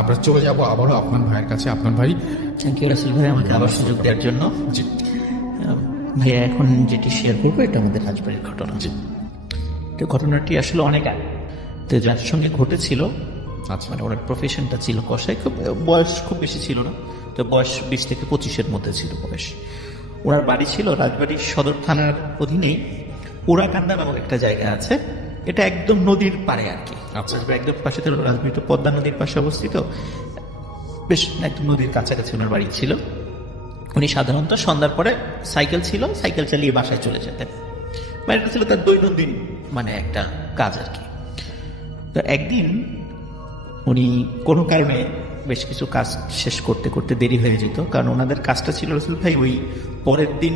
আমরা চলে যাব আবারও আপনার ভাইয়ের কাছে। আপনার ভাই, থ্যাংক ইউ রাসেল ভাই আমাকে আবার সুযোগ দেওয়ার জন্য। জি ভাইয়া এখন যেটি শেয়ার করবো এটা আমাদের রাজবাড়ির ঘটনা। জি, তো ঘটনাটি আসলে অনেক আগে, তো যার সঙ্গে ঘটেছিল আচ্ছা, মানে ওনার প্রফেশনটা ছিল কসাই, খুব বয়স খুব বেশি ছিল না, তো বয়স 20 থেকে 25-এর মধ্যে ছিল বয়স। ওনার বাড়ি ছিল রাজবাড়ির সদর থানার অধীনেই উড়াকান্দা নামক একটা জায়গা আছে, এটা একদম নদীর পাড়ে আর কি। আচ্ছা। একদম পাশে তো রাজবাড়ি তো পদ্মা নদীর পাশে অবস্থিত, বেশ একদম নদীর কাছাকাছি ওনার বাড়ি ছিল। উনি সাধারণত সন্ধ্যার পরে সাইকেল ছিল, সাইকেল চালিয়ে বাসায় চলে যেতেন, মানে এটা ছিল তার দৈনন্দিন মানে একটা কাজ আর কি। তো একদিন উনি কোনো কারণে বেশ কিছু কাজ শেষ করতে করতে দেরি হয়ে যেত, কারণ ওনাদের কাজটা ছিল রসুল ভাই ওই পরের দিন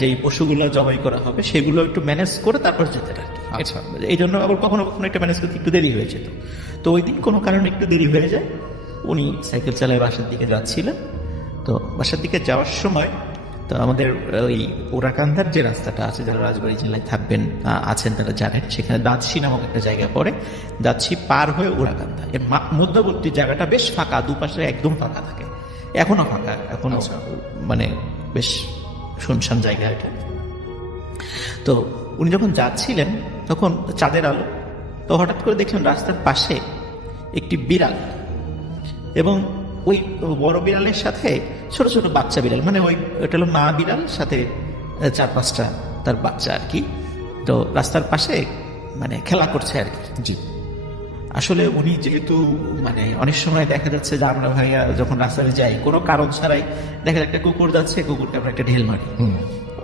যেই পশুগুলো জবাই করা হবে সেগুলো একটু ম্যানেজ করে তারপর যেতেন আর কি। আচ্ছা। এই জন্য আবার কখনো কখনো একটা ম্যানেজ করতে একটু দেরি হয়ে যেত। তো ওই দিন কোনো কারণে একটু দেরি হয়ে যায়, উনি সাইকেল চালায় বাসার দিকে যাচ্ছিলেন। তো বাসার দিকে যাওয়ার সময় তো আমাদের ওই ওরাকান্দার যে রাস্তাটা আছে, যারা রাজবাড়ী জেলায় থাকবেন আছেন তারা জানেন, সেখানে দাঁতশি নামক একটা জায়গা পড়ে। দাঁতশি পার হয়ে ওরাকান্দা, এর মধ্যবর্তী জায়গাটা বেশ ফাঁকা, দুপাশে একদম ফাঁকা থাকে, এখনো ফাঁকা, এখনো মানে বেশ শুনশান জায়গা এটা। তো উনি যখন যাচ্ছিলেন তখন চাঁদের আলো, তো হঠাৎ করে দেখলেন রাস্তার পাশে একটি বিড়াল, এবং ওই বড় বিড়ালের সাথে ছোট ছোট বাচ্চা বিড়াল, মানে ওই ওটা হলো মা বিড়াল, সাথে 4-5টা তার বাচ্চা আর কি। তো রাস্তার পাশে মানে খেলা করছে আর কি। জি, আসলে উনি যেহেতু মানে অনেক সময় দেখা যাচ্ছে যে আমরা ভাইয়া যখন রাস্তায় যাই কোনো কারণ ছাড়াই দেখা একটা কুকুর যাচ্ছে, কুকুরকে আমরা একটা ঢেল মারি,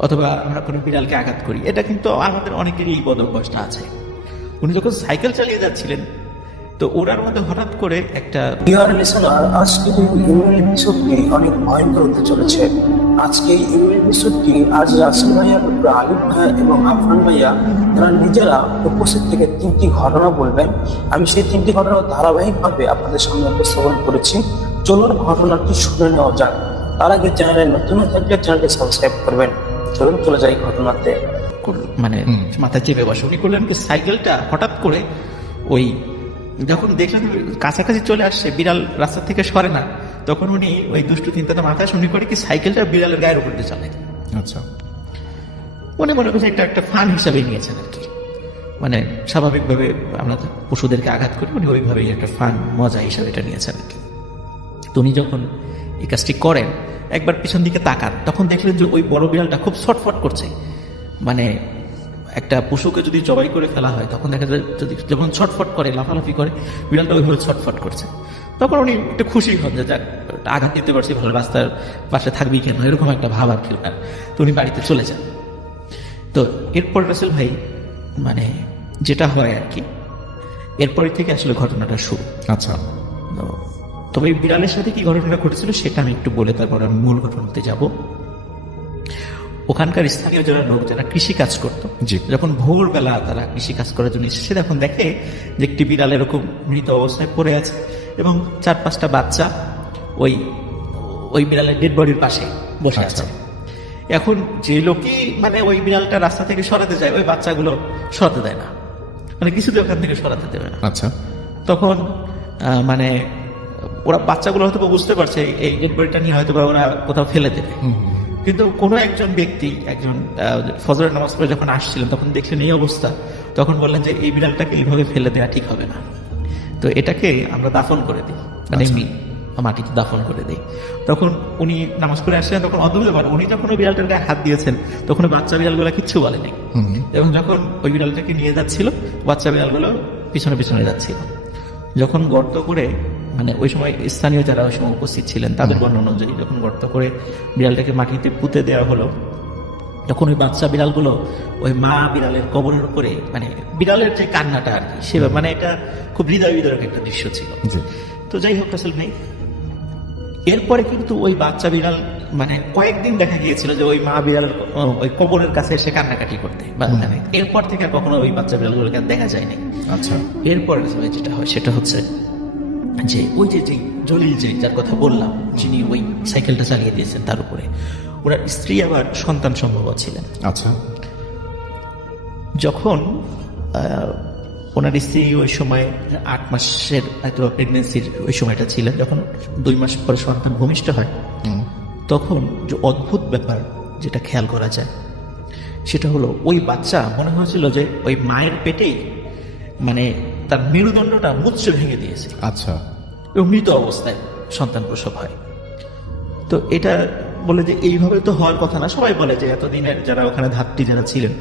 অথবা আমরা কোনো বিড়ালকে আঘাত করি, এটা কিন্তু আমাদের অনেকেরই এই বদ অভ্যাসটা আছে। উনি যখন সাইকেল চালিয়ে যাচ্ছিলেন তো ওরার মধ্যে হঠাৎ করে একটা ডিয়ার লিসেনার, আজকে ইমেল এপিসোডটি অনেক ভয়ঙ্কর হতে চলেছে। আজকে ইমেল এপিসোডটি আজ রাসেল ভাইয়া, ডক্টর আলিফ ভাইয়া এবং আফরান ভাইয়া তারা নিজেরা উপস্থিত থেকে 3টি ঘটনা বলবেন। আমি সেই 3টি ঘটনা ধারাবাহিকভাবে আপনাদের সামনে উপস্থাপন করেছি। চলুন ঘটনাটি শুনে নেওয়া যাক। তার আগে চ্যানেলে নতুন হয়ে থাকলে চ্যানেলটি সাবস্ক্রাইব করবেন। চলুন চলে যাই ঘটনাতে। মানে মাথায় চেপে বসে উনি করলেন কি, সাইকেলটা হঠাৎ করে ওই যখন দেখলেন কাছাকাছি চলে আসছে, বিড়াল রাস্তা থেকে সরে না, তখন উনি ওই দুষ্টু চিন্তাটা মাথায় শুনি করে কি সাইকেলটা বিড়ালের গায়ের উপর দিয়ে চালায়। আচ্ছা। মনে মনে করছে এটা একটা ফান হিসাবে নিয়েছেন আর কি, মানে স্বাভাবিকভাবে আমরা তো পশুদেরকে আঘাত করি, উনি ওইভাবেই একটা ফান মজা হিসাবে এটা নিয়েছেন আর কি। তো উনি যখন এই কাজটি করেন, একবার পিছন দিকে তাকান, তখন দেখলেন যে ওই বড় বিড়ালটা খুব ছটফট করছে। মানে একটা পশুকে যদি জবাই করে ফেলা হয় তখন দেখা যায় যদি যখন ছটফট করে, লাফালাফি করে, বিড়ালটা ওইভাবে ছটফট করছে। তখন উনি একটু খুশি হন যে যাক আঘাত দিতে পারছি, ভালো, রাস্তার পাশে থাকবি কেন, এরকম একটা ভাব আর কি। তো উনি বাড়িতে চলে যান। তো এরপর রাসেল ভাই মানে যেটা হয় আর কি, এরপরে থেকে আসলে ঘটনাটা শুরু। আচ্ছা। তবে এই বিড়ালের সাথে কি ঘটনাটা ঘটেছিল সেটা আমি একটু বলে তারপর আমি মূল ঘটনাতে যাব। ওখানকার স্থানীয় যারা লোক, যারা কৃষি কাজ করতো, যখন ভোরবেলা তারা কৃষি কাজ করার জন্য এসেছে, তখন দেখে যে একটি বিড়াল এরকম মৃত অবস্থায় পড়ে আছে, এবং 4-5টা বাচ্চা ওই ওই বিড়ালের ডেড বডির পাশে বসে আছে। এখন যে লোকই মানে ওই বিড়ালটা রাস্তা থেকে সরাতে যায়, ওই বাচ্চাগুলো সরাতে দেয় না, মানে কিছুতে ওখান থেকে সরাতে দেবে না। আচ্ছা। তখন মানে ওরা বাচ্চাগুলো হয়তো বুঝতে পারছে এই ডেড বডিটা নিয়ে হয়তো ওরা কোথাও ফেলে দেবে, কিন্তু কোনো একজন ব্যক্তি, একজন ফজরের নামাজ পড়ে যখন আসছিলেন তখন দেখলেন এই অবস্থা, তখন বললেন যে এই বিড়ালটাকে এইভাবে ফেলে দেওয়া ঠিক হবে না, তো এটাকে আমরা দাফন করে দিই, মানে এমনি মাটিতে দাফন করে দিই। তখন উনি নামাজ পড়ে আসছিলেন, তখন অদ্ভুত ব্যাপার, উনি যখন ওই বিড়ালটার গায়ে হাত দিয়েছেন তখন বাচ্চা বিড়ালগুলো কিচ্ছু বলেনি, এবং যখন ওই বিড়ালটাকে নিয়ে যাচ্ছিল বাচ্চা বিড়ালগুলো পিছনে পিছনে যাচ্ছিল। যখন গর্ত করে, মানে ওই সময় স্থানীয় যারা ওই সময় উপস্থিত ছিলেন তাদের বর্ণনা অনুযায়ী যখন গর্ত করে বিড়ালটাকে মাটিতে পুঁতে দেওয়া হলো, তখন ওই বাচ্চা বিড়ালগুলো ওই মা বিড়ালের কবরের উপরে, মানে বিড়ালের যে কান্নাটা আর কি, সে মানে এটা খুব হৃদয় বিদারক একটা দৃশ্য ছিল। তো যাই হোক রাসেল ভাই, এরপরে কিন্তু ওই বাচ্চা বিড়াল মানে কয়েকদিন দেখা গিয়েছিল যে ওই মা বিড়াল ওই কবরের কাছে এসে কান্নাকাটি করতে, এরপর থেকে আর কখনো ওই বাচ্চা বিড়ালগুলোকে দেখা যায়নি। আচ্ছা। এরপরে যেটা হয় সেটা হচ্ছে যে ওই যে জলিল, যে যার কথা বললাম, যিনি ওই সাইকেলটা চালিয়ে দিয়েছেন, তার উপরে ওনার স্ত্রী আবার সন্তান সম্ভব ছিলেন। আচ্ছা। যখন ওনার স্ত্রী ওই সময় 8 মাসের হয়তো প্রেগনেন্সির ওই সময়টা ছিলেন, যখন 2 মাস পরে সন্তান ভূমিষ্ঠ হয়, তখন যে অদ্ভুত ব্যাপার যেটা খেয়াল করা যায় সেটা হলো ওই বাচ্চা মনে হয়েছিল যে ওই মায়ের পেটেই মানে তার মেরুদণ্ডটা মুচড়ে ভেঙে দিয়েছে আচ্ছা। এবং মৃত অবস্থায় সন্তান প্রসব হয়। তো এটা বলে যে এইভাবে তো হওয়ার কথা না। সবাই বলে যে এতদিনের যারা ওখানে ধাত্রী যারা ছিলেন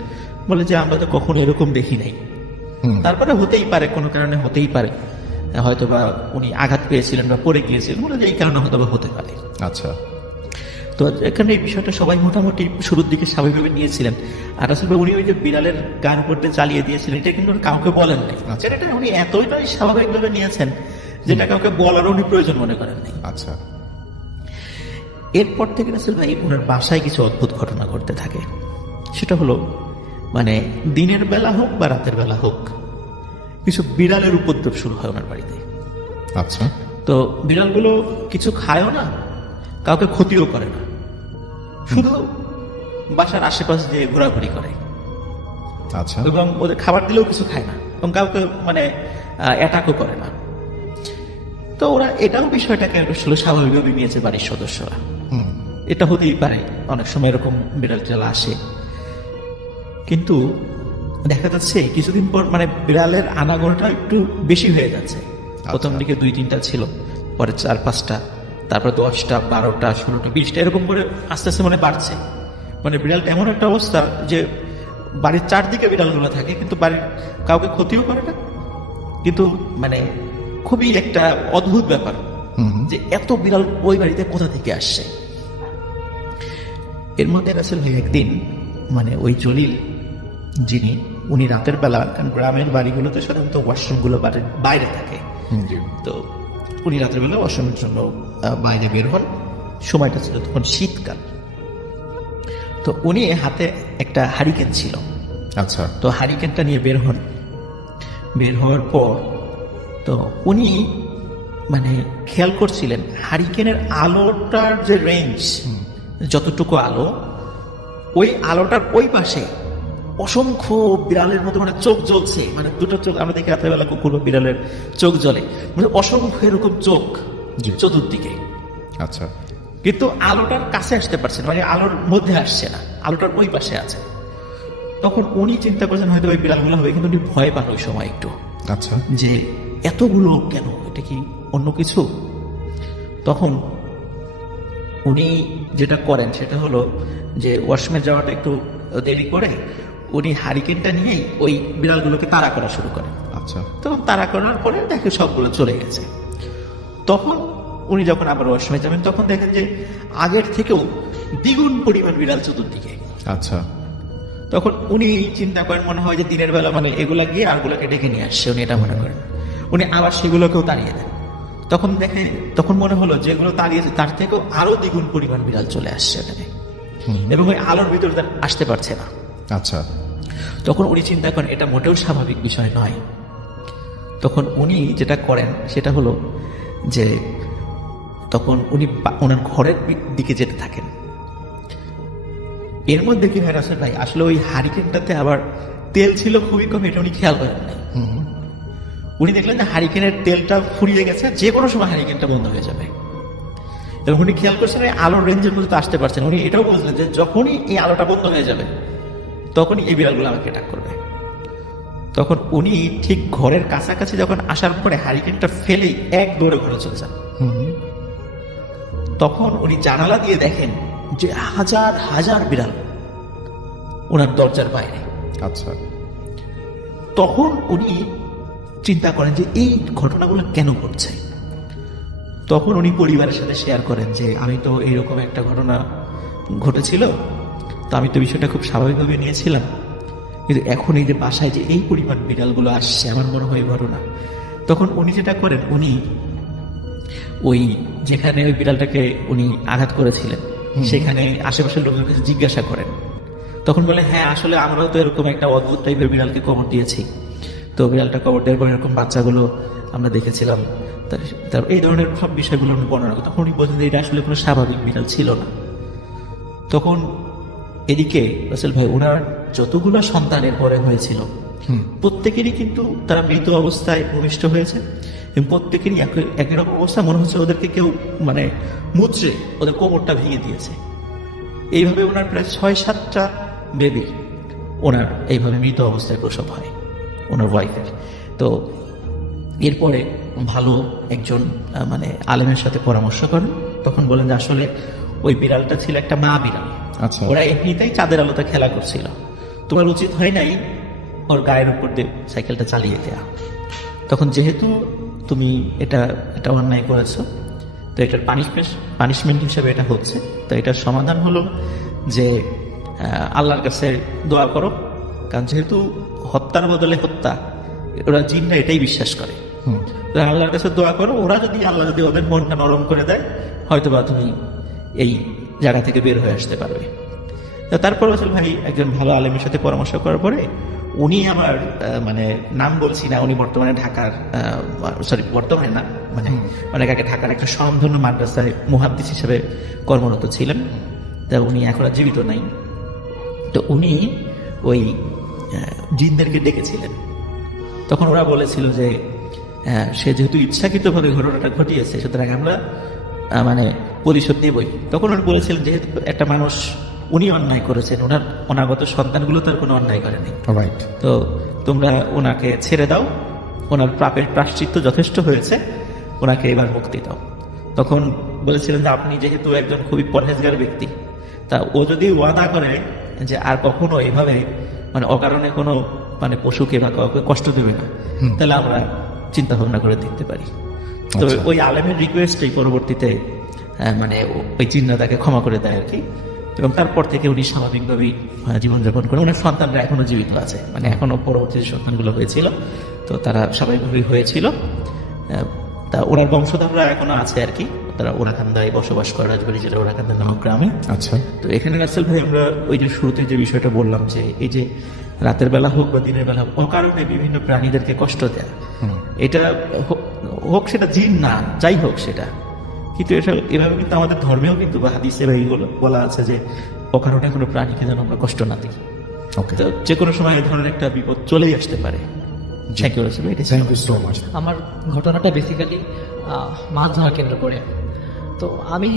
বলে যে আমরা তো কখনো এরকম দেখি নাই। তারপরে হতেই পারে, কোনো কারণে হতেই পারে, হয়তো বা উনি আঘাত পেয়েছিলেন বা পড়ে গিয়েছিলেন, বলে যে এই কারণে হয়তো বা হতে পারে। আচ্ছা। তো এখানে এই বিষয়টা সবাই মোটামুটি শুরুর দিকে স্বাভাবিকভাবে নিয়েছিলেন। আর আসলে উনি ওই যে বিড়ালের গান করতে চালিয়ে দিয়েছিলেন, এটা কিন্তু কাউকে বলেন নাই। এটা উনি এতটাই স্বাভাবিকভাবে নিয়েছেন যেটা কাউকে বলারও উনি প্রয়োজন মনে করেন নাই। আচ্ছা। এরপর থেকে রাসেল ভাই ওনার বাসায় কিছু অদ্ভুত ঘটনা ঘটতে থাকে। সেটা হলো মানে দিনের বেলা হোক বা রাতের বেলা হোক কিছু বিড়ালের উপদ্রব শুরু হয় ওনার বাড়িতে। আচ্ছা। তো বিড়ালগুলো কিছু খায়ও না, কাউকে ক্ষতিও করে না, শুধু বাসার আশেপাশে যে ঘোরাঘুরি করে। আচ্ছা। এবং ওদের খাবার দিলেও কিছু খায় না এবং কাউকে মানে অ্যাটাকও করে না। তো ওরা এটাও বিষয়টাকে আসলে স্বাভাবিকভাবে নিয়েছে বাড়ির সদস্যরা। এটা হতেই পারে, অনেক সময় এরকম বিড়াল টিড়াল আসে। কিন্তু দেখা যাচ্ছে কিছুদিন পর মানে বিড়ালের আনাগোনাটা একটু বেশি হয়ে যাচ্ছে। প্রথম দিকে 2-3টা ছিল, পরে 4-5টা, তারপর 10টা, 12টা, 16টা, 20টা, এরকম করে আস্তে আস্তে মানে বাড়ছে। মানে বিড়ালটা এমন একটা অবস্থা যে বাড়ির চারদিকে বিড়ালগুলো থাকে কিন্তু বাড়ির কাউকে ক্ষতিও করে না। কিন্তু মানে খুবই একটা অদ্ভুত ব্যাপার যে এত বিড়াল ওই বাড়িতে কোথা থেকে আসছে। এর মধ্যে রাসেল ভাই একদিন মানে ওই জলিল যিনি, উনি রাতের বেলা, কারণ গ্রামের বাড়িগুলোতে সাধারণত ওয়াশরুমগুলো বাইরে থাকে, তো উনি রাতের বেলা ওয়াশরুমের জন্য বাইরে বের হন। সময়টা ছিল তখন শীতকাল। তো উনি হাতে একটা হারিকেন ছিল। আচ্ছা। তো হারিকেনটা নিয়ে বের হন। বের হওয়ার পর তো উনি মানে খেয়াল করছিলেন হারিকেনের আলোটার যে রেঞ্জ, যতটুকু আলো, ওই আলোটার ওই পাশে অসংখ্য বিড়ালের মতো মানে চোখ জ্বলছে। মানে দুটো চোখ, আমরা দেখি রাতের বেলা কুকুর বা বিড়ালের চোখ জ্বলে, মানে অসংখ্য এরকম চোখ চতুর্দিকে। আচ্ছা। কিন্তু আলোটার কাছে আসতে পারছে না, মানে আলোর মধ্যে আসছে না, আলোটার ওই পাশে আছে। তখন উনি চিন্তা করছেন হয়তো ওই বিড়ালগুলো হবে, কিন্তু উনি ভয় পান ওই সময় একটু। আচ্ছা। যে এতগুলো কেন, এটা কি অন্য কিছু? তখন উনি যেটা করেন সেটা হলো যে ওয়াশরুমে যাওয়াটা একটু দেরি করে উনি হারিকেনটা নিয়েই ওই বিড়ালগুলোকে তাড়া করা শুরু করেন। আচ্ছা। তখন তাড়া করার পরে দেখে সবগুলো চলে গেছে। তখন উনি যখন আবার ওয়াশরুমে যাবেন তখন দেখেন যে আগের থেকেও দ্বিগুণ পরিমাণ বিড়াল চতুর্দিকে। আচ্ছা। তখন উনি চিন্তা করেন মনে হয় যে দিনের বেলা মানে এগুলা গিয়ে আরগুলোকে ডেকে নিয়ে আসছে, উনি এটা মনে করেন। উনি আবার সেগুলোকেও তাড়িয়ে দেন। তখন মনে হলো যেগুলো তাড়িয়েছে তার থেকেও আরো দ্বিগুণ পরিমাণ বিড়াল চলে আসছে এখানে, এবং ওই আলোর ভিতরে তার আসতে পারছে না। আচ্ছা। তখন উনি চিন্তা করেন এটা মোটেও স্বাভাবিক বিষয় নয়। তখন উনি যেটা করেন সেটা হলো যে তখন উনি ওনার ঘরের দিকে যেতে থাকেন। এর মধ্যে কি হয় রাসেল ভাই, আসলে ওই হারিকেনটাতে আবার তেল ছিল খুবই কম, এটা উনি খেয়াল করেন নাই। উনি দেখলেন যে হারিকেনের তেলটা ফুরিয়ে গেছে, যে কোনো সময় হারিকেনটা বন্ধ হয়ে যাবে। এবং উনি খেয়াল করছেন এই আলোর রেঞ্জের মধ্যে তো আসতে পারছেন। উনি এটাও বলছেন যে যখনই এই আলোটা বন্ধ হয়ে যাবে তখনই এই বিড়ালগুলো আমাকে অ্যাটাক করবে। তখন উনি ঠিক ঘরের কাছাকাছি যখন আসার পরে হারিকেনটা ফেলেই এক দৌড়ে ঘরে চলে যান। তখন উনি জানালা দিয়ে দেখেন যে হাজার হাজার বিড়াল ওনার দরজার বাইরে। আচ্ছা। তখন উনি চিন্তা করেন যে এই ঘটনাগুলো কেন ঘটছে। তখন উনি পরিবারের সাথে শেয়ার করেন যে আমি তো এইরকম একটা ঘটনা ঘটেছিল, তো আমি তো বিষয়টা খুব স্বাভাবিকভাবে নিয়েছিলাম, কিন্তু এখন এই যে বাসায় যে এই পরিমাণ বিড়ালগুলো আসছে আমার মনে হয় ঘটনা। তখন উনি যেটা করেন, উনি ওই যেখানে ওই বিড়ালটাকে উনি আঘাত করেছিলেন সেখানে আশেপাশের লোকদের কাছে জিজ্ঞাসা করেন। তখন বলে হ্যাঁ আসলে আমরাও তো এরকম একটা অদ্ভুত টাইপের বিড়ালকে কবর দিয়েছি, তো বিড়ালটা কবর দেওয়ার পর এরকম বাচ্চাগুলো আমরা দেখেছিলাম, তার এই ধরনের সব বিষয়গুলো উনি বর্ণনা করেন। তখন উনি বলছেন যে এটা আসলে কোনো স্বাভাবিক বিড়াল ছিল না। তখন এদিকে রাসেল ভাই ওনার যতগুলো সন্তানের পরে হয়েছিল প্রত্যেকেরই কিন্তু তারা মৃত অবস্থায় ভূমিষ্ঠ হয়েছে এবং প্রত্যেকেরই একই রকম অবস্থা, মনে হচ্ছে ওদেরকে কেউ মানে মুচড়ে ওদের কোমরটা ভেঙে দিয়েছে। এইভাবে ওনার প্রায় 6-7টা বেবি ওনার এইভাবে মৃত অবস্থায় প্রসব হয় ওনার ওয়াইফের। তো এরপরে ভালো একজন মানে আলেমের সাথে পরামর্শ করেন, তখন বলেন যে আসলে ওই বিড়ালটা ছিল একটা মা বিড়াল, আচ্ছা। ওরা এমনিতেই চাঁদের আলোতে খেলা করছিল, তোমার উচিত হয় নাই ওর গায়ের উপর দিয়ে সাইকেলটা চালিয়ে দেওয়া। তখন যেহেতু তুমি এটা অন্যায় করেছো, তো এটার পানিশমেন্ট হিসেবে এটা হচ্ছে, তো এটার সমাধান হলো যে আল্লাহর কাছে দোয়া করো, কারণ যেহেতু হত্যার বদলে হত্যা, ওরা জিনরা এটাই বিশ্বাস করে। তো আল্লাহর কাছে দোয়া করো, আল্লাহ যদি ওদের মনটা নরম করে দেয়, হয়তোবা তুমি এই জায়গা থেকে বের হয়ে আসতে পারবে। তারপর আসলে ভাই একজন ভালো আলেমের সাথে পরামর্শ করার পরে উনি আমার মানে নাম বলছি না, উনি বর্তমানে ঢাকার বর্তমানে না মানে অনেক আগে ঢাকার একটা স্বনামধন্য মাদ্রাসায় মুহাদ্দিস হিসেবে কর্মরত ছিলেন। তা উনি এখন আর জীবিত নাই। তো উনি ওই জিনদেরকে ডেকেছিলেন। তখন ওরা বলেছিল যে সে যেহেতু ইচ্ছাকৃতভাবে ঘটনাটা ঘটিয়েছে, সুতরাং আমরা মানে প্রতিশোধ নেবই। তখন উনি বলেছিলেন যেহেতু একটা মানুষ উনি অন্যায় করেছেন, ওনার অনাগত সন্তানগুলো তার কোনো অন্যায় করেনি, রাইট। তো তোমরা ওনাকে ছেড়ে দাও, ওনার পাপের প্রায়শ্চিত্ত যথেষ্ট হয়েছে, ওনাকে এবার মুক্তি দাও। তখন বলেছিলেন যে আপনি যেহেতু একজন খুবই পরহেজগার ব্যক্তি, তা ও যদি ওয়াদা করে যে আর কখনো এইভাবে মানে অকারণে কোনো মানে পশুকে বা কাউকে কষ্ট দেবে না, তাহলে আমরা চিন্তা ভাবনা করে দেখতে পারি। তো ওই আলেমের রিকোয়েস্টেই পরবর্তীতে মানে ওই জিন্না তাকে ক্ষমা করে দেয় আর কি, এবং তারপর থেকে উনি স্বাভাবিকভাবেই জীবনযাপন করেন। ওনার সন্তানরা এখনো জীবিত আছে, মানে এখনো পরবর্তী যে সন্তানগুলো হয়েছিল তো তারা স্বাভাবিকভাবেই হয়েছিল। তা ওনার বংশধররা এখনো আছে আর কি, তারা ওরাকান্দায় বসবাস করে, রাজবাড়ী জেলা ওরাকান্দা নামক গ্রামে। আচ্ছা। তো এখানে রাসেল ভাই আমরা ওই যে শুরুতে যে বিষয়টা বললাম যে এই যে রাতের বেলা হোক বা দিনের বেলা হোক, অকারণে বিভিন্ন প্রাণীদেরকে কষ্ট দেয়, এটা হোক সেটা জিন না যাই হোক সেটা, কিন্তু এটা এভাবে কিন্তু আমাদের ধর্মেও কিন্তু বা হাদিসে বা এইগুলো বলা আছে যে অকারণে কোনো প্রাণীকে যেন আমরা কষ্ট না দিই। তো যে কোনো সময় এই ধরনের একটা বিপদ চলেই আসতে পারে। Thank you so much. আমার ঘটনাটা বেসিক্যালি মাছ ধরা কেন্দ্র করে। তো আমি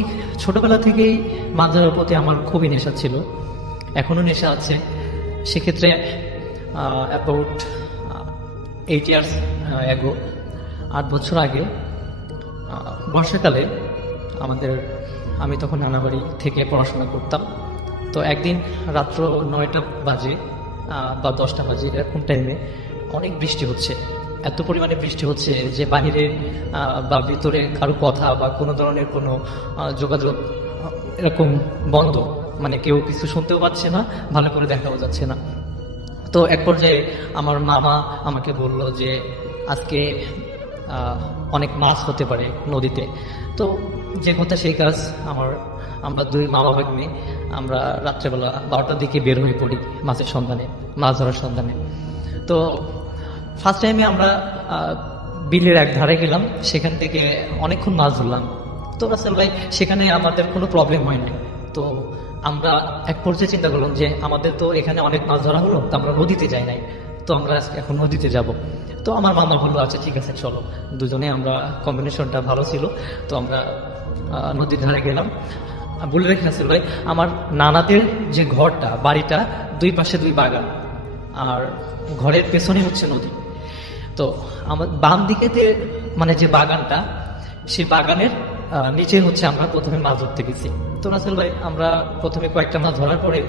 ছোটবেলা থেকেই মাছ ধরার প্রতি আমার খুবই নেশা ছিল, এখনও নেশা আছে। সেক্ষেত্রে অ্যাবাউট 8 ইয়ার্স অ্যাগো, 8 বছর আগে বর্ষাকালে আমি তখন নানাবাড়ি থেকে পড়াশোনা করতাম। তো একদিন রাত্র 9টা বাজে বা 10টা বাজে এরকম টাইমে অনেক বৃষ্টি হচ্ছে, এত পরিমাণে বৃষ্টি হচ্ছে যে বাহিরে বা ভিতরে কারো কথা বা কোনো ধরনের কোনো যোগাযোগ এরকম বন্ধ, মানে কেউ কিছু শুনতেও পাচ্ছে না, ভালো করে দেখাও যাচ্ছে না। তো এক পর্যায়ে আমার মামা আমাকে বলল যে আজকে অনেক মাছ হতে পারে নদীতে। তো যে কথা সেই কাজ, আমরা দুই মামা ভাগ্নে আমরা রাত্রেবেলা 12টার দিকে বের হয়ে পড়ি মাছের সন্ধানে, মাছ ধরার সন্ধানে। তো ফার্স্ট টাইমে আমরা বিলের এক ধারে গেলাম, সেখান থেকে অনেকক্ষণ মাছ ধরলাম। তো রাসেল ভাই সেখানে আমাদের কোনো প্রবলেম হয়নি। তো আমরা এক পর্যায়ে চিন্তা করলাম যে আমাদের তো এখানে অনেক মাছ ধরা হলো, তো আমরা নদীতে যাই নাই, তো আমরা এখন নদীতে যাব। তো আমার মামা বললো আচ্ছা ঠিক আছে চলো, দুজনে আমরা কম্বিনেশনটা ভালো ছিল। তো আমরা নদীর ধারে গেলাম। বলে রেখে রাসেল ভাই, আমার নানাদের যে ঘরটা, বাড়িটা, দুই পাশে দুই বাগান, আর ঘরের পেছনে হচ্ছে নদী। তো আমার বাম দিকেতে মানে যে বাগানটা, সেই বাগানের নিচে হচ্ছে আমরা প্রথমে মাছ ধরতে গেছি। তো রাসেল ভাই আমরা প্রথমে কয়েকটা মাছ ধরার পরে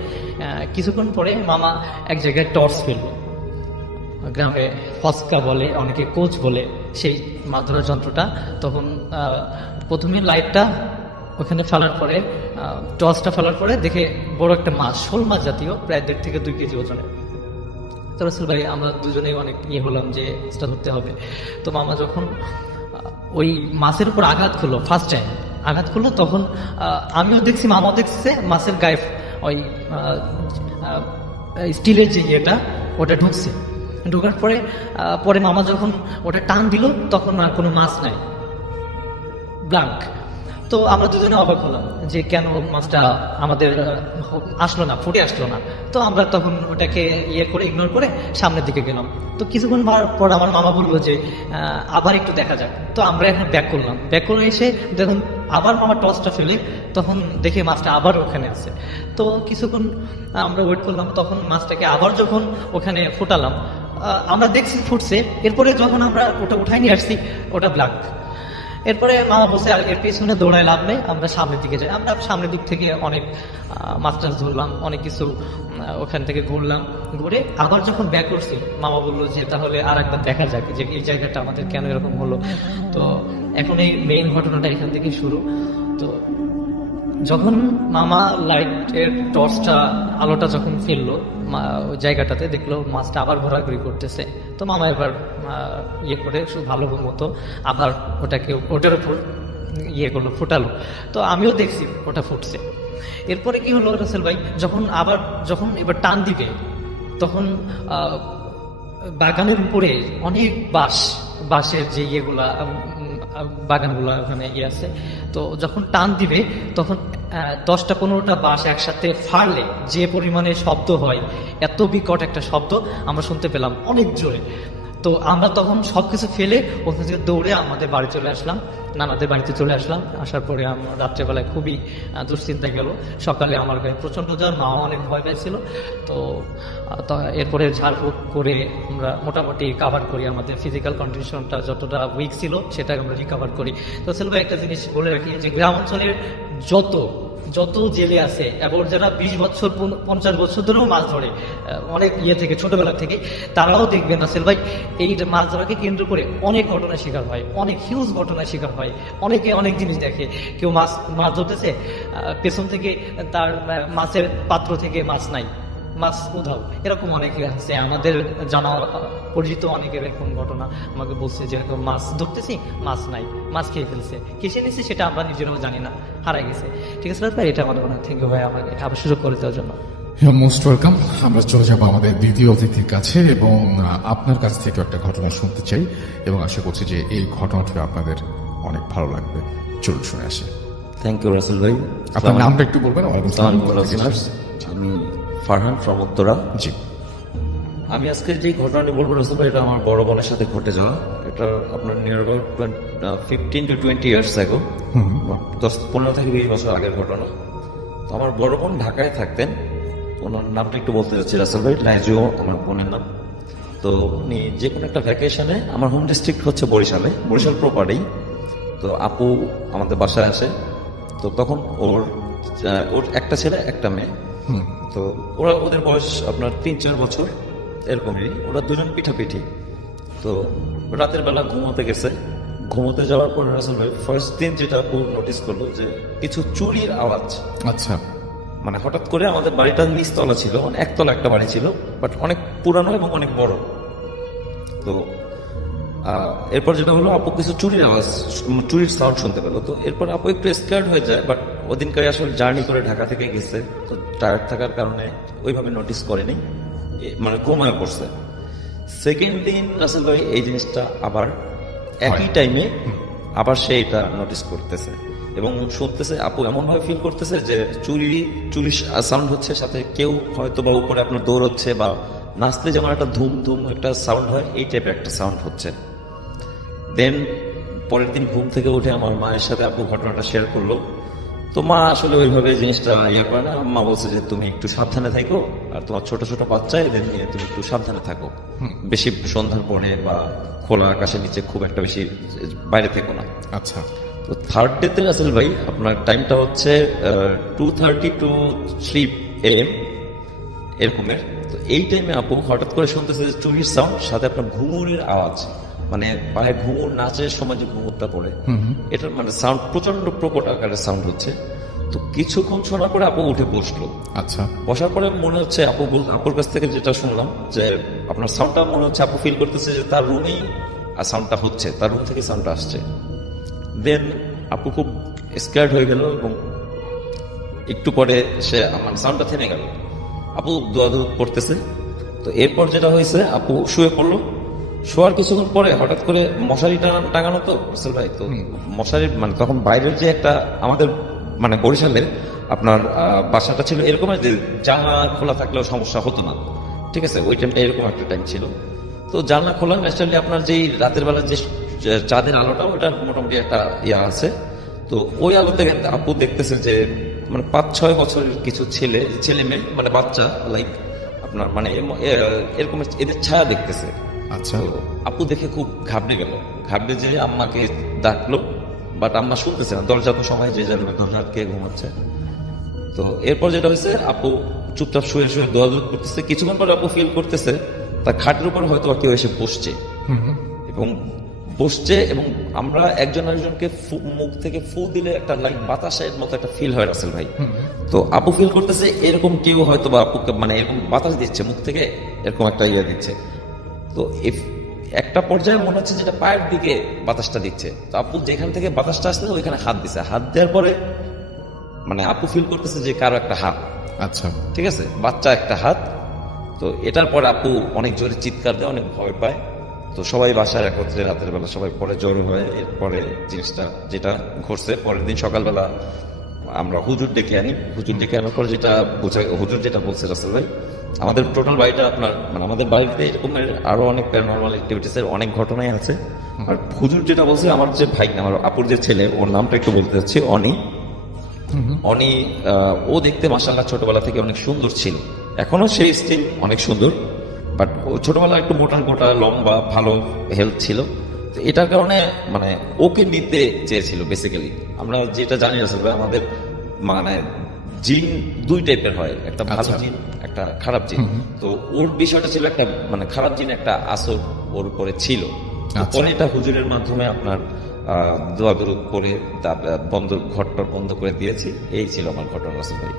কিছুক্ষণ পরে মামা এক জায়গায় টর্চ ফেলল, গ্রামে ফসকা বলে, অনেকে কোচ বলে সেই মাছ ধরার যন্ত্রটা। তখন প্রথমে লাইটটা ওখানে ফেলার পরে, টর্চটা ফেলার পরে দেখে বড় একটা মাছ, শোল মাছ জাতীয়, প্রায় 1.5 থেকে 2 কেজি ওজনের। তো রাসেল ভাই আমরা দুজনেই অনেক হলাম যে এটা ধরতে হবে। তো মামা যখন ওই মাছের উপর আঘাত করলো, ফার্স্ট টাইম আঘাত করলো, তখন আমিও দেখছি, মামাও দেখছে, মাছের গায়ে ওই স্টিলের যে ইয়েটা ওটা ঢুকছে। ঢোকার পরে মামা যখন ওটা টান দিল, তখন আর কোনো মাছ নাই, ব্ল্যাঙ্ক। তো আমরা দুজনে অবাক হলাম যে কেন মাছটা আমাদের আসলো না, ফুটে আসলো না। তো আমরা তখন ওটাকে করে ইগনোর করে সামনের দিকে গেলাম। তো কিছুক্ষণ পর আমার মামা বললো যে আবার একটু দেখা যাক। তো আমরা এখন ব্যাক করলাম, ব্যাক করে এসে দেখুন আবার মামা টর্চটা ফেলে তখন দেখে মাছটা আবার ওখানে আছে। তো কিছুক্ষণ আমরা ওয়েট করলাম, তখন মাছটাকে আবার যখন ওখানে ফোটালাম, আমরা দেখছি ফুটছে। এরপরে যখন আমরা ওটা উঠাই নিয়ে আসছি, ওটা ব্ল্যাক। এরপরে মামা বলছে আর এর পেছনে দৌড়ায় লাভ নেই, আমরা সামনের দিকে যাই। আমরা সামনের দিক থেকে অনেক মাছ টাছ ধরলাম, অনেক কিছু ওখান থেকে ঘুরলাম। ঘুরে আবার যখন ব্যাক করছি, মামা বললো যে তাহলে আর একবার দেখা যাক যে এই জায়গাটা আমাদের কেন এরকম হলো। তো এখন এই মেইন ঘটনাটা এখান থেকে শুরু। তো যখন মামা লাইটের টর্চটা আলোটা যখন ফেললো ওই জায়গাটাতে, দেখলো মাছটা আবার ঘোরাঘুরি করতেছে। তো মামা এবার করে ভালো মতো আবার ওটাকে ওটার উপর করলো, ফুটালো। তো আমিও দেখছি ওটা ফুটছে। এরপরে কি হলো রাসেল ভাই, যখন এবার টান দিবে, তখন বাগানের উপরে অনেক বাঁশের যে বাগানগুলা ওখানে আছে। তো যখন টান দিবে তখন 10-15টা বাঁশ একসাথে ফাড়লে যে পরিমাণে শব্দ হয়, এত বিকট একটা শব্দ আমরা শুনতে পেলাম অনেক জোরে। তো আমরা তখন সবকিছু ফেলে ওখান থেকে দৌড়ে আমাদের বাড়ি চলে আসলাম, নানাদের বাড়িতে চলে আসলাম। আসার পরে আমরা রাত্রেবেলায় খুবই দুশ্চিন্তা গেল। সকালে আমার গায়ে প্রচন্ড জ্বর, মাও অনেক ভয় পাইছিল। তো এরপরে ঝাড়ফুঁক করে আমরা মোটামুটি কাভার করি, আমাদের ফিজিক্যাল কন্ডিশনটা যতটা উইক ছিল সেটা আমরা রিকাভার করি। তো সেলভাই একটা জিনিস বলে রাখি যে গ্রাম অঞ্চলের যত জেলে আছে এবং যারা 20 বছর 50 বছর ধরেও মাছ ধরে অনেক থেকে ছোটবেলা থেকে, তারাও দেখবেন রাসেল ভাই এই মাছ ধরাকে কেন্দ্র করে অনেক ঘটনার শিকার হয়, অনেক হিউজ ঘটনার শিকার হয়। অনেকে অনেক জিনিস দেখে, কেউ মাছ ধরতেছে, পেছন থেকে তার মাছের পাত্র থেকে মাছ নাই, মাছ উধাও, এরকম অনেকে আছে। আমাদের জানা পরিচিত অনেকের এরকম ঘটনা আমাকে বলছে যে মাছ ধরতেছি, মাছ নাই, মাছ খেয়ে ফেলছে, কেসে নিচ্ছে সেটা আমরা নিজেরাও জানি না, হারাই গেছে। ঠিক আছে ভাই, এটা আমার মনে হয়। থ্যাংক ইউ ভাই আমাকে আবার সুযোগ করে দেওয়ার জন্য। Most welcome. আমরা চলে যাবো আমাদের দ্বিতীয় অতিথির কাছে এবং আপনার কাছ থেকে একটা ঘটনা শুনতে চাই এবং আশা করছি যে এই ঘটনাটা আপনাদের অনেক ভালো লাগবে। চলুন শুনে আসি। থ্যাংক ইউ রাসেল ভাই। আপনার নামটা একটু বলবেন? আমি ফারহান ফ্রম উত্তরা। জি। আমি আজকে যে ঘটনাটি বলবো রাসেল ভাই, এটা আমার বড় বোনের সাথে ঘটে যাওয়া। এটা আপনার near about 15 to 20 years ago, 15 থেকে 20 বছর আগের ঘটনা। তো আমার বড় বোন ঢাকায় থাকতেন, ওনার নামটা একটু বলতে চাচ্ছি রাসেল ভাই, লাইজুও আমার বোনের নাম। তো উনি যে কোনো একটা ভ্যাকেশনে, আমার হোম ডিস্ট্রিক্ট হচ্ছে বরিশাল প্রপারেই। তো আপু আমাদের বাসায় আসে। তো তখন ওর একটা ছেলে একটা মেয়ে। তো ওদের বয়স আপনার 3-4 বছর এরকমই। ওরা দুজন পিঠাপিঠি। তো রাতের বেলা ঘুমোতে গেছে। ঘুমোতে যাওয়ার পর রাসেল ভাই ফার্স্ট দিন যেটা আপু নোটিস করলো যে কিছু চুরির আওয়াজ। আচ্ছা। মানে হঠাৎ করে আমাদের বাড়িটা নিচতলা ছিল, মানে একতলা একটা বাড়ি ছিল, বাট অনেক পুরানো এবং অনেক বড়। তো এরপর যেটা হলো, আপু কিছু চুরির সাউন্ড শুনতে পেলো। তো এরপর আপু একটু স্কেয়ার্ড হয়ে যায়, বাট ওদিনকার আসলে জার্নি করে ঢাকা থেকে গেছে, তো টায়ার্ড থাকার কারণে ওইভাবে নোটিস করেনি, মানে ঘুমায় পড়ছে। সেকেন্ড দিন রাসেল ভাই এই জিনিসটা আবার একই টাইমে আবার সে এটা নোটিস করতেছে এবং শুনতেছে। আপু এমন ভাবে ফিল করতেছে যে চুরি সাউন্ড হচ্ছে, সাথে কেউ হয়তো বা উপরে আপনার দৌড়চ্ছে বা নাচতে যেমন একটা ধুম ধুম একটা সাউন্ড হয়, এই টাইপের একটা সাউন্ড হচ্ছে। দেন পরের দিন ঘুম থেকে উঠে আমার মায়ের সাথে আপু ঘটনাটা শেয়ার করলো। তো মা আসলে ওইভাবে জিনিসটা করে না। মা বলছে যে তুমি একটু সাবধানে থাকো, আর তোমার ছোট ছোট বাচ্চা এদের নিয়ে তুমি একটু সাবধানে থাকো, বেশি সন্ধ্যার পরে বা খোলা আকাশের নিচে খুব একটা বেশি বাইরে থেকো না। আচ্ছা। তো থার্ড ডেতে রাসেল ভাই আপনার টাইমটা হচ্ছে 2:30 to 3 AM এরকমের। তো এই টাইমে আপু হঠাৎ করে শুনতেছে যে চুরির সাউন্ড, সাথে আপনার ঘুঙুরের আওয়াজ, মানে পায়ে ঘুঙুর নাচের সময় যে ঘুঙুরটা পড়ে, এটার মানে সাউন্ড প্রচন্ড প্রকট আকারের সাউন্ড হচ্ছে। তো কিছুক্ষণ শোনার পরে আপু উঠে বসলো। আচ্ছা। বসার পরে মনে হচ্ছে আপুর কাছ থেকে যেটা শুনলাম যে আপনার সাউন্ডটা মনে হচ্ছে আপু ফিল করতেছে যে তার রুমেই সাউন্ডটা হচ্ছে, তার রুম থেকে সাউন্ডটা আসছে। দেন আপু খুব স্কেয়ার্ড হয়ে গেল এবং একটু পরে সে আমার সাউন্ডটা থেমে গেল। আপু দোয়া পড়তেছে। তো এরপর যেটা হয়েছে, আপু শুয়ে পড়লো। শোয়ার কিছুক্ষণ পরে হঠাৎ করে মশারি টাঙানো তো রাসেল ভাই, তো মশারি মানে তখন বাইরের যে একটা আমাদের মানে বরিশালের আপনার বাসাটা ছিল এরকম যে জানলা খোলা থাকলেও সমস্যা হতো না, ঠিক আছে, ওই টাইমটা এরকম একটা টাইম ছিল। তো জানলা খোলা ন্যাচারালি আপনার যেই রাতের বেলা যে চাঁদের আলোটা ওটা মোটামুটি একটা ইয়া আছে। তো ওই আলো থেকে আপু দেখতেছে যে মানে 5-6 বছরের কিছু ছেলে মেয়ে মানে বাচ্চা লাইক আপনার মানে এরকম এদের ছায়া দেখতেছে। আচ্ছা। তো আপু দেখে খুব ঘাবড়ে গেল, ঘাবড়ে যে আম্মাকে ডাকলো, বাট আম্মা শুনতেছে না, দরজা তো সময় যে যাবে দরজা আটকে ঘুমাচ্ছে। তো এরপর যেটা হয়েছে, আপু চুপচাপ শুয়ে শুয়ে দোয়াদুয়ি করতেছে। কিছুক্ষণ পরে আপু ফিল করতেছে তার খাটের উপর হয়তো কেউ এসে বসছে এবং আমরা একজন আরেকজনকে মুখ থেকে ফু দিলে একটা লাইক বাতাসের মতো একটা ফিল হয় রাসেল ভাই। তো আপু ফিল করতেছে এরকম কেউ হয়তো বা আপুকে মানে এরকম বাতাস দিচ্ছে মুখ থেকে, এরকম একটা ইয়ে দিচ্ছে। তো একটা পর্যায়ে মনে হচ্ছে যেটা পায়ের দিকে বাতাসটা দিচ্ছে। তো আপু যেখান থেকে বাতাসটা আসছে ওইখানে হাত দিছে, হাত দেওয়ার পরে মানে আপু ফিল করতেছে যে কারো একটা হাত, আচ্ছা, ঠিক আছে, বাচ্চা একটা হাত। তো এটার পরে আপু অনেক জোরে চিৎকার দেয়, অনেক ভয় পায়। তো সবাই বাসায় একত্রে রাতের বেলা সবাই পরে জড়ো হয়। এরপরে জিনিসটা যেটা ঘটছে, পরের দিন সকালবেলা আমরা হুজুর ডেকে আনি। হুজুর ডেকে আনার পর যেটা হুজুর যেটা বলছে রাসেল ভাই, আমাদের টোটাল বাড়িটা আপনার মানে আমাদের বাড়িতে এরকমের আরো অনেক প্যারানরমাল অ্যাক্টিভিটিস এর অনেক ঘটনাই আছে। আর হুজুর যেটা বলছে, আমার যে ভাই আমার আপুর যে ছেলে, ওর নামটা একটু বলতে চাচ্ছি, অনি ও দেখতে মাশাআল্লাহ ছোটবেলা থেকে অনেক সুন্দর ছিল, এখনো সেই স্টিল অনেক সুন্দর, বাট ও ছোটবেলা একটু মোটা লম্বা ভালো হেলথ ছিল। তো এটার কারণে মানে ওকে নিতে চেয়েছিল বেসিক্যালি। আমরা যেটা জানি আসলে আমাদের মানে জিন 2 টাইপের হয়, একটা ভালো জিন একটা খারাপ জিন। তো ওর বিষয়টা ছিল একটা মানে খারাপ জিন একটা আসর ওর উপরে ছিল। পরে এটা হুজুরের মাধ্যমে আপনার দোয়া করে ঘরটা বন্ধ করে দিয়েছি। এই ছিল আমার ঘটনা রাসেল ভাই।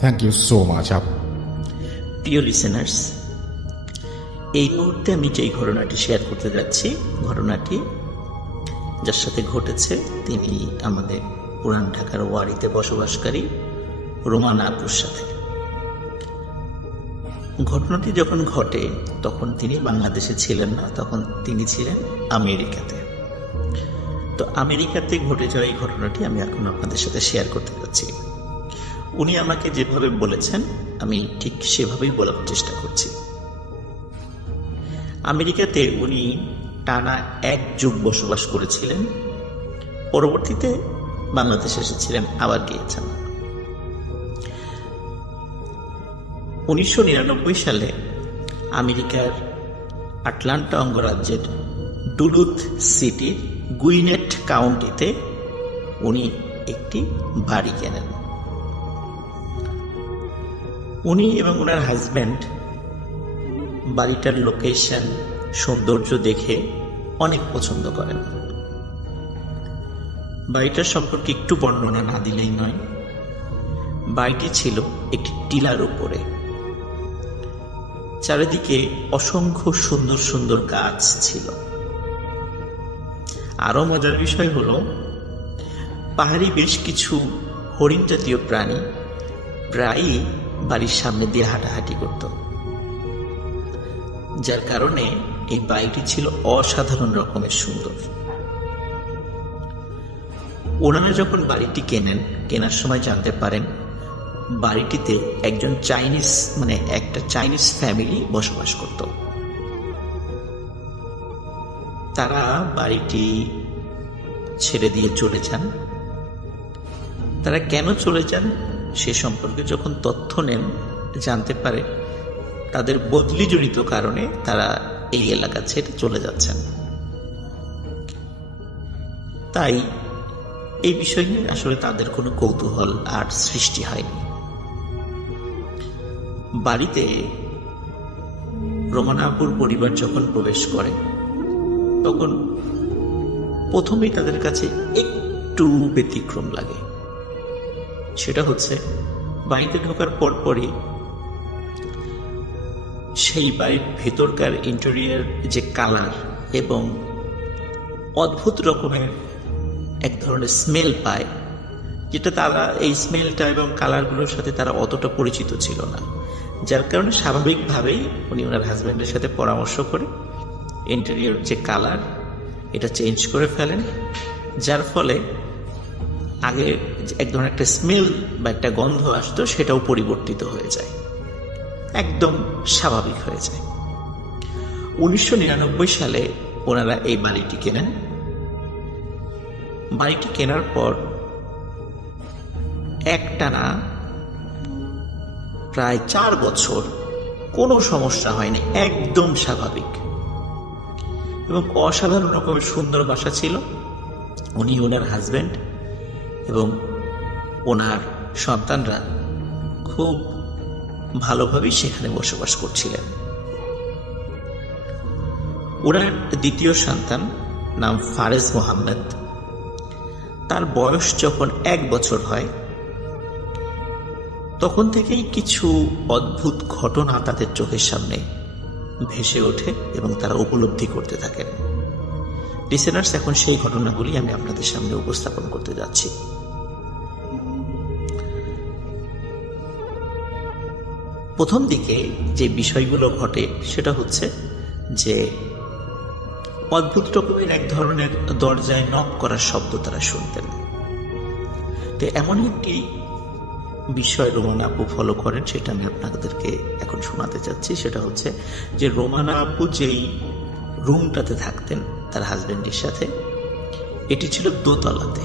Thank you so much. প্রিয় লিসেনার্স, এই মুহূর্তে আমি যেই ঘটনাটি শেয়ার করতে যাচ্ছি, ঘটনাটি যার সাথে ঘটেছে তিনি আমাদের পুরান ঢাকার ওয়ারিতে বসবাসকারী রোমানা আপুর সাথে। ঘটনাটি যখন ঘটে তখন তিনি বাংলাদেশে ছিলেন না, তখন তিনি ছিলেন আমেরিকাতে। তো আমেরিকাতে ঘটে যাওয়া এই ঘটনাটি আমি এখন আপনাদের সাথে শেয়ার করতে যাচ্ছি। উনি আমাকে যেভাবে বলেছেন আমি ঠিক সেভাবেই বলার চেষ্টা করছি। আমেরিকাতে উনি টানা 1 যুগ বসবাস করেছিলেন, পরবর্তীতে বাংলাদেশে এসেছিলেন, আবার গিয়েছেন। 1999 সালে আমেরিকার আটলান্টা অঙ্গরাজ্যের ডুলুথ সিটির গুইনেট কাউন্টিতে উনি একটি বাড়ি কেনেন। উনি এবং ওনার হাজব্যান্ড বাড়িটার লোকেশন সৌন্দর্য দেখে অনেক পছন্দ করেন। বাড়িটার সম্পর্কে একটু বর্ণনা না দিলেই নয়। বাড়িটি ছিল একটি টিলার উপরে, চারিদিকে অসংখ্য সুন্দর সুন্দর গাছ ছিল। আরো মজার বিষয় হলো পাহাড়ি বেশ কিছু হরিণ জাতীয় প্রাণী প্রায়ই বাড়ির সামনে দিয়ে হাঁটাহাঁটি করত, যার কারণে এই বাড়িটি ছিল অসাধারণ রকমের সুন্দর। ওনারা যখন বাড়িটি কেনার সময় জানতে পারেন বাড়িটিতে একজন একটা চাইনিজ ফ্যামিলি বসবাস করত। তারা বাড়িটি ছেড়ে দিয়ে চলে যান। তারা কেন চলে যান সে সম্পর্কে যখন তথ্য নেন জানতে পারে তাদের বদলিজনিত কারণে তারা এই এলাকা ছেড়ে চলে যাচ্ছেন। তাই এই বিষয় নিয়ে আসলে তাদের কোনো কৌতূহল আর সৃষ্টি হয়নি। বাড়িতে রোমানা আপুর পরিবার যখন প্রবেশ করে তখন প্রথমেই তাদের কাছে একটু ব্যতিক্রম লাগে। সেটা হচ্ছে বাড়িতে ঢোকার পরপরই সেই বাড়ির ভেতরকার ইন্টেরিয়র যে কালার এবং অদ্ভুত রকমের এক ধরনের স্মেল পায়, যেটা তারা এই স্মেলটা এবং কালারগুলোর সাথে তারা অতটা পরিচিত ছিল না। যার কারণে স্বাভাবিকভাবেই উনি ওনার হাজব্যান্ডের সাথে পরামর্শ করে ইন্টেরিয়র যে কালার এটা চেঞ্জ করে ফেলেন, যার ফলে আগে এক ধরনের একটা স্মেল বা একটা গন্ধ আসতো সেটাও পরিবর্তিত হয়ে যায়, একদম স্বাভাবিক হয়ে যায়। 1999 সালে ওনারা এই বাড়িটি কেনেন। বাড়িটি কেনার পর একটানা প্রায় 4 বছর কোনো সমস্যা হয়নি, একদম স্বাভাবিক এবং অসাধারণ রকমের সুন্দর বাসা ছিল। উনি, ওনার হাজবেন্ড এবং ওনার সন্তানরা খুব ভালোভাবেই সেখানে বসবাস করছিলেন। ওনার দ্বিতীয় সন্তান নাম ফারেজ মোহাম্মদ। তার বয়স যখন 1 বছর হয় তখন থেকেই কিছু অদ্ভুত ঘটনা তাদের চোখের সামনে ভেসে ওঠে এবং তারা উপলব্ধি করতে থাকেন। লিসেনার্স, এখন সেই ঘটনাগুলি আমি আপনাদের সামনে উপস্থাপন করতে যাচ্ছি। প্রথম দিকে যে বিষয়গুলো ঘটে সেটা হচ্ছে যে অদ্ভুত রকমের এক ধরনের দরজায় নক করার শব্দ তারা শুনতেন। তো এমন একটি বিষয় রোমানা আপু ফলো করেন, সেটা আমি আপনাদেরকে এখন শোনাতে চাচ্ছি। সেটা হচ্ছে যে রোমানা আপু যেই রুমটাতে থাকতেন তার হাজবেন্ডের সাথে, এটি ছিল দোতলাতে,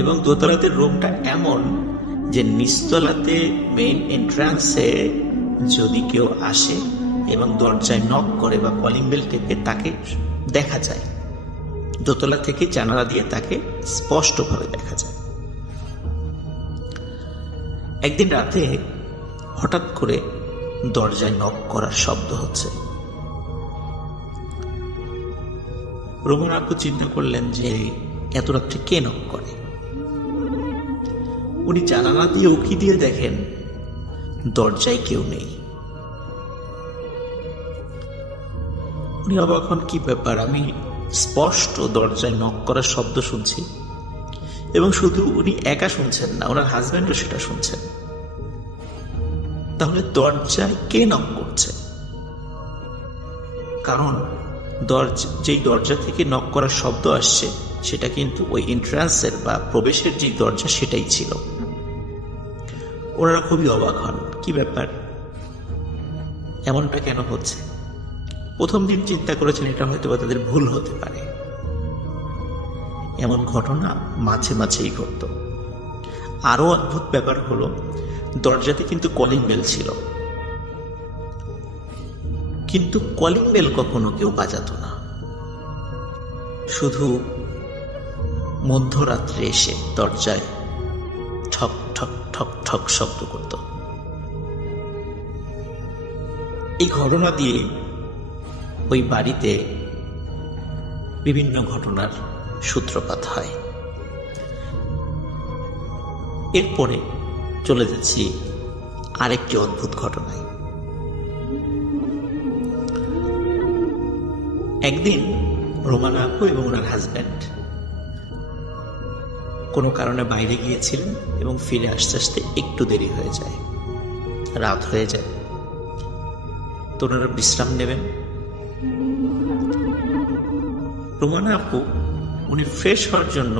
এবং দোতলাতে রুমটা এমন যে নিচতলাতে মেইন এন্ট্রান্সে যদি কেউ আসে এবং দরজায় নক করে বা কলিং বেল টেপে তাকে দেখা যায়, দোতলা থেকে জানালা দিয়ে তাকে স্পষ্টভাবে দেখা যায়। একদিন রাতে হঠাৎ করে দরজায় নক করার শব্দ হচ্ছে। রোমানা আপু চিন্তা করলেন যে এত রাত্রে কে নক করে। উনি জানালা দিয়ে উকি দিয়ে দেখেন দরজায় কেউ নেই। উনি অবাক হন, কি ব্যাপার, আমি স্পষ্ট দরজায় নক করার শব্দ শুনছি, এবং শুধু উনি একা শুনছেন না, ওনার হাজবেন্ডও সেটা শুনছেন। তাহলে দরজায় কে নক করছে? কারণ যেই দরজা থেকে নক করার শব্দ আসছে সেটা কিন্তু ওই এন্ট্রান্সের বা প্রবেশের যে দরজা সেটাই ছিল। ওনারা খুবই অবাক হন, কি ব্যাপার, এমনটা কেন হচ্ছে। প্রথম দিন চিন্তা করেছেন এটা হয়তো বা তাদের ভুল হতে পারে। এমন ঘটনা মাঝে মাঝেই ঘটত। আরো অদ্ভুত ব্যাপার হলো, দরজাতে কিন্তু কলিং বেল ছিল, কিন্তু কলিং বেল কখনো কেউ বাজাতো না, শুধু মধ্যরাত্রে এসে দরজায় ঠক ঠক ঠক ঠক শব্দ করত। এই ঘটনা দিয়ে ওই বাড়িতে বিভিন্ন ঘটনার সূত্রপাত হয়। এরপরে চলে যাচ্ছি আরেকটি অদ্ভুত ঘটনায়। একদিন রোমানা আপু এবং ওনার হাজব্যান্ড কোনো কারণে বাইরে গিয়েছিলেন এবং ফিরে আসতে আসতে একটু দেরি হয়ে যায়, রাত হয়ে যায়। তো ওনারা বিশ্রাম নেবেন। রোমানা আপু উনি ফ্রেশ হওয়ার জন্য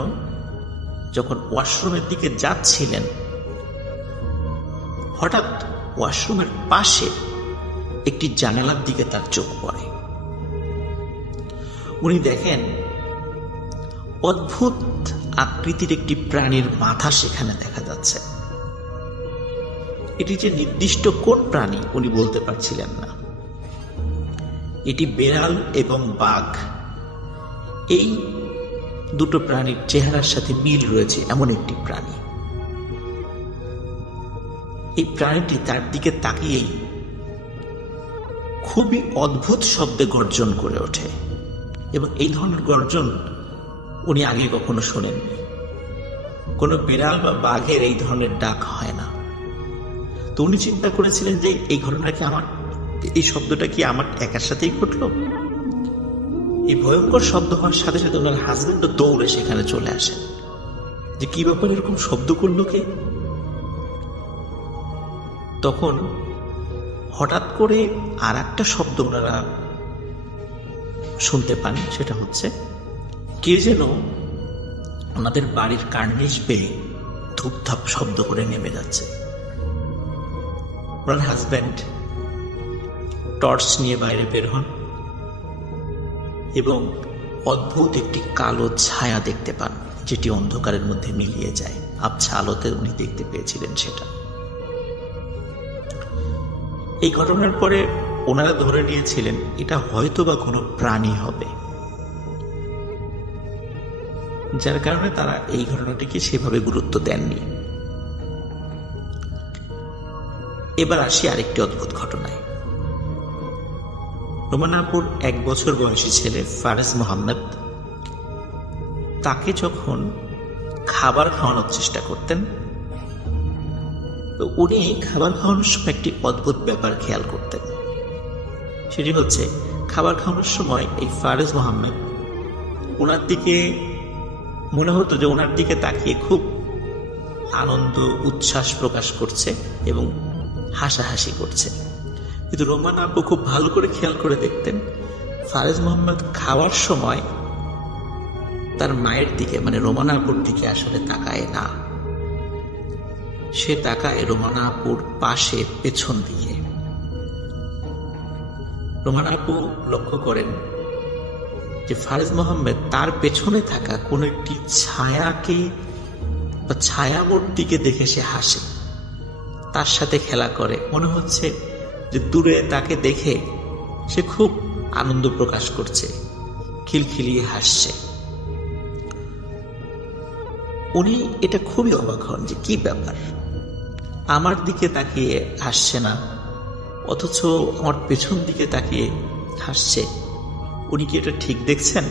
যখন ওয়াশরুমের দিকে যাচ্ছিলেন, হঠাৎ ওয়াশরুমের পাশে একটি জানালার দিকে তার চোখ পড়ে। উনি দেখেন অদ্ভুত আকৃতির একটি প্রাণীর মাথা সেখানে দেখা যাচ্ছে। এটি যে নির্দিষ্ট কোন প্রাণী উনি বলতে পারছিলেন না। এটি বেড়াল এবং বাঘ, এই দুটো প্রাণীর চেহারার সাথে মিল রয়েছে এমন একটি প্রাণী। এই প্রাণীটি তার দিকে তাকিয়েই খুবই অদ্ভুত শব্দে গর্জন করে ওঠে, এবং এই ধরনের গর্জন উনি আগে কখনো শোনেননি। কোনো বিড়াল বা বাঘের এই ধরনের ডাক হয় না। তো উনি চিন্তা করেছিলেন যে এই ঘটনা কি এই শব্দটা কি আমার একার সাথেই ঘটলো। এই ভয়ঙ্কর শব্দ হওয়ার সাথে সাথে ওনার হাজবেন্ড দৌড়ে সেখানে চলে আসেন, যে কি ব্যাপার, এরকম শব্দ করলো কে। তখন হঠাৎ করে আর একটা শব্দ ওনারা শুনতে পান সেটা হচ্ছে কে যেন ওনাদের বাড়ির কার্নিশ বেয়ে ধূপধাপ শব্দ করে নেমে যাচ্ছে। ওনার হাজব্যান্ড টর্চ নিয়ে বাইরে বের হন এবং অদ্ভুত একটি কালো ছায়া দেখতে পান, যেটি অন্ধকারের মধ্যে মিলিয়ে যায়। আবছা আলোতে উনি দেখতে পেয়েছিলেন সেটা। এই ঘটনার পরে ওনারা ধরে নিয়েছিলেন এটা হয়তো বা কোনো প্রাণী হবে, যার কারণে তারা এই ঘটনাটিকে সেভাবে গুরুত্ব দেননি। এবার আসি আরেকটি অদ্ভুত ঘটনায়। রোমানাপুর 1 বছর বয়সী ছেলে ফারেজ মোহাম্মদ, তাকে যখন খাবার খাওয়ানোর চেষ্টা করতেন, তো উনি খাবার খাওয়ানোর সময় একটি অদ্ভুত ব্যাপার খেয়াল করতেন। সেটি হচ্ছে খাবার খাওয়ানোর সময় এই ফারেজ মোহাম্মদ ওনার দিকে মনে হতো যে ওনার দিকে তাকিয়ে খুব আনন্দ উচ্ছ্বাস প্রকাশ করছে এবং হাসাহাসি করছে। কিন্তু রোমান আপু খুব ভালো করে খেয়াল করে দেখতেন ফারেজ মোহাম্মদ খাওয়ার সময় তার মায়ের দিকে মানে রোমানা আপুর দিকে আসলে তাকায় না, সে তাকায় রোমানা আপুর পাশে পেছন দিকে। রোমানা আপু লক্ষ্য করেন যে ফারেজ মোহাম্মদ তার পেছনে থাকা কোন একটি ছায়াকে বা ছায়ামূর্তিকে দেখে সে হাসে, তার সাথে খেলা করে। মনে হচ্ছে যে দূরে তাকে দেখে সে খুব আনন্দ প্রকাশ করছে, খিলখিলিয়ে হাসছে। উনি এটা খুবই অবাক হন যে কি ব্যাপার, আমার দিকে তাকিয়ে হাসছে না, অথচ আমার পেছন দিকে তাকিয়ে হাসছে। উনি কি এটা ঠিক দেখছেন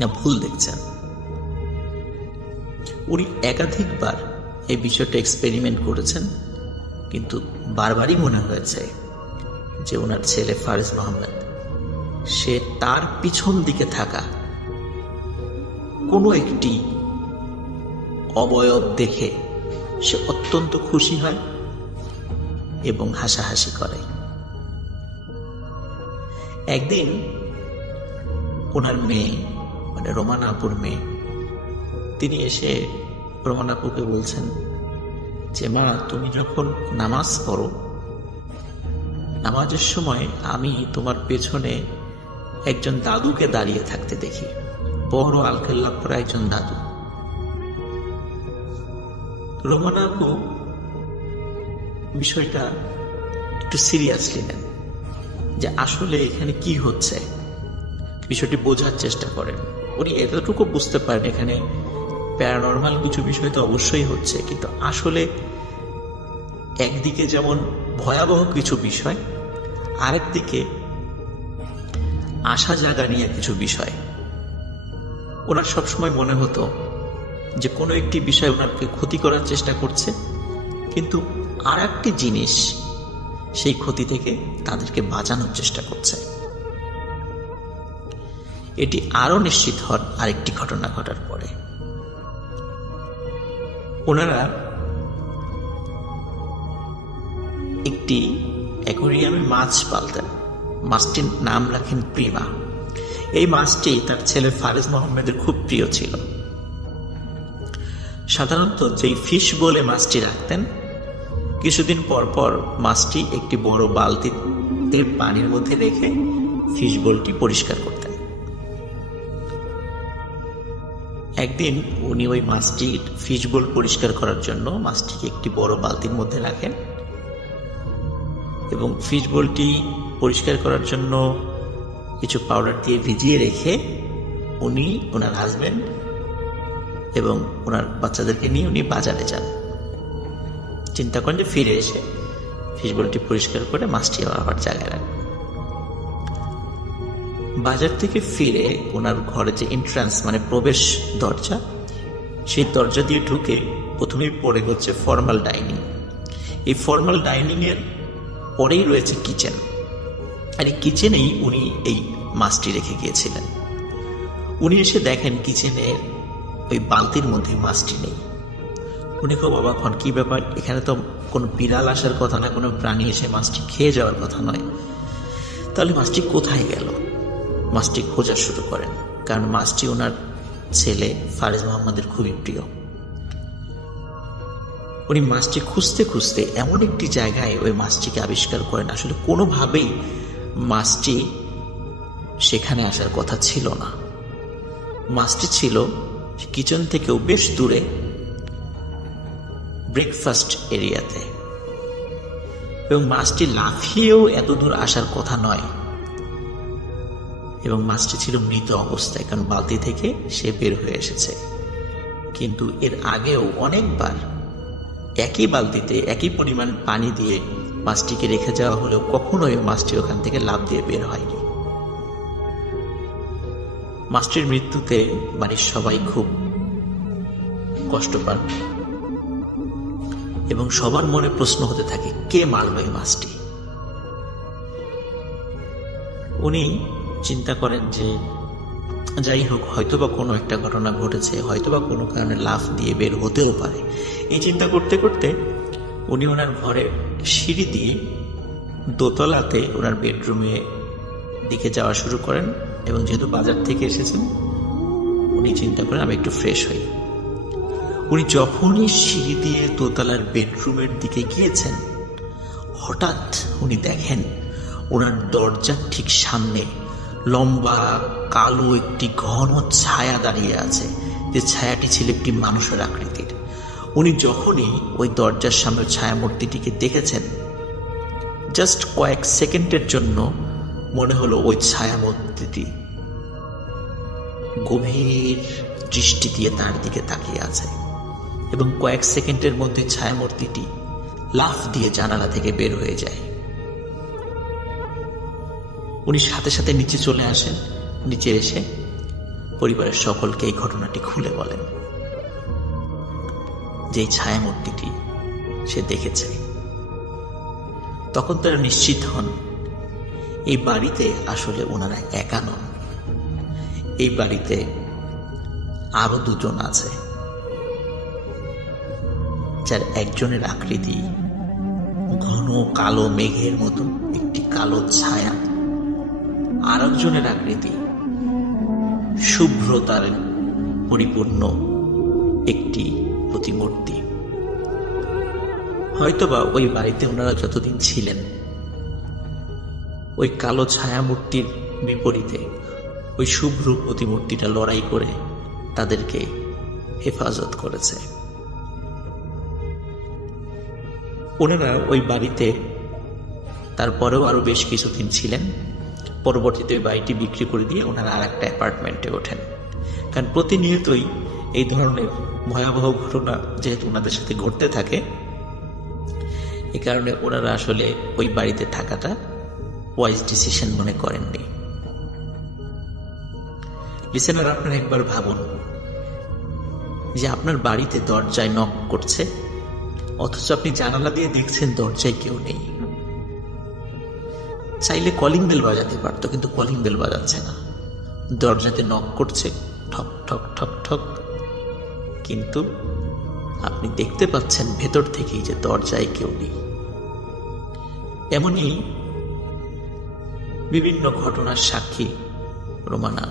না ভুল দেখছেন? উনি একাধিকবার এই বিষয়টা এক্সপেরিমেন্ট করেছেন, কিন্তু বারবারই মনে হয়েছে যে ওনার ছেলে ফারেজ মোহাম্মদ সে তার পিছন দিকে থাকা কোনো একটি অবয়ব দেখে সে অত্যন্ত খুশি হয় এবং হাসাহাসি করে। একদিন ওনার মেয়ে মানে রোমানা আপুর মেয়ে, তিনি এসে রোমানা আপুকে বলছেন যে মা, তুমি যখন নামাজ পড়ো, নামাজের সময় আমি তোমার পেছনে একজন দাদুকে দাঁড়িয়ে থাকতে দেখি, বড় আলখাল্লা পরা একজন দাদু। রোমানা আপু বিষয়টা একটু সিরিয়াসলি নেন যে আসলে এখানে কি হচ্ছে, বিষয়টি বোঝার চেষ্টা করেন। উনি এতটুকু বুঝতে পারেন এখানে প্যারানরমাল কিছু বিষয় তো অবশ্যই হচ্ছে, কিন্তু আসলে একদিকে যেমন ভয়াবহ কিছু বিষয়, আরেকদিকে আশা জাগা নিয়ে কিছু বিষয়। ওনার সবসময় মনে হতো যে কোনো একটি বিষয় ওনাকে ক্ষতি করার চেষ্টা করছে, কিন্তু আর একটি জিনিস সেই ক্ষতি থেকে তাদেরকে বাঁচানোর চেষ্টা করছে। এটি আরো নিশ্চিত হন আরেকটি ঘটনা ঘটার পরে। ওনারা একটি অ্যাকোয়ারিয়ামে মাছ পালতেন, মাছটির নাম রাখেন প্রিমা। এই মাছটি তার ছেলে ফারেজ মোহাম্মদের খুব প্রিয় ছিল। সাধারণত যেই ফিশ বলে মাছটি রাখতেন, কিছুদিন পর পর মাছটি একটি বড় বালতিতে পানির মধ্যে রেখে ফিশ বোলটি পরিষ্কার করতেন। একদিন উনি ওই মাছটির ফিশ বোল পরিষ্কার করার জন্য মাছটিকে একটি বড় বালতির মধ্যে রাখেন এবং ফিশ বোলটি পরিষ্কার করার জন্য কিছু পাউডার দিয়ে ভিজিয়ে রেখে উনি, ওনার হাজবেন্ড এবং ওনার বাচ্চাদেরকে নিয়ে উনি বাজারে যান। চিন্তা করেন যে ফিরে এসে ফিশ বোলটি পরিষ্কার করে মাছটি আবার জায়গায় রাখবেন। বাজার থেকে ফিরে ওনার ঘরে যে এন্ট্রান্স মানে প্রবেশ দরজা, সেই দরজা দিয়ে ঢুকে প্রথমেই পড়ে হচ্ছে ফর্মাল ডাইনিং। এই ফর্মাল ডাইনিং এর পরেই রয়েছে কিচেন, আর এই কিচেনেই উনি এই মাছটি রেখে গিয়েছিলেন। উনি এসে দেখেন কিচেনের ওই বালতির মধ্যে মাছটি নেই। উনি খুব অবাক হন, কি ব্যাপার, এখানে তো কোনো বিড়াল আসার কথা না, কোনো প্রাণী এসে মাছটি খেয়ে যাওয়ার কথা নয়, তাহলে মাছটি কোথায় গেল? মাছটি খোঁজা শুরু করেন, কারণ মাছটি ওনার ছেলে ফারিজ মোহাম্মদের খুবই প্রিয়। উনি মাছটি খুঁজতে খুঁজতে এমন একটি জায়গায় ওই মাছটিকে আবিষ্কার করেন, আসলে কোনোভাবেই মাছটি সেখানে আসার কথা ছিল না। মাছটি ছিল কিচেন থেকেও বেশ দূরে, ব্রেকফাস্ট এরিয়াতে, এবং মাছটি লাফিয়েও এত দূর আসার কথা নয়, এবং মাছটি ছিল মৃত অবস্থায়, কারণ বালতি থেকে সে বের হয়ে এসেছে। কিন্তু এর আগেও অনেকবার একই বালতিতে একই পরিমাণ পানি দিয়ে মাছটিকে রেখে যাওয়া হলেও কখনোই মাছটি ওখান থেকে লাফ দিয়ে বের হয়নি। মাছটির মৃত্যুতে বাড়ির সবাই খুব কষ্ট পান এবং সবার মনে প্রশ্ন হতে থাকে, কে মারল এই মাছটি? উনি চিন্তা করেন যে যাই হোক, হয়তোবা কোনো একটা ঘটনা ঘটেছে, হয়তোবা কোনো কারণে লাফ দিয়ে বের হতেও পারে। এই চিন্তা করতে করতে উনি ওনার ঘরে সিঁড়ি দিয়ে দোতলাতে ওনার বেডরুমে দিকে যাওয়া শুরু করেন, এবং যেহেতু বাজার থেকে এসেছেন উনি চিন্তা করেন আমি একটু ফ্রেশ হই। উনি যখনই সিঁড়ি দিয়ে দোতলার বেডরুমের দিকে গিয়েছেন, হঠাৎ উনি দেখেন ওনার দরজার ঠিক সামনে লম্বা কালো একটি ঘন ছায়া দাঁড়িয়ে আছে, যে ছায়াটি ছিল একটি মানুষের আকৃতির। উনি যখনই ওই দরজার সামনে ছায়ামূর্তিটিকে দেখেছেন, জাস্ট কয়েক সেকেন্ডের জন্য মনে হলো ওই ছায়ামূর্তিটি গভীর দৃষ্টি দিয়ে তার দিকে তাকিয়ে আছে, এবং কয়েক সেকেন্ডের মধ্যে ছায়ামূর্তিটি লাফ দিয়ে জানালা থেকে বের হয়ে যায়। উনি সাথে সাথে নিচে চলে আসেন, নিচে এসে পরিবারের সকলকে এই ঘটনাটি খুলে বলেন যে ছায়ামূর্তিটি সে দেখেছে। তখন তারা নিশ্চিত হন এই বাড়িতে আসলে ওনারা একা নন, এই বাড়িতে আরো দুজন আছে, যার একজনের আকৃতি ঘন কালো মেঘের মতো একটি কালো ছায়া, আর একজনের আকৃতি শুভ্রতার পরিপূর্ণ একটি প্রতিমূর্তি। হয়তোবা ওই বাড়িতে ওনারা যতদিন ছিলেন, ওই কালো ছায়ামূর্তির বিপরীতে ওই শুভ্র প্রতিমূর্তিটা লড়াই করে তাদেরকে হেফাজত করেছে। ওনারা ওই বাড়িতে তারপরেও আরো বেশ কিছুদিন ছিলেন। পরবর্তীতে ওই বাড়িটি বিক্রি করে দিয়ে ওনারা আর একটা অ্যাপার্টমেন্টে ওঠেন, কারণ প্রতিনিয়তই এই ধরনের ভয়াবহ ঘটনা যেহেতু ওনাদের সাথে ঘটতে থাকে, এই কারণে ওনারা আসলে ওই বাড়িতে থাকাটা ওয়াইজ ডিসিশন মনে করেননি। লিসেনার, আপনারা একবার ভাবুন যে আপনার বাড়িতে দরজায় নক করছে, অথচ আপনি জানালা দিয়ে দেখছেন দরজায় কেউ নেই। চাইলে কলিং বেল বাজাতে পারতো, কিন্তু কলিং বেল বাজাচ্ছে না, দরজাতে নক করছে ঠক ঠক ঠক ঠক, কিন্তু আপনি দেখতে পাচ্ছেন ভেতর থেকেই যে দরজায় কেউ নেই। এমনই বিভিন্ন ঘটনার সাক্ষী রোমানা।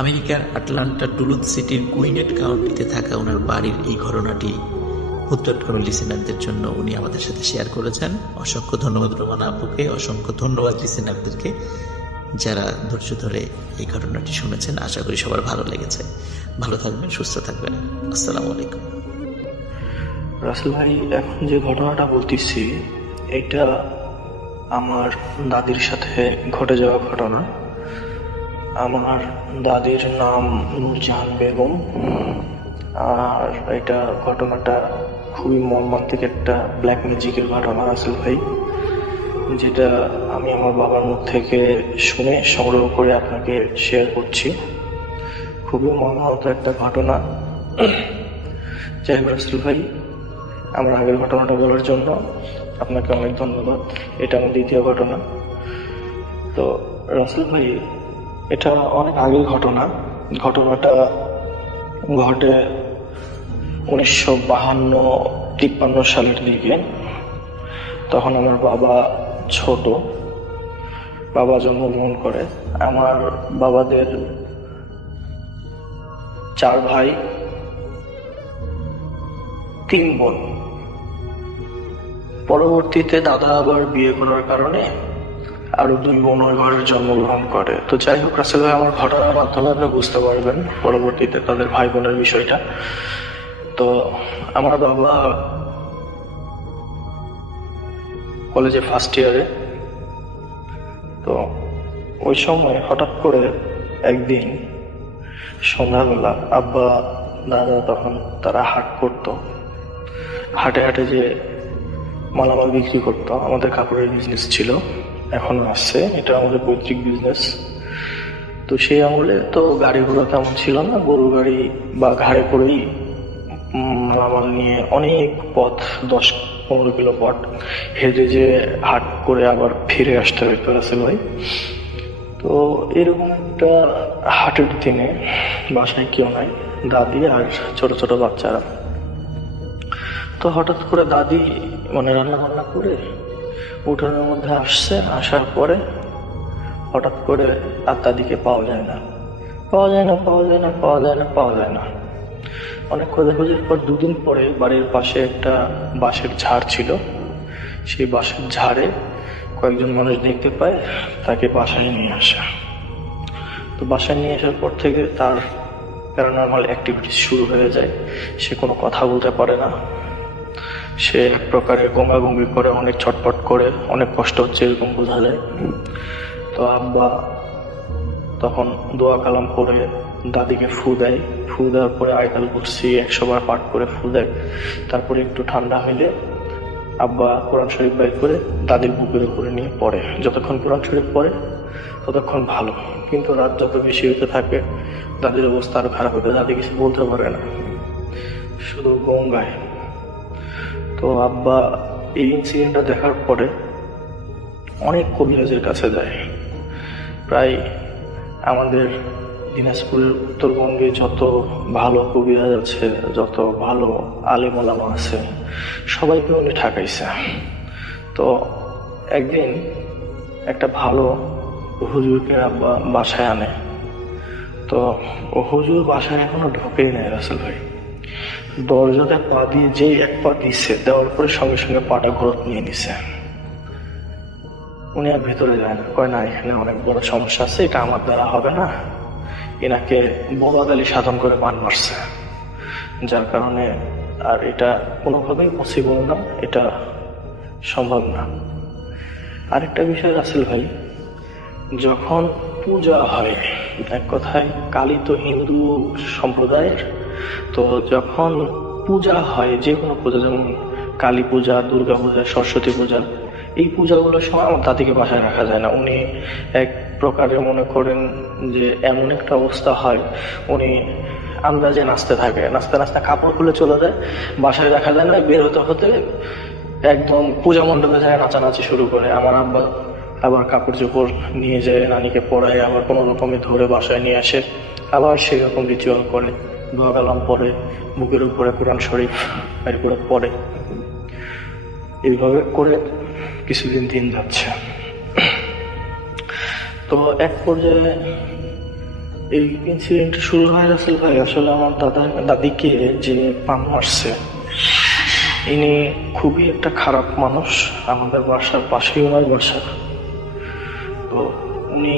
আমেরিকার আটলান্টা ডুলুথ সিটির কুইনেট কাউন্টিতে থাকা ওনার বাড়ির এই ঘটনাটি উত্তরক্রমে লিসেনারদের জন্য উনি আমাদের সাথে শেয়ার করেছেন। অসংখ্য ধন্যবাদ রোমানা আপুকে, অসংখ্য ধন্যবাদ লিসেনারদেরকে যারা ধৈর্য ধরে এই ঘটনাটি শুনেছেন। আশা করি সবার ভালো লেগেছে। ভালো থাকবেন, সুস্থ থাকবেন। আসসালামু আলাইকুম। রাসেল ভাই, এখন যে ঘটনাটা বলতেছি এটা আমার দাদির সাথে ঘটে যাওয়া ঘটনা। আমার দাদির নাম নূরজাহান বেগম, আর এটা ঘটনাটা খুবই মর্মান্তিক একটা ব্ল্যাক ম্যাজিকের ঘটনা রাসেল ভাই, যেটা আমি আমার বাবার মুখ থেকে শুনে সংগ্রহ করে আপনাকে শেয়ার করছি। খুবই মর্মাহত একটা ঘটনা। যাই হোক রাসেল ভাই, আমার আগের ঘটনাটা বলার জন্য আপনাকে অনেক ধন্যবাদ। এটা আমার দ্বিতীয় ঘটনা। তো রাসেল ভাই, এটা অনেক আগের ঘটনা। ঘটনাটা ঘটে 1952-53 সালের দিকে। তখন আমার বাবা ছোট, বাবা জন্মগ্রহণ করে। আমার বাবাদের 4 ভাই 3 বোন। পরবর্তীতে দাদা আবার বিয়ে করার কারণে আরো 2 বোন ওই ঘরে জন্মগ্রহণ করে। তো যাই হোক, রাসেল ভাই আমার ঘটনার মাধ্যমে আপনি বুঝতে পারবেন পরবর্তীতে তাদের ভাই বোনের বিষয়টা। তো আমার বাবা কলেজে ফার্স্ট ইয়ারে, তো ওই সময় হঠাৎ করে একদিন সন্ধ্যাবেলা আব্বা দাদা তখন তারা হাট করতো, হাটে হাটে যে মালামাল বিক্রি করতো। আমাদের কাপড়ের বিজনেস ছিল, এখনো আসছে, এটা আমাদের পৈতৃক বিজনেস। তো সেই আমলে তো গাড়ি ঘোড়া তেমন ছিল না, গরু গাড়ি বা ঘাড়ে করেই মালামাল নিয়ে অনেক পথ, 10-15 কিলো পথ হেঁটে যে হাট করে আবার ফিরে আসতে হইতো রাসেল ভাই। তো এরকম একটা হাটের দিনে বাসায় কেউ নাই, দাদি আর ছোট ছোট বাচ্চারা। তো হঠাৎ করে দাদি রান্না বান্না করে উঠোনের মধ্যে আসছে, আসার পরে হঠাৎ করে আর দাদিকে পাওয়া যায় না। অনেক খোঁজাখুঁজির পর 2 দিন পরে বাড়ির পাশে একটা বাঁশের ঝাড় ছিল, সেই বাঁশের ঝাড়ে কয়েকজন মানুষ দেখতে পায়, তাকে বাসায় নিয়ে আসা। তো বাসায় নিয়ে আসার পর থেকে তার প্যারানর্মাল অ্যাক্টিভিটিস শুরু হয়ে যায়। সে কোনো কথা বলতে পারে না, সে এক প্রকারের গোঙাগুঙি করে, অনেক ছটপট করে, অনেক কষ্ট হচ্ছে এরকম বোঝা যায়। তো আব্বা তখন দোয়া কালাম করে দাদিকে ফু দেয়, ফু দেওয়ার পরে আয়াতুল কুরসি 100 বার পাঠ করে ফু দেয়। তারপরে একটু ঠান্ডা হইলে আব্বা কোরআন শরীফ বের করে দাদির বুকের উপরে নিয়ে পড়ে। যতক্ষণ কোরআন শরীফ পড়ে ততক্ষণ ভালো, কিন্তু রাত যত বেশি হতে থাকে দাদির অবস্থা আরো খারাপ হতে, দাদি কিছু বলতে পারে না, শুধু গঙ্গায়। তো আব্বা এই ইনসিডেন্টটা দেখার পরে অনেক কবিরাজের কাছে যায়। প্রায় আমাদের দিনাজপুরের উত্তরবঙ্গে যত ভালো কবিরাজ আছে, যত ভালো আলেম ওলামা আছে, সবাইকে উনি ঠকাইছে। তো একদিন একটা ভালো হুজুরকে আব্বা বাসায় আনে। তো ও হুজুর বাসায় এখনো ঢোকেই নাই রাসেল ভাই। দরজাতে পা দিয়ে যেই 1 পা দিচ্ছে, দেওয়ার পরে সঙ্গে সঙ্গে পাটা ঘোরত নিয়ে নিছে। উনি আর ভেতরে যায় না, কয় না এখানে অনেক বড় সমস্যা আছে, এটা আমার দ্বারা হবে না, এনাকে বলাদালি সাধন করে মান মারছে, যার কারণে আর এটা কোনোভাবেই পসিবল না, এটা সম্ভব না। আরেকটা বিষয় রাসেল ভাই, যখন পূজা হয়, এক কথায় কালী তো হিন্দু সম্প্রদায়ের, তো যখন পূজা হয়, যে কোনো পূজা, যেমন কালী পূজা, দুর্গা পূজা, সরস্বতী পূজা, এই পূজাগুলোর সময় আমার দাদিকে বাসায় রাখা যায় না। উনি এক প্রকারে মনে করেন যে এমন একটা অবস্থা হয়, উনি আন্দাজে নাচতে থাকে, নাচতে নাচতে কাপড় খুলে চলে যায়, বাসায় রাখা যায় না। বের হতে হতে একদম পূজা মণ্ডপে যায় নাচানাচি শুরু করে। আমার আব্বা আবার কাপড় চোপড় নিয়ে যায়, নানিকে পড়ায়, আবার কোনো রকমে ধরে বাসায় নিয়ে আসে, আবার সেই রকম রিচুয়াল করে, দোয়া কালাম পড়ে, বুকের উপরে কোরআন শরীফ বের করে পড়ে। এইভাবে করে কিছুদিন দিন যাচ্ছে। তো এক পর্যায়ে এই ইনসিডেন্ট শুরু হয় রাসেল ভাই। আসলে আমার দাদিকে যে পান মারছে, ইনি খুবই একটা খারাপ মানুষ, আমাদের বাসার পাশেই ওনার বাসা। তো উনি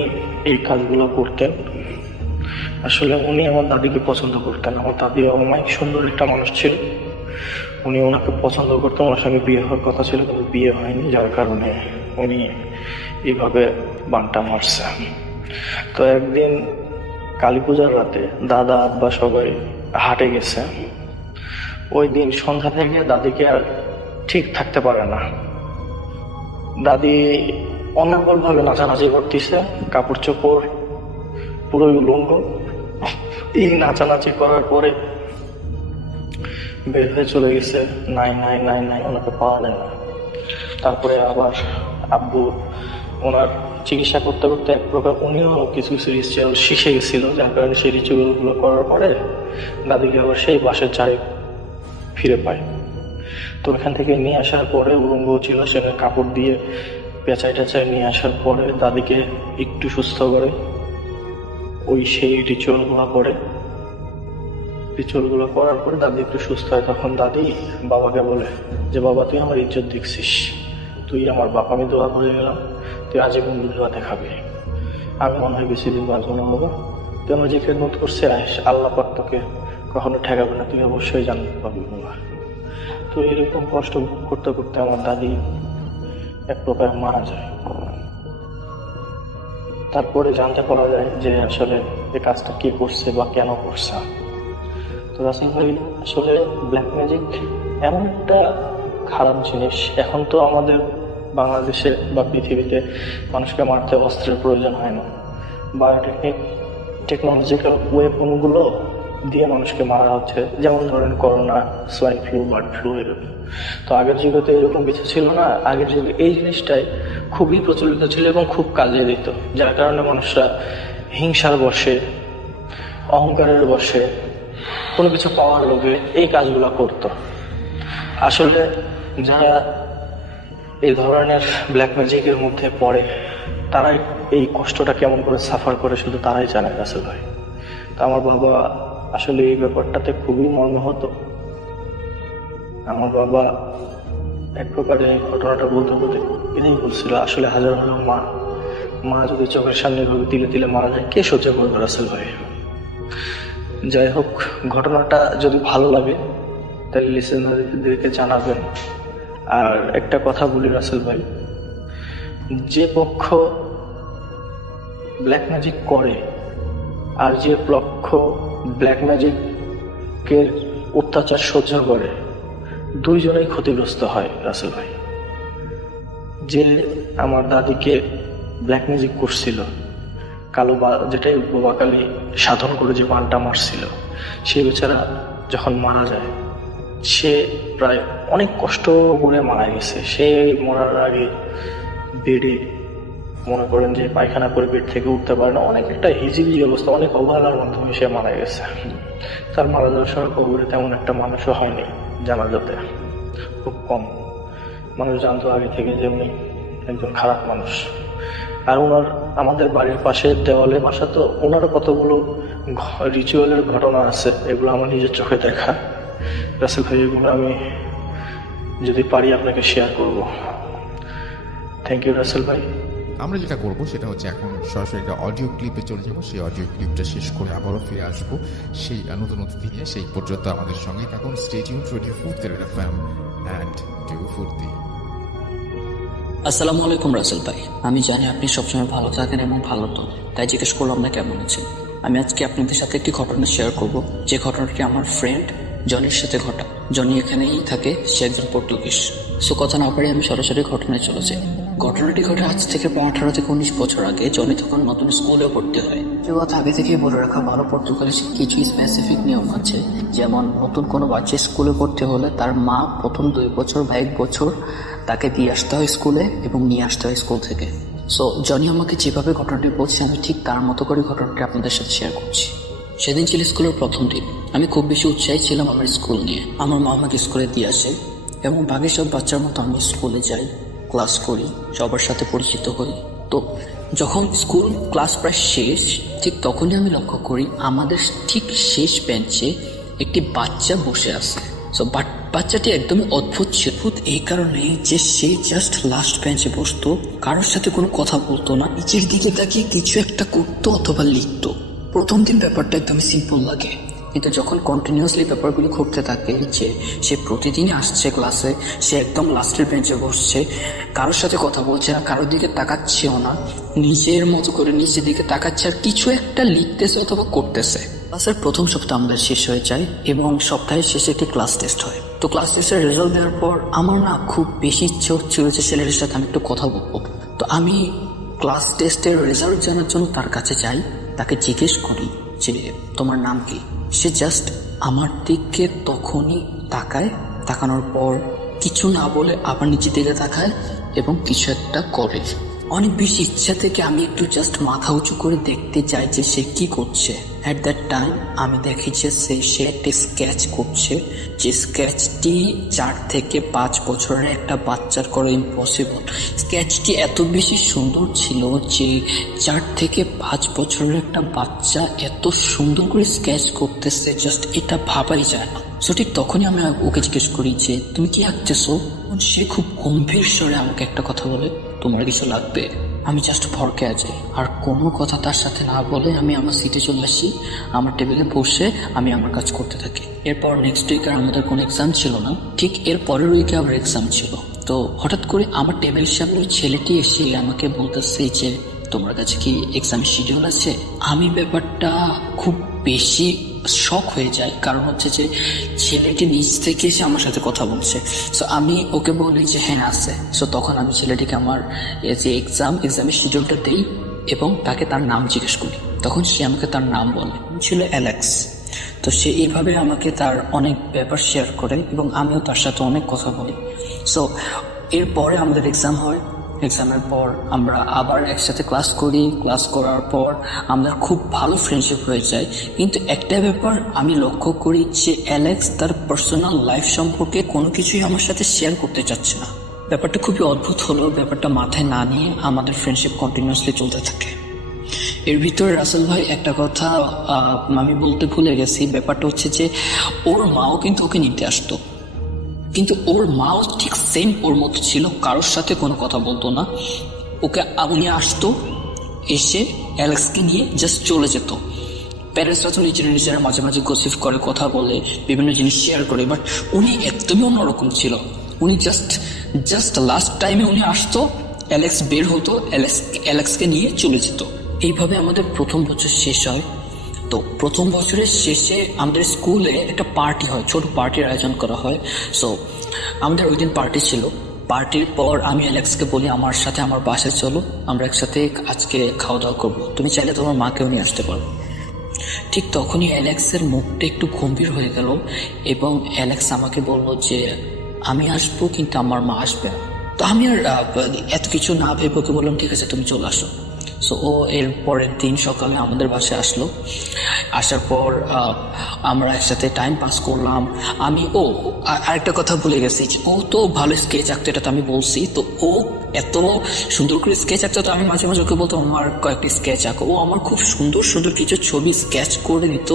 এই কাজগুলো করতেন। আসলে উনি আমার দাদিকে পছন্দ করতেন। আমার দাদি অনেক সুন্দর একটা মানুষ ছিল, উনি ওনাকে পছন্দ করতেন, ওনার সঙ্গে বিয়ে হওয়ার কথা ছিল, কিন্তু বিয়ে হয়নি, যার কারণে উনি এইভাবে বানটা মারছে। তো একদিন কালী পূজার রাতে দাদা আব্বা সবাই হাটে গেছে। ওই দিন সন্ধ্যা থেকে দাদিকে আর ঠিক থাকতে পারে না, দাদি অনেকবার ভাবে নাচানাচি করতেছে, কাপড় চোপড় পুরো উলঙ্গ। এই নাচানাচি করার পরে বের হয়ে চলে গেছে, নাই নাই নাই নাই, ওনাকে পাওয়া যায় না। তারপরে আবার আব্বু ওনার চিকিৎসা করতে করতে এক প্রকার উনিও কিছু কিছু রিচুয়াল শিখে গেছিল, যার কারণে সেই রিচুয়ালগুলো করার পরে দাদিকে আবার সেই বাসের চারে ফিরে পায়। তো এখান থেকে নিয়ে আসার পরে উলঙ্গ ছিল, সেখানে কাপড় দিয়ে পেঁচাই টেঁচাই নিয়ে আসার পরে দাদিকে একটু সুস্থ করে সেই রিচুয়ালগুলো করার পরে দাদি একটু সুস্থ হয়। তখন দাদি বাবাকে বলে যে বাবা, তুই আমার ইজ্জত দেখছিস, তুই আমার বাপ, আমি দোয়া করে গেলাম, তুই আজীবন দুধ-ভাতে খাবি, আমি মনে হয় বেশি দিন বাঁচবো না বাবা, তুই আমার যে খেদমত করছে আল্লাহ পাক তোকে কখনো ঠেকাবে না, তুই অবশ্যই জান্নাত পাবি বাবা। তো এরকম কষ্ট ভোগ করতে করতে আমার দাদি এক প্রকার মারা যায়। তারপরে জানতে পারা যায় যে আসলে এই কাজটা কে করছে বা কেন করছে। তো রাসেল ভাই, আসলে ব্ল্যাক ম্যাজিক এমন একটা খারাপ জিনিস, এখন তো আমাদের বাংলাদেশে বা পৃথিবীতে মানুষকে মারতে অস্ত্রের প্রয়োজন হয় না, টেকনোলজিক্যাল ওয়েপনগুলো দিয়ে মানুষকে মারা হচ্ছে, যেমন ধরেন corona, swine flu, bird flu, এরকম। তো আগের যুগে তো এরকম কিছু ছিল না, আগের যুগে এই জিনিসটাই খুবই প্রচলিত ছিল এবং খুব কাজে দিত, যার কারণে মানুষরা হিংসার বশে, অহংকারের বশে, কোনো কিছু পাওয়ার লোভে এই কাজগুলো করত। আসলে যারা এই ধরনের ব্ল্যাক ম্যাজিকের মধ্যে পড়ে তারাই এই কষ্টটা কেমন করে সাফার করে শুধু তারাই জানে রাসেল ভাই। তো আমার বাবা আসলে এই ব্যাপারটাতে খুবই মর্মাহত। আমার বাবা এক প্রকারে এই ঘটনাটা বলতে বলতে এটাই বলছিল, আসলে হাজার হলেও মা যদি চোখের সামনে তিলে তিলে মারা যায় কে সহ্য করবে রাসেল ভাই। যাই হোক, ঘটনাটা যদি ভালো লাগে তাহলে লিসেনারদেরকে জানাবেন। আর একটা কথা বলি রাসেল ভাই, যে পক্ষ ব্ল্যাক ম্যাজিক করে আর যে পক্ষ ব্ল্যাক ম্যাজিকের অত্যাচার সহ্য করে, দুইজনেই ক্ষতিগ্রস্ত হয় রাসেল ভাই। যে আমার দাদিকে ব্ল্যাক ম্যাজিক করছিল, যেটাই বাবাকালী সাধন করে যে বানটা মারছিল, সে বেচারা যখন মারা যায়, সে প্রায় অনেক কষ্ট করে মারা গেছে। সে মরার আগে বেডে মনে করেন যে পায়খানা করে বেড থেকে উঠতে পারে না, অনেক একটা হিজিবিজি অবস্থা, অনেক অবহেলার মাধ্যমে সে মারা গেছে। তার মারা যাওয়ার সময় কবরে তেমন একটা মানুষও হয়নি, জানাজাতে খুব কম মানুষ জানতো আগে থেকে যে উনি একজন খারাপ মানুষ। আর আমাদের বাড়ির পাশে দেওয়ালে বাসা, তো ওনারও কতগুলো রিচুয়ালের ঘটনা আছে, এগুলো আমার নিজের চোখে দেখা রাসেল ভাই, এগুলো আমি যদি পারি আপনাকে শেয়ার করব। থ্যাংক ইউ রাসেল ভাই। আমরা যেটা করবো সেটা হচ্ছে এখন সরাসরি একটা অডিও ক্লিপে চলে যাবো, সেই অডিও ক্লিপটা শেষ করে আবারও ফিরে আসবো সেই নতুন অতিথি নিয়ে। সেই পর্যন্ত আমাদের সঙ্গে থাকুন। Stay tuned to radio Foorti FM and do Foorti. আসসালামু আলাইকুম রাসেল ভাই, আমি জানি আপনি সবসময় ভালো থাকেন এবং ভালো তো, তাই জিজ্ঞেস করলাম না কেমন আছেন। আমি আজকে আপনাদের সাথে একটি ঘটনা শেয়ার করব, যে ঘটনাটি আমার ফ্রেন্ড জনির সাথে ঘটা। জনি এখানেই থাকে, সে একজন পর্তুগিজ। সো কথা না পারি আমি সরাসরি ঘটনায় চলে যাই। ঘটনাটি ঘটে আজ থেকে 18 থেকে 19 বছর আগে। জনি তখন নতুন স্কুলে ভর্তি হয়। কথা আগে থেকে বলে রাখা ভালো, পর্তুগালে কিছু স্পেসিফিক নিয়ম আছে, যেমন নতুন কোনো বাচ্চা স্কুলে ভর্তি হলে তার মা প্রথম 2 বছর বা 1 বছর তাকে দিয়ে আসতে হয় স্কুলে এবং নিয়ে আসতে হয় স্কুল থেকে। সো জনি আমাকে যেভাবে ঘটনাটি বলছে আমি ঠিক তার মতো করে ঘটনাটি আপনাদের সাথে শেয়ার করছি। সেদিন ছিল স্কুলের প্রথম দিন। আমি খুব বেশি উৎসাহী ছিলাম আমার স্কুল নিয়ে। আমার মা আমাকে স্কুলে দিয়ে আসে এবং বাকি সব বাচ্চার মতো আমি স্কুলে যাই, ক্লাস করি, সবার সাথে পরিচিত হই। তো যখন স্কুল ক্লাস প্রায় শেষ, ঠিক তখনই আমি লক্ষ্য করি আমাদের ঠিক শেষ বেঞ্চে একটি বাচ্চা বসে আছে। সো বাচ্চাটি একদমই অদ্ভুত ছিল। এই কারণে যে সে জাস্ট লাস্ট বেঞ্চে বসতো, কারোর সাথে কোনো কথা বলতো না, নিচের দিকে তাকিয়ে কিছু একটা করতো অথবা লিখতো। প্রথম দিন ব্যাপারটা একদমই সিম্পল লাগে, কিন্তু যখন কন্টিনিউয়াসলি ব্যাপারগুলি ঘটতে থাকে, যে সে প্রতিদিনই আসছে ক্লাসে, সে একদম লাস্টের বেঞ্চে বসছে, কারোর সাথে কথা বলছে না, কারোর দিকে তাকাচ্ছেও না, নিজের মতো করে নিচের দিকে তাকাচ্ছে আর কিছু একটা লিখতেছে অথবা করতেছে। ক্লাসের প্রথম সপ্তাহ আমাদের শেষ হয়ে যায় এবং সপ্তাহের শেষে একটি ক্লাস টেস্ট হয়। তো ক্লাস টেস্টের রেজাল্ট দেওয়ার পর আমার না খুব বেশি ইচ্ছে হচ্ছিল যে ছেলেটার সাথে আমি একটু কথা বলবো। তো আমি ক্লাস টেস্টের রেজাল্ট জানার জন্য তার কাছে যাই, তাকে জিজ্ঞেস করি যে তোমার নাম কি। সে জাস্ট আমার দিকে তখনই তাকায়, তাকানোর পর কিছু না বলে আবার নিচে দিকে তাকায় এবং কিছু একটা করে। অনেক বেশি ইচ্ছা থেকে আমি একটু জাস্ট মাথা উঁচু করে দেখতে চাই যে সে কি করছে। অ্যাট দ্যাট টাইম আমি দেখি যে সে একটি স্কেচ করছে, যে স্কেচটি 4 থেকে 5 বছরের একটা বাচ্চার করা ইম্পসিবল। স্কেচটি এত বেশি সুন্দর ছিল যে 4 থেকে 5 বছরের একটা বাচ্চা এত সুন্দর করে স্কেচ করতেছে, জাস্ট এটা ভাবাই যায় না। সো ঠিক তখনই আমি ওকে জিজ্ঞেস করি যে তুমি কি আঁকতেছো? সে খুব গম্ভীর স্বরে আমাকে একটা কথা বলে, তোমার কিছু লাগবে? আমি জাস্ট ভরকে আছি, আর কোনো কথা তার সাথে না বলে আমি আমার সিটে চলে আসি, আমার টেবিলে বসে আমি আমার কাজ করতে থাকি। এরপর নেক্সট উইক আর আমাদের কোনো এক্সাম ছিল না, ঠিক এর পরের উইকে আবার এক্সাম ছিল। তো হঠাৎ করে আমার টেবিলের সামনে ওই ছেলেটি এসে আমাকে বলতেছে যে তোমার কাছে কি এক্সাম শিডিউল আছে? আমি ব্যাপারটা খুব বেশি শক হয়ে যায়, কারণ হচ্ছে যে ছেলেটি নিজ থেকে এসে আমার সাথে কথা বলছে। সো আমি ওকে বলি যে হ্যাঁ আছে। সো তখন আমি ছেলেটিকে আমার যে এক্সামের শিডিউলটা দিই এবং তাকে তার নাম জিজ্ঞেস করি। তখন সে আমাকে তার নাম বলে, ছিল অ্যালেক্স। তো সে এইভাবে আমাকে তার অনেক ব্যাপার শেয়ার করে এবং আমিও তার সাথে অনেক কথা বলি। সো এরপরে আমাদের এক্সাম হয়। এক্সামের পর আমরা আবার একসাথে ক্লাস করি। ক্লাস করার পর আমাদের খুব ভালো ফ্রেন্ডশিপ হয়ে যায়। কিন্তু একটা ব্যাপার আমি লক্ষ্য করি যে অ্যালেক্স তার পার্সোনাল লাইফ সম্পর্কে কোনো কিছুই আমার সাথে শেয়ার করতে চাচ্ছে না। ব্যাপারটা খুবই অদ্ভুত হলো, ব্যাপারটা মাথায় না নিয়ে আমাদের ফ্রেন্ডশিপ কন্টিনিউয়াসলি চলতে থাকে। এর ভিতরে রাসেল ভাই একটা কথা আমি বলতে ভুলে গেছি, ব্যাপারটা হচ্ছে যে ওর মাও কিন্তু ওকে নিতে আসতো, কিন্তু ওর মাও ঠিক সেম ওর মতো ছিল, কারোর সাথে কোনো কথা বলতো না। ওকে উনি আসতো, এসে অ্যালেক্সকে নিয়ে জাস্ট চলে যেত। প্যারেন্টসরা তো নিজেরা মাঝে মাঝে গসিপ করে, কথা বলে, বিভিন্ন জিনিস শেয়ার করে, বাট উনি একদমই অন্যরকম ছিল। উনি জাস্ট লাস্ট টাইমে উনি আসতো, অ্যালেক্স বের হতো, অ্যালেক্সকে নিয়ে চলে যেত। এইভাবে আমাদের প্রথম বছর শেষ হয়। তো প্রথম বছরের শেষে আমাদের স্কুলে একটা পার্টি হয়, ছোট পার্টির আয়োজন করা হয়। সো আমাদের ওই দিন পার্টি ছিল। পার্টির পর আমি অ্যালেক্সকে বলি আমার সাথে আমার বাসায় চলো, আমরা একসাথে আজকে খাওয়া দাওয়া করবো, তুমি চাইলে তোমার মাকেও নিয়ে আসতে পারো। ঠিক তখনই অ্যালেক্সের মুখটা একটু গম্ভীর হয়ে গেল এবং অ্যালেক্স আমাকে বলল যে আমি আসবো কিন্তু আমার মা আসবে না। তো আমি আর এত কিছু না ভেবে ওকে বললাম ঠিক আছে তুমি চলে আসো। সো ও এর পরের দিন সকালে আমাদের বাসায় আসলো। আসার পর আমরা একসাথে টাইম পাস করলাম। আরেকটা কথা ভুলে গেছি, ও তো ভালো স্কেচ আঁকতো, এটা তো আমি বলছি। তো ও এত সুন্দর করে স্কেচ আঁকতো, তো আমি মাঝে মাঝে ওকে বলতাম আমার কয়েকটি স্কেচ আঁকো। ও আমার খুব সুন্দর সুন্দর কিছু ছবি স্কেচ করে দিত,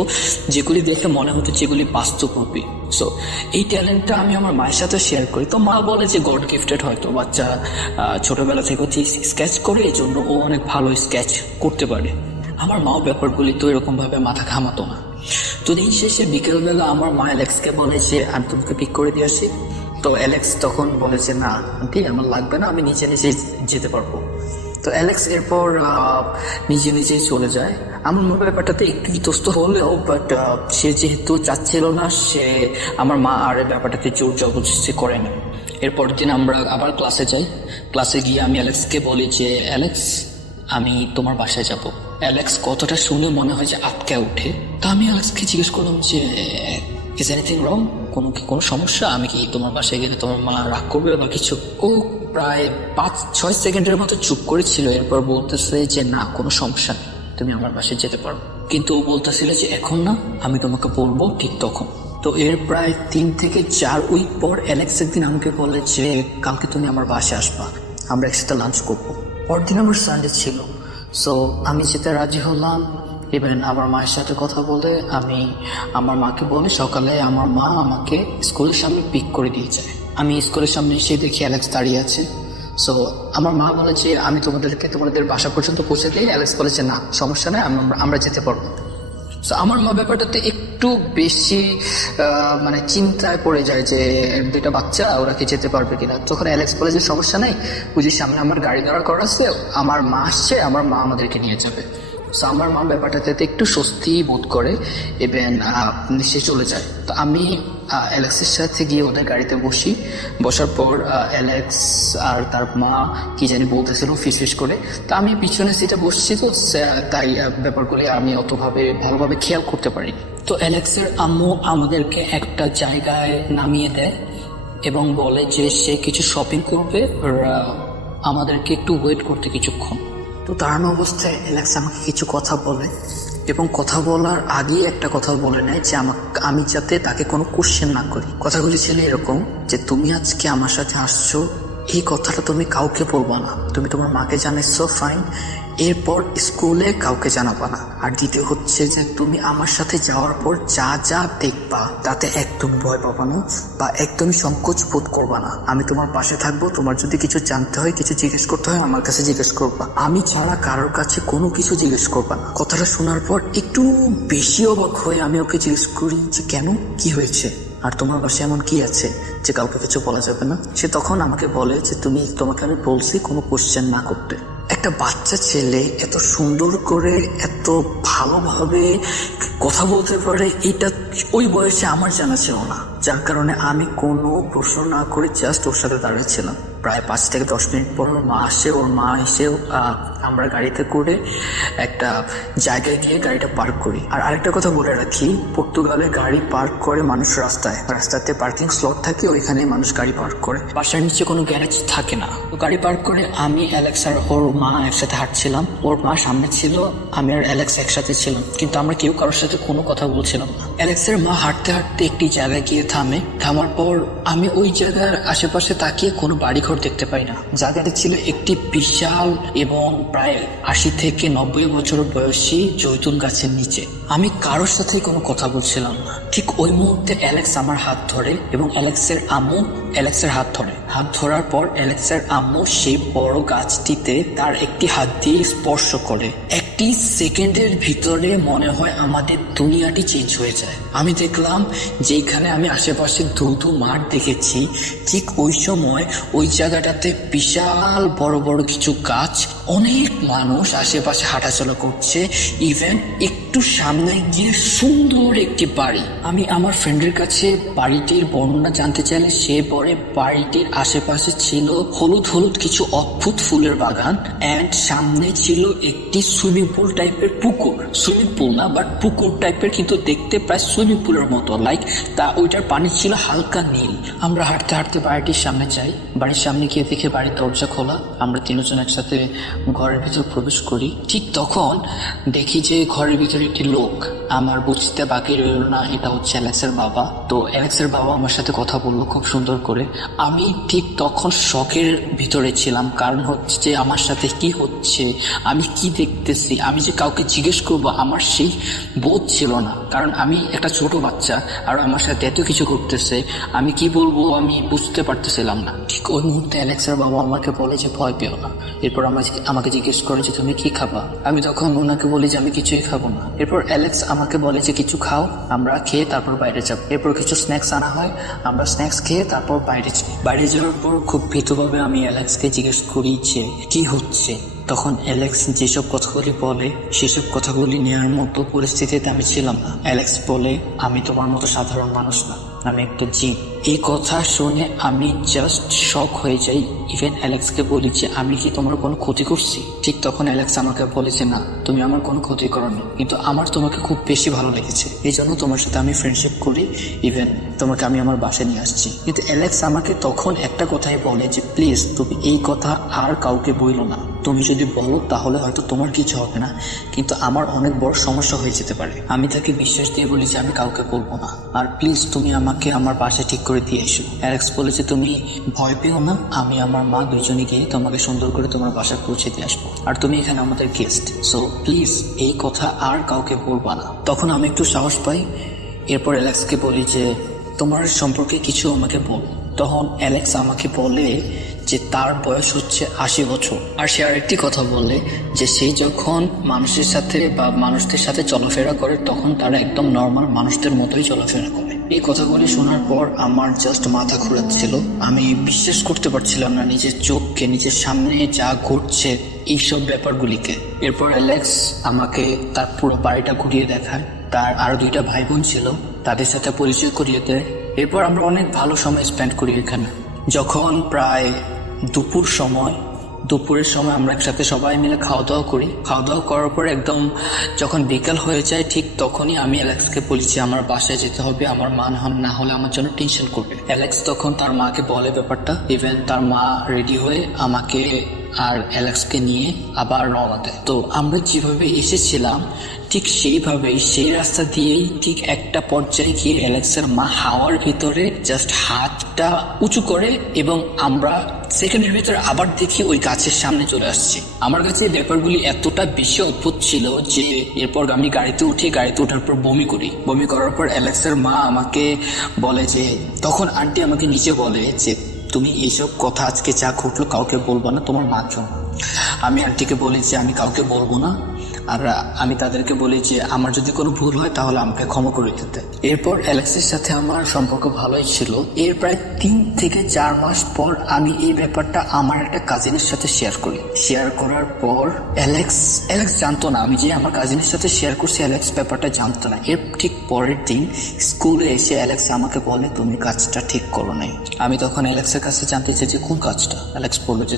যেগুলি দেখে মনে হতো যেগুলি বাস্তবরূপী। সো এই ট্যালেন্টটা আমি আমার মায়ের সাথে শেয়ার করি। তো মা বলে যে গড গিফটেড, হয়তো বাচ্চা ছোটবেলা থেকে হচ্ছে স্কেচ করে, এই জন্য ও অনেক ভালো স্কেচ করতে পারে। আমার মাও ব্যাপারগুলি তো এরকম ভাবে মাথা ঘামাতো না। তো দিন শেষে বিকেলবেলা আমার মা অ্যালেক্সকে বলে যে আমি তোমাকে পিক করে দিয়ে আসি। তো অ্যালেক্স তখন বলে যে না আন্টি আমার লাগবে না, আমি নিজে যেতে পারবো। তো অ্যালেক্স এরপর নিজেই চলে যায়। আমার মনে ব্যাপারটাতে একটু ইতস্ত হলেও, বাট সে যেহেতু চাচ্ছিল না, সে আমার মা আর ব্যাপারটাতে জোর জবরদস্তি করে না। এরপর দিন আমরা আবার ক্লাসে যাই। ক্লাসে গিয়ে আমি অ্যালেক্সকে বলি যে অ্যালেক্স আমি তোমার বাসায় যাব। অ্যালেক্স কথাটা শুনে মনে হয় যে আটকে ওঠে। তো আমি অ্যালেক্সকে জিজ্ঞেস করলাম যে ইজ এনিথিং রং, কোনো সমস্যা? আমি কি তোমার বাসায় গেলে তোমার মা রাগ করবে বা কিছু? ও প্রায় 5-6 সেকেন্ডের মতো চুপ করেছিল। এরপর বলতেছে যে না কোনো সমস্যা নেই, তুমি আমার বাসায় যেতে পারো। কিন্তু ও বলতেছিল যে এখন না, আমি তোমাকে বলবো ঠিক তখন। তো এর প্রায় 3 থেকে 4 উইক পর অ্যালেক্স একদিন আমাকে বলে যে কালকে তুমি আমার বাসায় আসবা, আমরা একসাথে লাঞ্চ করবো। পরদিন আমার সানডে ছিল। সো আমি যেতে রাজি হলাম। ইভেন আমার মায়ের সাথে কথা বলে আমি আমার মাকে বলে সকালে আমার মা আমাকে স্কুলের সামনে পিক করে দিয়ে যায়। আমি স্কুলের সামনে এসে দেখি অ্যালেক্স দাঁড়িয়ে আছে। সো আমার মা বলে যে আমি তোমাদের বাসা পর্যন্ত পৌঁছে দিই। অ্যালেক্স বলেছে না সমস্যা নেই, আমরা যেতে পারবো। সো আমার মা ব্যাপারটাতে একটু বেশি চিন্তায় পড়ে যায় যে দুইটা বাচ্চা ওরা কি যেতে পারবে কিনা। তখন অ্যালেক্স বলে যে সমস্যা নেই, বুঝি সামনে আমার গাড়ি দাঁড়া করা আছে, আমার মা আসছে, আমার মা আমাদেরকে নিয়ে যাবে। সো আমার মা ব্যাপারটাতে একটু স্বস্তি বোধ করে এবং সে চলে যায়। তো আমি অ্যালেক্সের সাথে গিয়ে ওদের গাড়িতে বসি। বসার পর অ্যালেক্স আর তার মা কি জানি বলতেছিল ফিস করে। তো আমি পিছনে সিটে বসছি, তো তাই ব্যাপারগুলি আমি ভালোভাবে খেয়াল করতে পারি। তো অ্যালেক্সের আম্মু আমাদেরকে একটা জায়গায় নামিয়ে দেয় এবং বলে যে সে কিছু শপিং করবে, আমাদেরকে একটু ওয়েট করতে কিছুক্ষণ। তো দাঁড়ানো অবস্থায় অ্যালেক্স আমাকে কিছু কথা বলে এবং কথা বলার আগে একটা কথা বলে নেয় যে আমি যাতে তাকে কোনো কোশ্চেন না করি। কথাগুলি ছিল এরকম যে তুমি আজকে আমার সাথে আসছো, এই কথাটা তুমি কাউকে বলবা না, তুমি তোমার মাকে জানাইছো, ফাইন, এরপর স্কুলে কাউকে জানাবা না। আর দ্বিতীয় হচ্ছে যে তুমি আমার সাথে যাওয়ার পর যা যা দেখবা তাতে একদম ভয় পাবা না বা একদমই সংকোচ বোধ করবা না। আমি তোমার পাশে থাকবো, তোমার যদি কিছু জানতে হয়, কিছু জিজ্ঞেস করতে হয়, আমার কাছে জিজ্ঞেস করবা, আমি ছাড়া কারোর কাছে কোনো কিছু জিজ্ঞেস করবা না। কথাটা শোনার পর একটু বেশি অবাক হয়ে আমি ওকে জিজ্ঞেস করি যে কেন, কি হয়েছে, আর তোমার বাসায় এমন কি আছে যে কাউকে কিছু বলা যাবে না? সে তখন আমাকে বলে যে তোমাকে আমি বলছি কোনো কোশ্চেন না করতে। একটা বাচ্চা ছেলে এত সুন্দর করে এত ভালোভাবে কথা বলতে পারে এটা ওই বয়সে আমার জানা ছিল না, যার কারণে আমি কোনো প্রশ্ন না করে জাস্ট ওর সাথে দাঁড়িয়েছিলাম। প্রায় 5 থেকে 10 মিনিট পর ওর মা এসে আমরা গাড়িতে করে একটা জায়গায় গিয়ে গাড়িটা পার্ক করি। আর আরেকটা কথা বলে রাখি, পর্তুগালে গাড়ি পার্ক করে মানুষ রাস্তাতে পার্কিং স্লট থাকে, ওইখানে মানুষ গাড়ি পার্ক করে। বাসার নিচে কোনো গ্যারেজ থাকে না। তো গাড়ি পার্ক করে আমি, অ্যালেক্স আর ওর মা একসাথে হাঁটছিলাম। ওর মা সামনে ছিল, আমি আর অ্যালেক্স একসাথে ছিলাম, কিন্তু আমরা কেউ কারোর সাথে কোনো কথা বলছিলাম না। অ্যালেক্সের মা হাঁটতে হাঁটতে একটি জায়গায় গিয়ে থামার পর আমি ওই জায়গার আশেপাশে তাকিয়ে কোনো বাড়িঘর দেখতে পাই না। জায়গাটা ছিল একটি বিশাল এবং প্রায় 80 থেকে 90 বছর বয়সী জৈতুন গাছের নিচে। আমি কারোর সাথে কোনো কথা বলছিলাম না। ঠিক ওই মুহূর্তে অ্যালেক্স আমার হাত ধরে এবং অ্যালেক্সের আম্মু অ্যালেক্সের হাত ধরার পর অ্যালেক্সের আম্মু সেই বড় গাছটিতে তার একটি হাত দিয়ে স্পর্শ করে। একটি সেকেন্ডের ভিতরে মনে হয় আমাদের দুনিয়াটি চেঞ্জ হয়ে যায়। আমি দেখলাম যেখানে আমি আশেপাশে ধুধু মাঠ দেখেছি, ঠিক ওই সময় ওই জায়গাটাতে বিশাল বড় বড় কিছু গাছ, অনেক মানুষ আশেপাশে হাঁটাচলা করছে। ইভেন একটু সামনে গিয়ে সুন্দর একটি বাড়ি। আমি আমার ফ্রেন্ডের কাছে বাড়িটির বর্ণনা জানতে চাইলে সে বলে বাড়িটির আশেপাশে ছিল হলুদ হলুদ কিছু অদ্ভুত ফুলের বাগান, অ্যান্ড সামনে ছিল একটি সুইমিং পুল টাইপের পুকুর। সুইমিং পুল না, বাট পুকুর টাইপের, কিন্তু দেখতে প্রায় সুইমিং পুলের মতো, লাইক ওইটার পানি ছিল হালকা নীল। আমরা হাঁটতে হাঁটতে বাড়িটির সামনে যাই। বাড়ির সামনে গিয়ে দেখে বাড়ির দরজা খোলা। আমরা তিনজন একসাথে ঘরের ভিতর প্রবেশ করি। ঠিক তখন দেখি যে ঘরের ভিতরে একটি লোক। আমার বুঝতে বাকি রইল না এটা হচ্ছে অ্যালেক্সের বাবা। তো অ্যালেক্সের বাবা আমার সাথে কথা বললো খুব সুন্দর করে। আমি ঠিক তখন শকের ভিতরে ছিলাম, কারণ হচ্ছে যে আমার সাথে কি হচ্ছে, আমি কি দেখতেছি, আমি যে কাউকে জিজ্ঞেস করবো আমার সেই বোধ ছিল না, কারণ আমি একটা ছোট বাচ্চা আর আমার সাথে এত কিছু করতেছে, আমি কি বলবো আমি বুঝতে পারতেছিলাম না। ঠিক ওই মুহূর্তে অ্যালেক্সের বাবা আমাকে বলে যে ভয় পেও না। এরপর আমাকে জিজ্ঞেস করে যে তুমি কি খাবা। আমি তখন ওনাকে বলি যে আমি কিছুই খাবো না। এরপর অ্যালেক্স আমাকে বলে যে কিছু খাও, আমরা খেয়ে তারপর বাইরে যাব। এরপর কিছু স্ন্যাক্স আনা হয়, আমরা স্ন্যাক্স খেয়ে তারপর বাইরে যাওয়ার পর খুব ভীতভাবে আমি অ্যালেক্সকে জিজ্ঞেস করি যে কি হচ্ছে। তখন অ্যালেক্স যেসব কথাগুলি বলে সেসব কথাগুলি নেওয়ার মতো পরিস্থিতিতে আমি ছিলাম না। অ্যালেক্স বলে আমি তোমার মতো সাধারণ মানুষ না, আমি একটা জিন। এই কথা শুনে আমি জাস্ট শক হয়ে যাই। ইভেন অ্যালেক্সকে বলি যে আমি কি তোমার কোনো ক্ষতি করছি? ঠিক তখন অ্যালেক্স আমাকে বলে যে না, তুমি আমার কোনো ক্ষতি করোনি, কিন্তু আমার তোমাকে খুব বেশি ভালো লেগেছে, এই জন্য তোমার সাথে আমি ফ্রেন্ডশিপ করি, ইভেন তোমাকে আমি আমার বাসায় নিয়ে আসছি। কিন্তু অ্যালেক্স আমাকে তখন একটা কথাই বলে যে প্লিজ তুমি এই কথা আর কাউকে বইলো না, তুমি যদি বলো তাহলে হয়তো তোমার কিছু হবে না, কিন্তু আমার অনেক বড় সমস্যা হয়ে যেতে পারে। আমি তাকে বিশ্বাস দিয়ে বলি যে আমি কাউকে বলবো না, আর প্লিজ তুমি আমাকে আমার বাসায় ঠিক করে দিয়ে এসো। অ্যালেক্স বলেছে তুমি ভয় পেও না, আমি আমার মা দুইজনে গিয়ে তোমাকে সুন্দর করে তোমার বাসায় পৌঁছে দিয়ে আসবো, আর তুমি এখানে আমাদের গেস্ট, সো প্লিজ এই কথা আর কাউকে বলবা না। তখন আমি একটু সাহস পাই। এরপর অ্যালেক্সকে বলি যে তোমার সম্পর্কে কিছু আমাকে বল। তখন অ্যালেক্স আমাকে বলে যে তার বয়স হচ্ছে 80 বছর, আর সে আরেকটি কথা বলে যে সে যখন মানুষের সাথে বা মানুষদের সাথে চলাফেরা করে তখন তারা একদম নর্মাল মানুষদের মতোই চলাফেরা করে। এই কথাগুলি শোনার পর আমার জাস্ট মাথা ঘোরাচ্ছিল, আমি বিশ্বাস করতে পারছিলাম না নিজের চোখকে, নিজের সামনে যা ঘটছে এইসব ব্যাপারগুলিকে। এরপর অ্যালেক্স আমাকে তার পুরো বাড়িটা ঘুরিয়ে দেখায়, তার আরো 2টা ভাই বোন ছিল তাদের সাথে পরিচয় করিয়ে দেয়। এরপর আমরা অনেক ভালো সময় স্পেন্ড করি এখানে। যখন প্রায় দুপুর সময় দুপুরের সময় আমরা একসাথে সবাই মিলে খাওয়া দাওয়া করি। খাওয়া দাওয়া করার পর একদম যখন বিকাল হয়ে যায় ঠিক তখনই আমি অ্যালেক্সকে বলেছি আমার বাসায় যেতে হবে, আমার মা না হলে আমার জন্য টেনশন করবে। অ্যালেক্স তখন তার মাকে বলে ব্যাপারটা, ইভেন তার মা রেডি হয়ে আমাকে আর অ্যালেক্সকে নিয়ে আবার রওনা দেয়। তো আমরা যেভাবে এসেছিলাম ঠিক সেইভাবেই সেই রাস্তা দিয়েই ঠিক একটা পর্যায়ে গিয়ে অ্যালেক্সের মা হাওয়ার ভিতরে জাস্ট হাতটা উঁচু করে এবং আমরা সেকেন্ডের ভিতরে আবার দেখি ওই গাছের সামনে চলে আসছি। আমার কাছে এই ব্যাপারগুলি এতটা বেশি অদ্ভুত ছিল যে এরপর আমি গাড়িতে ওঠার পর বমি করি। বমি করার পর অ্যালেক্সের মা আমাকে বলে যে, তখন আন্টি আমাকে নিচে বলে যে তুমি এইসব কথা আজকে যা ঘটলো কাউকে বলবো না, তোমার মার জন্য। আমি আন্টিকে বলি যে আমি কাউকে বলবো না, আর আমি তাদেরকে বলি যে আমার যদি কোনো ভুল হয় তাহলে আমাকে ক্ষমা করে দিতে। এরপর অ্যালেক্সের সাথে আমার সম্পর্ক ভালোই ছিল। এর প্রায় 3 থেকে 4 মাস পর আমি এই ব্যাপারটা আমার একটা কাজিনের সাথে শেয়ার করি। শেয়ার করার পর অ্যালেক্স জানতো না আমি যে আমার কাজিনের সাথে শেয়ার করছি, অ্যালেক্স ব্যাপারটা জানতো না। এর ঠিক পরের দিন স্কুলে এসে অ্যালেক্স আমাকে বলে তুমি কাজটা ঠিক করো নাই। আমি তখন অ্যালেক্সের কাছে জানতে চাই যে কোন কাজটা। অ্যালেক্স বললো যে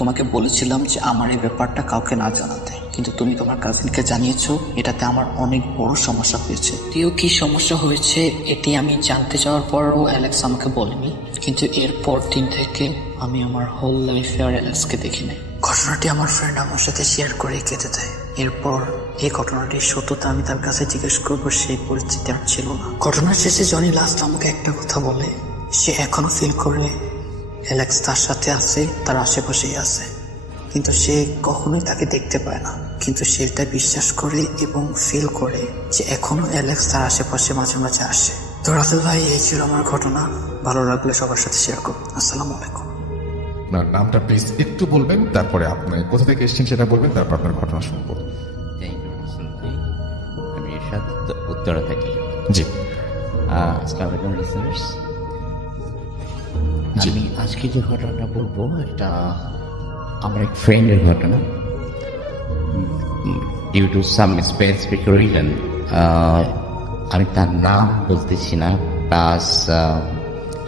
তোমাকে বলেছিলাম যে আমার এই ব্যাপারটা কাউকে না জানাতে, কিন্তু তুমি তোমার কাজিনকে জানিয়েছো, এটাতে আমার অনেক বড় সমস্যা হয়েছে। কি সমস্যা হয়েছে এটি আমি জানতে চাওয়ার পরও অ্যালেক্স আমাকে বলেনি, কিন্তু এরপর দিন থেকে আমি আমার হোল লাইফে আর অ্যালেক্সকে দেখি নাই। ঘটনাটি আমার ফ্রেন্ড আমার সাথে শেয়ার করে কেঁদে দেয়। এরপর এই ঘটনাটির সত্যতা আমি তার কাছে জিজ্ঞেস করবো, সেই পরিস্থিতি আর ছিল না। ঘটনার শেষে জনি লাস্ট আমাকে একটা কথা বলে, সে এখনো ফিল করে অ্যালেক্স তার সাথে আছে, তার আশেপাশেই আছে, কিন্তু সে কখনোই তাকে দেখতে পায় না। কিন্তু সে এটা বিশ্বাস করে এবং ফিল করে যে এখনো অ্যালেক্স তার আশেপাশে মাঝে মাঝে আসে। তো রাসেল ভাই, এই ছিল আমার ঘটনা। ভালো লাগলে সবার সাথে শেয়ার করুন। আসসালামু আলাইকুম। আপনার নামটা প্লিজ একটু বলবেন, তারপরে আপনি কোথা থেকে এসেছেন সেটা বলবেন, তারপর আপনার ঘটনা শুনবো। আমি এরশাদ, উত্তরা থাকি। জি, আসসালামু আলাইকুম লিসেনার্স। আমি আজকে যে ঘটনাটা বলবো এটা আমার এক ফ্রেন্ডের ঘটনা। Due to some specific reason আমি তার নাম বলতেছি না, প্লাস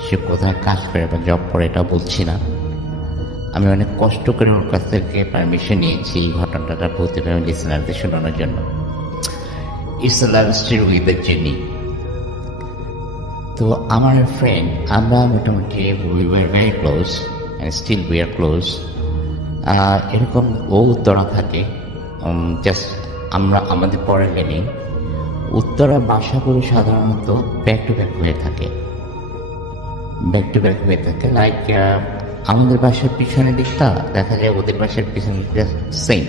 সে কোথায় কাজ করে বা জব করে এটা বলছি না। আমি অনেক কষ্ট করে ওর কাছ থেকে পারমিশন নিয়েছি এই ঘটনাটা বলতে পারি লিসেনারদের শোনানোর জন্য। It's a love story with the journey. তো আমার ফ্রেন্ড, আমরা মোটামুটি we were very close and still we are close. এরকম ও উত্তরা থাকে, জাস্ট আমরা আমাদের পরের লেনে। উত্তরা বাসাগুলো সাধারণত ব্যাক টু ব্যাক হয়ে থাকে, লাইক আমাদের বাসার পিছনের দিকটা দেখা যায় ওদের বাসার পিছনের দিকটা সেম।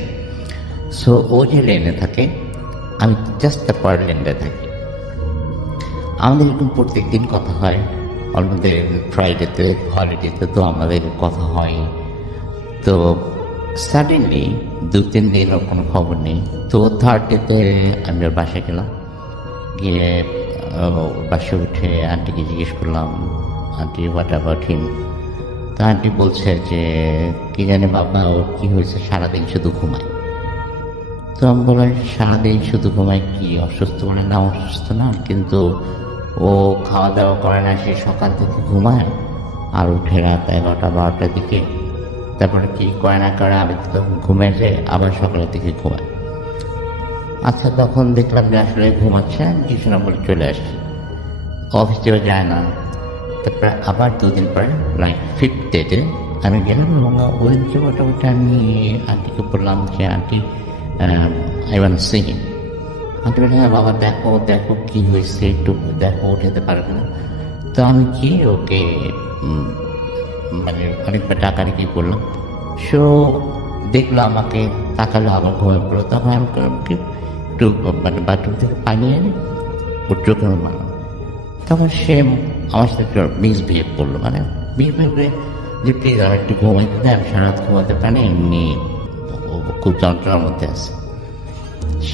সো ও যে লেনে থাকে, আমি জাস্ট তার পরের লেনটা থাকি। আমাদের এরকম প্রত্যেক দিন কথা হয়, আমাদের ফ্রাইডেতে হলিডেতে তো আমাদের কথা হয়। তো সাডেনলি 2-3 দিন ওর কোনো খবর নেই। তো থার্ড ডেতে আমি ওর বাসায় গেলাম, গিয়ে বাসায় উঠে আন্টিকে জিজ্ঞেস করলাম, আন্টি হোয়াট অ্যাবাউট হিম? তো আন্টি বলছে যে কি জানে বাবা, ওর কী হয়েছে, সারাদিন শুধু ঘুমায়। তো আমি বললাম সারাদিন শুধু ঘুমায় কি অসুস্থ? বলে না, অসুস্থ না, কিন্তু ও খাওয়া দাওয়া করে না, সে সকাল থেকে ঘুমায় আর উঠে রাত 11টা-12টার দিকে, তারপরে কি করে না করে আমি তখন ঘুমে যাই, আবার সকালের দিকে ঘুমায়। আচ্ছা, তখন দেখলাম যে আসলে ঘুমাচ্ছে, কিছু না বলে চলে আসছি, অফিসেও যায় না। তারপরে আবার 2 দিন পরে লাইক 5th ডেটে আমি গেলাম এবং ওই যে মোটামুটি আমি আন্টিকে বললাম যে aunty I want to see him. Aunty বলে হ্যাঁ বাবা, দেখো কি হয়েছে, একটু দেখো, উঠাতে পারবে না? তো আমি কি ওকে মানে অনেকবার টাকাটাকি করলাম। সো দেখলো আমাকে, তাকালো, আবার ঘুমিয়ে পড়লো। তখন আমি করলাম কি একটু মানে বাথরুম থেকে পানি এনে ওর চোখে মারলাম। তখন সে আমার সাথে একটু মিসবিহেভ করলো, মানে বিহেভ করে যে প্লিজ আমার একটু ঘুমাইতে দেয়, আমি সারা রাত ঘুমাতে পারি, এমনি খুব যন্ত্রণার মধ্যে আছে।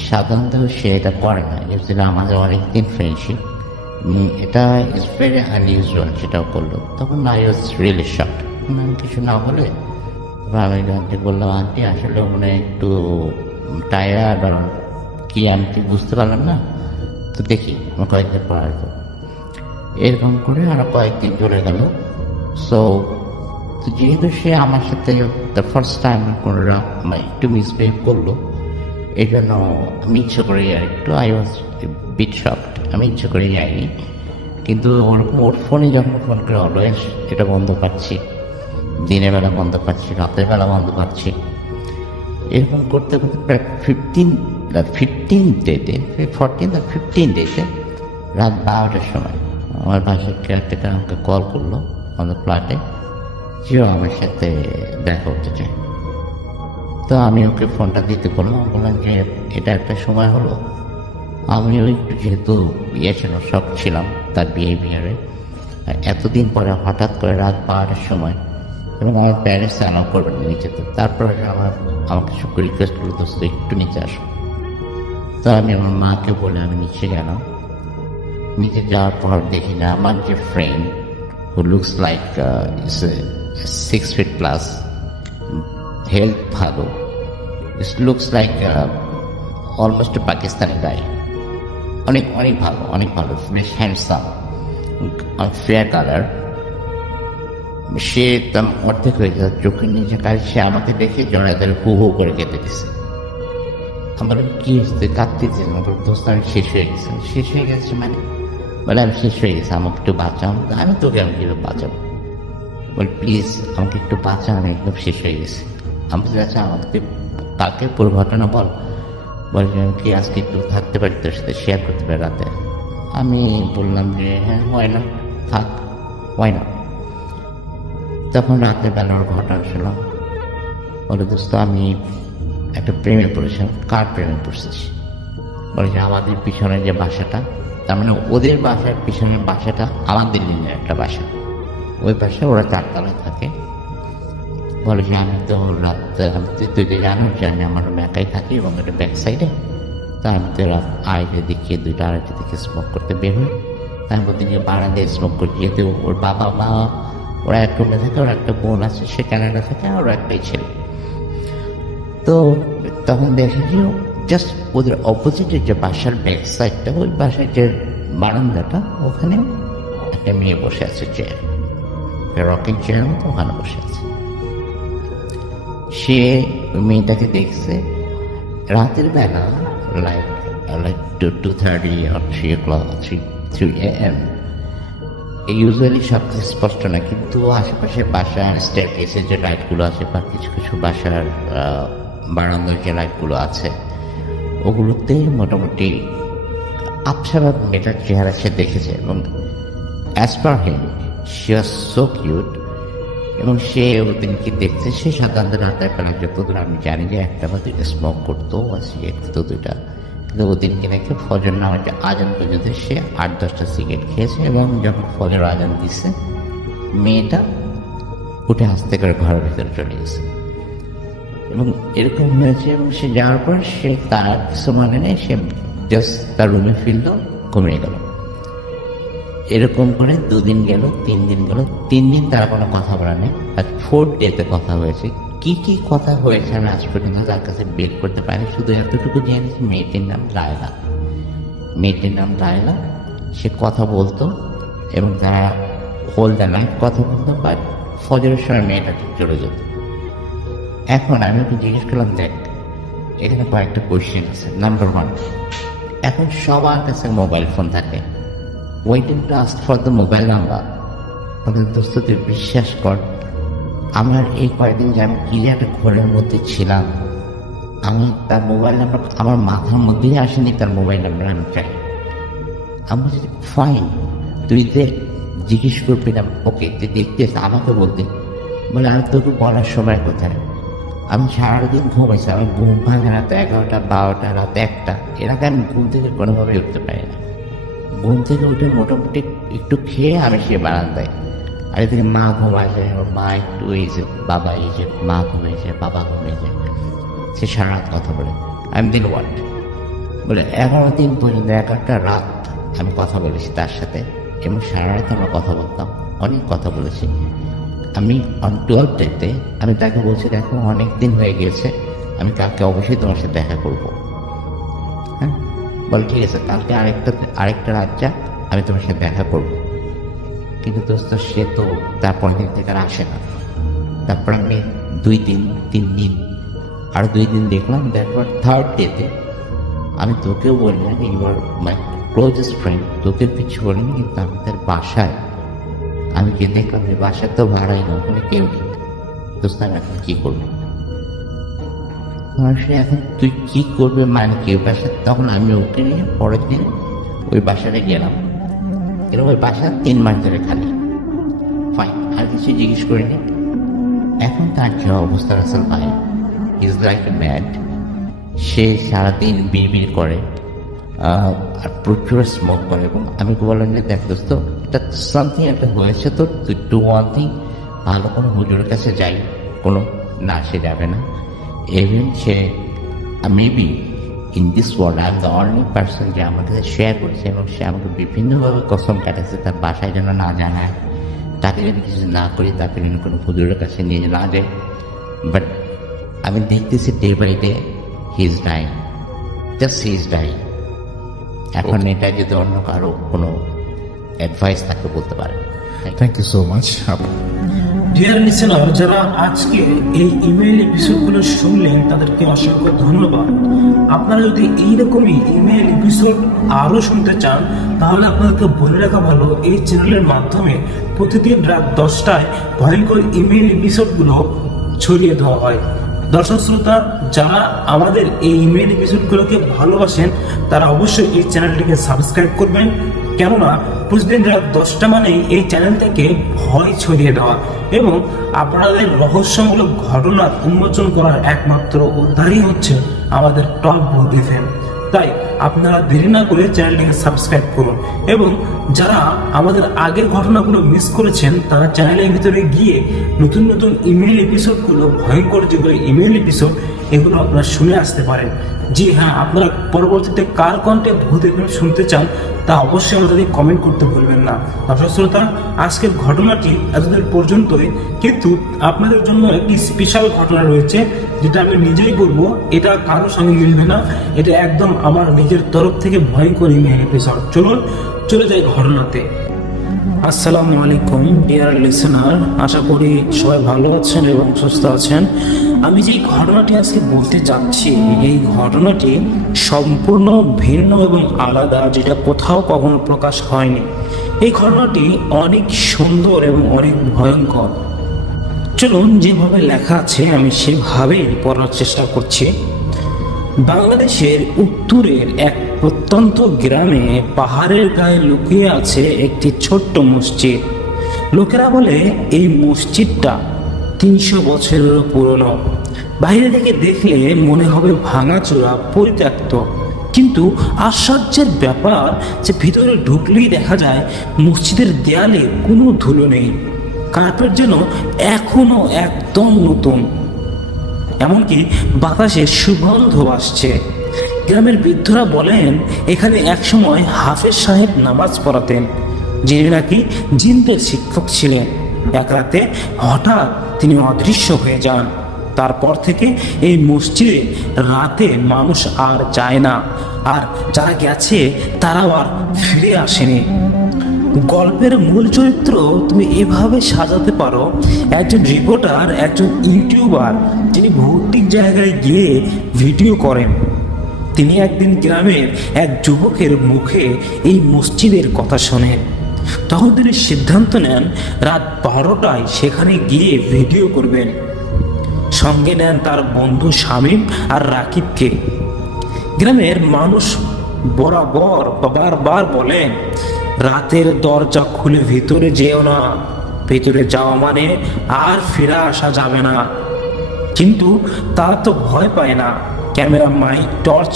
সাধারণত সে এটা করে না, এটা আমাদের অনেকদিন ফ্রেন্ডশিপ, এটা ইজ ভেরি আনইউজুয়াল, সেটাও করলো। তখন আই ওয়াজ রিয়েলি শকড। আমি কিছু না বলে আমি আন্টি বললাম, আন্টি আসলে মনে একটু টায়ার্ড আর কি, আমি ঠিক বুঝতে পারলাম না, তো দেখি আমার কয়েকদিন পর আসবো। এরকম করে আরো কয়েকদিন চলে গেল। সো তো যেহেতু সে আমার সাথে দ্য ফার্স্ট টাইম কোনোটা একটু মিসবিহেভ করলো, এই জন্য আমি ইচ্ছে করে একটু আই ওয়াজ বিট শকড, আমি ইচ্ছে করে যাইনি। কিন্তু ওর ফোনে যখন ফোন করে অলওয়েজ এটা বন্ধ পাচ্ছি, দিনের বেলা বন্ধ পাচ্ছি, রাতের বেলা বন্ধ পাচ্ছি, এরকম করতে করতে প্রায় 15 ডেতে রাত 12টার সময় আমার বাসার কেয়ারটেকার আমাকে কল করলো আমাদের ফ্ল্যাটে, যেও আমার সাথে দেখা করতে চায়। তো আমি ওকে ফোনটা দিতে বললাম, বললাম যে এটা একটা সময় হলো। আমি ওই যেহেতু ছিল, শক ছিলাম তার বিহেভিয়ারে, এতদিন পরে হঠাৎ করে রাত 12টার সময়, এবং আমার প্যারেন্টস অ্যালাউ করবেন নিচেতে। তারপরে আমাকে সব রিকোয়েস্ট করলো, দোস্ত একটু নিচে আসো। তো আমি আমার মাকে বলে আমি নিচে গেলাম। নিচে যাওয়ার পর দেখি না আমার যে friend who looks like 6 feet plus, health ভালো, লুকস লাইক অলমোস্ট পাকিস্তানি গাই, অনেক অনেক ভালো, অনেক ভালো, বেশ হ্যান্ডসাম, ফেয়ার কালার। সে তার অর্ধেক হয়ে যায়, চোখের নিচে কাজ। সে আমাকে দেখে জড়ায় ধরে হু হু করে কেঁদে দিছে। আমার কি হচ্ছে, কাঁদতেছে, দোস্ত আমি শেষ হয়ে গেছে। শেষ হয়ে গেছে মানে বলে আমি শেষ হয়ে গেছে, আমাকে একটু বাঁচাও। আমি তোকে আমি কীভাবে বাঁচাবো, বল প্লিজ আমাকে একটু বাঁচা, আমি একদম শেষ হয়ে গেছি। আমি চাচ্ছি আমাকে কালকে পুরো ঘটনা বল, বলে কি আজকে একটু থাকতে পারি তোর সাথে, শেয়ার করতে পারি রাতে। আমি বললাম যে হ্যাঁ হয় না, থাক, হয় না। তখন রাতের বেলা ওর ঘটনা শুনলাম, বলে দোস্ত আমি একটা প্রেমে পড়েছিলাম। কার প্রেমে পড়ছিস? বলে যে আমাদের পিছনে যে বাসাটা, তার মানে ওদের বাসার পিছনের বাসাটা আমাদের দিনের একটা বাসা, ওই বাসায় ওরা 4 তলায় থাকে। বলে যে আমি তো রাত তুই তো জানো যে আমি আমার রুমে একাই থাকি এবং এটা ব্যাক সাইডে। তা আমি তো রাত 2:30 দিকে 2:30 দিকে স্মোক করতে বের হই। তারপর দিকে বারান্দায় স্মোক করি, যেহেতু ওর বাবা মা ওরা এক রুমে থাকে, ওর একটা বোন আছে সে কানাডা থাকে, আর ওরা একটাই ছেলে। তো তখন দেখি যে জাস্ট ওদের অপোজিটের যে বাসার ব্যাক সাইডটা, ওই বাসার যে বারান্দাটা, ওখানে একটা মেয়ে বসে আছে চেয়ার, রকিং চেয়ার মতো ওখানে বসে আছে। সে মেয়েটাকে দেখছে রাতের বেলা, লাইক 2:30 or 3 AM। ইউজুয়ালি সব কিছু স্পষ্ট না, কিন্তু আশেপাশে বাসার স্টেয়ারকেসের যে লাইটগুলো আছে বা কিছু কিছু বাসার বারান্দার যে লাইটগুলো আছে, ওগুলোতে মোটামুটি আবছাভাব মেয়েটার চেহারা সে দেখেছে। এবং as per him she was so cute. এবং সে ওদিনকে দেখছে, সে সাধারণত রাতের বেলা যতদূর আমি জানি যে 1টা বা 2টা স্মোক করতো, বা সিগারেট খেতো 2টা, কিন্তু ওদিনকে নাকি ফজর নামাজ আজান পর্যন্ত সে 8-10টা সিগারেট খেয়েছে। এবং যখন ফজর আজান দিচ্ছে, মেয়েটা উঠে আসতে করে ঘরের ভিতরে চলে গেছে। এবং এরকম হয়েছে, এবং সে যাওয়ার পর সে তার কিছু মনে নেই, সে জাস্ট তার রুমে ফিরল, ঘুমিয়ে গেল। এরকম করে 2 দিন গেল, 3 দিন গেল, 3 দিন তার কোনো কথা বলা নেই। আর 4th ডেতে কথা হয়েছে। কি কি কথা হয়েছে আমি আজ পর্যন্ত তার কাছে বের করতে পারিনি, শুধু এতটুকু জেনেছি মেয়েটির নাম লায়লা। মেয়েটির নাম লায়লা, সে কথা বলতো এবং তারা হোল দ্য নাইট কথা বলতো, বাট ফজরের সময় মেয়েটা ঠিক চলে যেত। এখন আমি ওকে জিজ্ঞেস করলাম, দেখ এখানে কয়েকটা কোয়েশ্চেন আছে। নাম্বার 1, এখন সবার কাছে মোবাইল ফোন থাকে, waiting to ask for the mobile number. আমাদের দোস্ত তুই বিশ্বাস কর, আমার এই কয়েকদিন যে আমি কি একটা ঘরের মধ্যে ছিলাম, আমি তার মোবাইল নাম্বার আমার মাথার মধ্যেই আসেনি, তার মোবাইল নাম্বার আমি চাই। আমি বলছি ফাইন, তুই দেখ, জিজ্ঞেস করবি না, ওকে তুই দেখতে আমাকে বলতে। বলে আমি তোকে বলার সময় কোথায়, আমি সারাদিন ঘুমাইছি, আমার ঘুম ভাঙে রাত 11টা 12টা, রাত 1টা, এর আগে আমি ঘুম থেকে কোনোভাবে উঠতে পারি না। ঘুম থেকে উঠে মোটামুটি একটু খেয়ে আমি সে বারান্দায়, আর এদিকে মা ঘুমাইছে, মা একটু হয়েছে, বাবা এসে, মা ঘুমিয়েছে, বাবা ঘুমিয়েছে। সে সারা রাত কথা বলে। আমি দিল ওয়াট বলে 11 দিন পর্যন্ত 11টা রাত আমি কথা বলেছি তার সাথে, এবং সারা রাত আমরা কথা বলতাম, অনেক কথা বলেছি। আমি অন 12th ডেতে আমি তাকে বলছি, দেখো অনেক দিন হয়ে গিয়েছে, আমি কালকে অবশ্যই তোমার সাথে দেখা করবো। হ্যাঁ, বল ঠিক আছে, কালকে আরেকটা রাত যাক, আমি তোমার সাথে দেখা করবো। কিন্তু দোস্ত সে তো তারপর দিন থেকে আর আসে না। তারপর আমি 3 দিন আর 2 দিন দেখলাম। তারপর থার্ড ডেতে আমি তোকেও বললাম, ইউর মাই ক্লোজেস্ট ফ্রেন্ড, তোকে কিছু বলিনি, কিন্তু আমাদের বাসায় আমি গিয়ে দেখলাম যে বাসায় তো ভাড়াই না, ওখানে কেউ নেই। দোস্ত আমি এখন কি করবো? সে এখন তুই কি করবে মানে কেউ বাসা? তখন আমি ওকে নিয়ে পরের দিন ওই বাসাটা গেলাম। এরকম ওই বাসা 3 মাস ধরে খালি, ফাইন, আর কিছু জিজ্ঞেস করিনি। এখন তার যে অবস্থা রাসেল ভাই, ইজ লাইক এ ম্যাড। সে সারাদিন বিড়বিড় করে আর প্রচুর স্মোক করে। এবং আমি বললাম যে দেখ দোস্ত, এটা সামথিং একটা হয়েছে, তো তুই ডু ওয়ান থিং, ভালো কোনো হুজুরের কাছে যাই, কোনো না সে যাবে না। Even say maybe in this world I am the only person যে আমার কাছে শেয়ার করছে, এবং সে আমাকে বিভিন্নভাবে কসম কাটাচ্ছে তার বাসায় যেন না জানায়, তাকে যেন কিছু না করি, তাকে যেন কোনো হুজুরের কাছে নিয়ে না যায়। বাট আমি দেখতেছি day by day he is dying, just he is dying. এখন এটা যদি অন্য কারো কোনো অ্যাডভাইস থাকে বলতে পারে। Thank you so much. Dear listener, যারা আজকে এই ইমেইল এপিসোডগুলো শুনলেন তাদেরকে অসংখ্য ধন্যবাদ। আপনারা যদি এইরকমই ইমেইল এপিসোড আরও শুনতে চান তাহলে আপনাদেরকে বলে রাখা ভালো, এই চ্যানেলের মাধ্যমে প্রতিদিন রাত 10টায় ভয়ঙ্কর ইমেইল এপিসোডগুলো ছড়িয়ে দেওয়া হয়। দর্শক শ্রোতা, যারা আমাদের এই ইমেইল এপিসোডগুলোকে ভালোবাসেন তারা অবশ্যই এই চ্যানেলটিকে সাবস্ক্রাইব করবেন, কেননা প্রতিদিন রাত 10টা মানেই এই চ্যানেল থেকে ভয় ছড়িয়ে দেওয়া এবং আপনাদের রহস্যমূলক ঘটনা উন্মোচন করার একমাত্র উদ্ধারই হচ্ছে আমাদের টপ ভোট এফএম। তাই আপনারা দেরি না করে চ্যানেলটিকে সাবস্ক্রাইব করুন, এবং যারা আমাদের আগের ঘটনাগুলো মিস করেছেন তারা চ্যানেলের ভিতরে গিয়ে নতুন নতুন ইমেইল এপিসোডগুলো, ভয়ঙ্কর যেগুলো ইমেইল এপিসোড, এগুলো আপনারা শুনে আসতে পারেন। জি হ্যাঁ, আপনারা পরবর্তীতে কার কন্টে ভূত এফএম শুনতে চান তা অবশ্যই আমাদেরকে কমেন্ট করতে ভুলবেন না। দর্শক শ্রোতা, আজকের ঘটনাটি এতদিন পর্যন্তই, কিন্তু আপনাদের জন্য একটি স্পেশাল ঘটনা রয়েছে যেটা আমি নিজেই বলবো, এটা কারোর সঙ্গে মিলবে না, এটা একদম আমার নিজের তরফ থেকে ভয়ঙ্কর ইমেইল এপিসোড। চলুন চলে যাই ঘটনাতে। আসসালামু আলাইকুম ডিয়ার লিসেনার, আশা করি সবাই ভালো আছেন এবং সুস্থ আছেন। আমি যে ঘটনাটি আজকে বলতে যাচ্ছি, এই ঘটনাটি সম্পূর্ণ ভিন্ন এবং আলাদা, যেটা কোথাও কখনো প্রকাশ হয়নি। এই ঘটনাটি অনেক সুন্দর এবং অনেক ভয়ঙ্কর। চলুন, যেভাবে লেখা আছে আমি সেভাবেই পড়ার চেষ্টা করছি। বাংলাদেশের উত্তরের এক প্রত্যন্ত গ্রামে পাহাড়ের গায়ে লুকিয়ে আছে একটি ছোট্ট মসজিদ। লোকেরা বলে এই মসজিদটা 300 বছরেরও পুরনো। বাইরে থেকে দেখলে মনে হবে ভাঙাচোরা, পরিত্যক্ত, কিন্তু আশ্চর্যের ব্যাপার যে ভিতরে ঢুকলেই দেখা যায় মসজিদের দেয়ালে কোনো ধুলো নেই, কার্পেট যেন এখনো একদম নতুন, এমনকি বাতাসে সুগন্ধ আসছে। গ্রামের বৃদ্ধরা বলেন এখানে একসময় হাফেজ সাহেব নামাজ পড়াতেন, যিনি নাকি জিনদের শিক্ষক ছিলেন। এক রাতে হঠাৎ তিনি অদৃশ্য হয়ে যান। তারপর থেকে এই মসজিদে রাতে মানুষ আর যায় না, আর যারা গেছে তারাও আর ফিরে আসেনি। গল্পের মূল চরিত্র তুমি এভাবে সাজাতে পারো, একজন রিপোর্টার, একজন ইউটিউবার যিনি ভৌতিক জায়গায় গিয়ে ভিডিও করেন। তিনি একদিন গ্রামের এক যুবকের মুখে এই মসজিদের কথা শোনেন। তখন তিনি সিদ্ধান্ত নেন রাত 12টায় সেখানে গিয়ে ভিডিও করবেন। সঙ্গে নেন তার বন্ধু শামীম আর রাকিবকে। গ্রামের মানুষ বরাবর বারবার বলেন রাতের দরজা খুলে ভিতরে যেও না, ভিতরে যাওয়া মানে আর ফিরে আসা যাবে না। কিন্তু তারা তো ভয় পায় না। ক্যামেরা, মাইক, টর্চ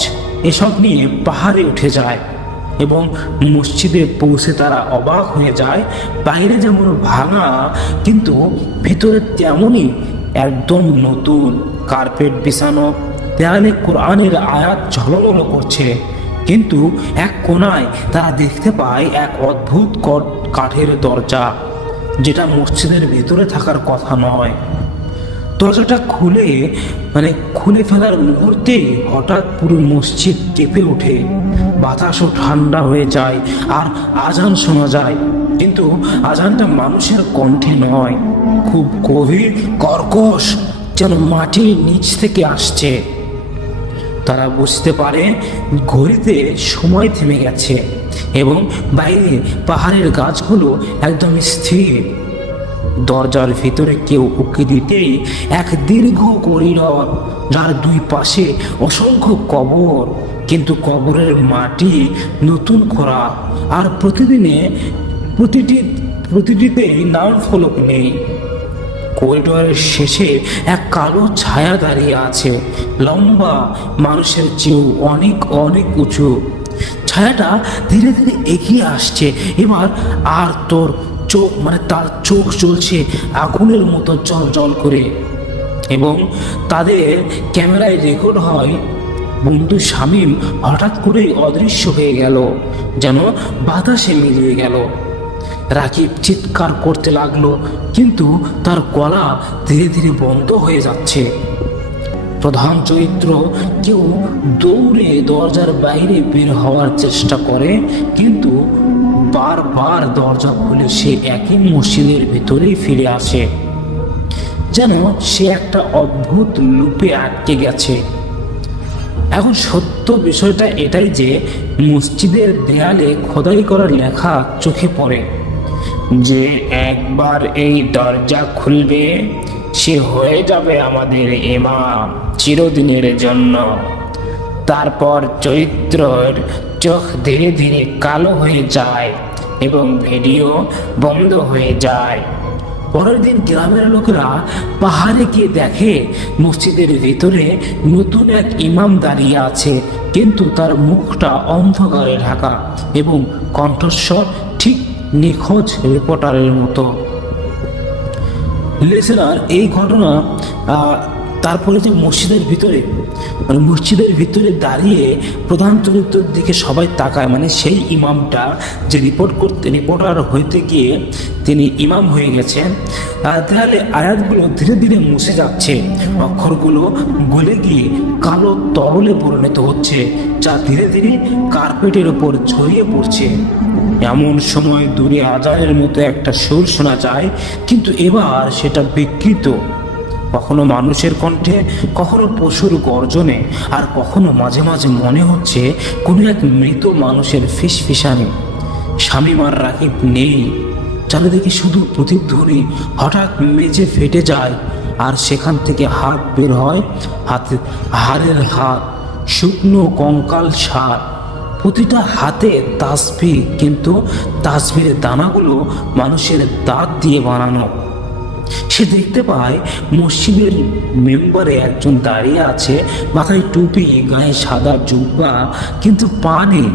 এসব নিয়ে পাহাড়ে উঠে যায় এবং মসজিদে পৌঁছে তারা অবাক হয়ে যায়। বাইরে যেমন ভাঙা, কিন্তু ভিতরে তেমনই একদম নতুন, কার্পেট বিছানো, দেয়ালে কোরআনের আয়াত ঝলমল করছে। কিন্তু এক কোণায় তারা দেখতে পায় এক অদ্ভুত কাঠের দরজা, যেটা মসজিদের ভেতরে থাকার কথা নয়। দরজাটা খুলে ফেলার মুহূর্তে হঠাৎ পুরো মসজিদ কেঁপে ওঠে, বাতাসও ঠান্ডা হয়ে যায় আর আজান শোনা যায়। কিন্তু আজানটা মানুষের কণ্ঠে নয়, খুব গভীর কর্কশ, যেন মাটির নিচ থেকে আসছে। তারা বুঝতে পারে ঘড়িতে সময় থেমে গেছে এবং বাইরে পাহাড়ের গাছগুলো একদম স্থির। দরজার ভিতরে কেউ উঁকি দিতেই এক দীর্ঘ করিডর, যার দুই পাশে অসংখ্য কবর, কিন্তু কবরের মাটি নতুন খোঁড়া, আর প্রতিটিতে নাম ফলক নেই। করিডোরের শেষে এক কালো ছায়া দাঁড়িয়ে আছে, লম্বা, মানুষের চেয়েও অনেক অনেক উঁচু। ছায়াটা ধীরে ধীরে এগিয়ে আসছে এবার, আর তার চোখ জ্বলছে আগুনের মতো জ্বল করে। এবং তাদের ক্যামেরায় রেকর্ড হয় বন্ধু শামীম হঠাৎ করেই অদৃশ্য হয়ে গেল, যেন বাতাসে মিলিয়ে গেল। রাকিব চিৎকার করতে লাগলো, কিন্তু তার গলা ধীরে ধীরে বন্ধ হয়ে যাচ্ছে। প্রধান চরিত্র কেউ দৌড়ে দরজার বাইরে বের হওয়ার চেষ্টা করে, কিন্তু বারবার দরজা খুলে সে একই মসজিদের ভিতরেই ফিরে আসে, যেন সে একটা অদ্ভুত লুপে আটকে গেছে। এখন সত্য বিষয়টা এটাই যে মসজিদের দেয়ালে খোদাই করা লেখা চোখে পড়ে যে একবার এই দরজা খুলবে সে হয়ে যাবে আমাদের ইমাম চিরদিনের জন্য। তারপর চরিত্রের চোখ ধীরে ধীরে কালো হয়ে যায় এবং ভিডিও বন্ধ হয়ে যায়। পরের দিন গ্রামের লোকেরা পাহাড়ে গিয়ে দেখে মসজিদের ভিতরে নতুন এক ইমাম দাঁড়িয়ে আছে, কিন্তু তার মুখটা অন্ধকারে ঢাকা এবং কণ্ঠস্বর ঠিক নিখোঁজ রিপোর্টারের মতো। লিসেনার, এই ঘটনা তারপরে যে মসজিদের ভিতরে দাঁড়িয়ে প্রধান চরিত্রের দিকে সবাই তাকায়, সেই সেই রিপোর্টার হইতে গিয়ে তিনি ইমাম হয়ে গেছেন। তাহলে আয়াতগুলো ধীরে ধীরে মুছে যাচ্ছে, অক্ষরগুলো গলে গিয়ে কালো তরলে পরিণত হচ্ছে, যা ধীরে ধীরে কার্পেটের উপর ছড়িয়ে পড়ছে। এমন সময় দূরে আজানের মতো একটা সুর শোনা যায়, কিন্তু এবার সেটা বিকৃত, কখনো মানুষের কণ্ঠে, কখনো পশুর গর্জনে, আর কখনো মাঝে মাঝে মনে হচ্ছে কোনো এক মৃত মানুষের ফিসফিসানি। শামীম আর রাকিব নেই, চারিদিকে শুধু প্রতিধ্বনি। হঠাৎ মেঝে ফেটে যায় আর সেখান থেকে হাত বের হয়, হাড়ের হাত, শুকনো কঙ্কাল সার, প্রতিটা হাতে তাসবিহ, কিন্তু তাসবিহের দানাগুলো মানুষের দাঁত দিয়ে বানানো। সে দেখতে পায় মসজিদের মেম্বারে একজন দাঁড়িয়ে আছে, মাথায় টুপি, গায়ে সাদা জুব্বা, কিন্তু পা নেই।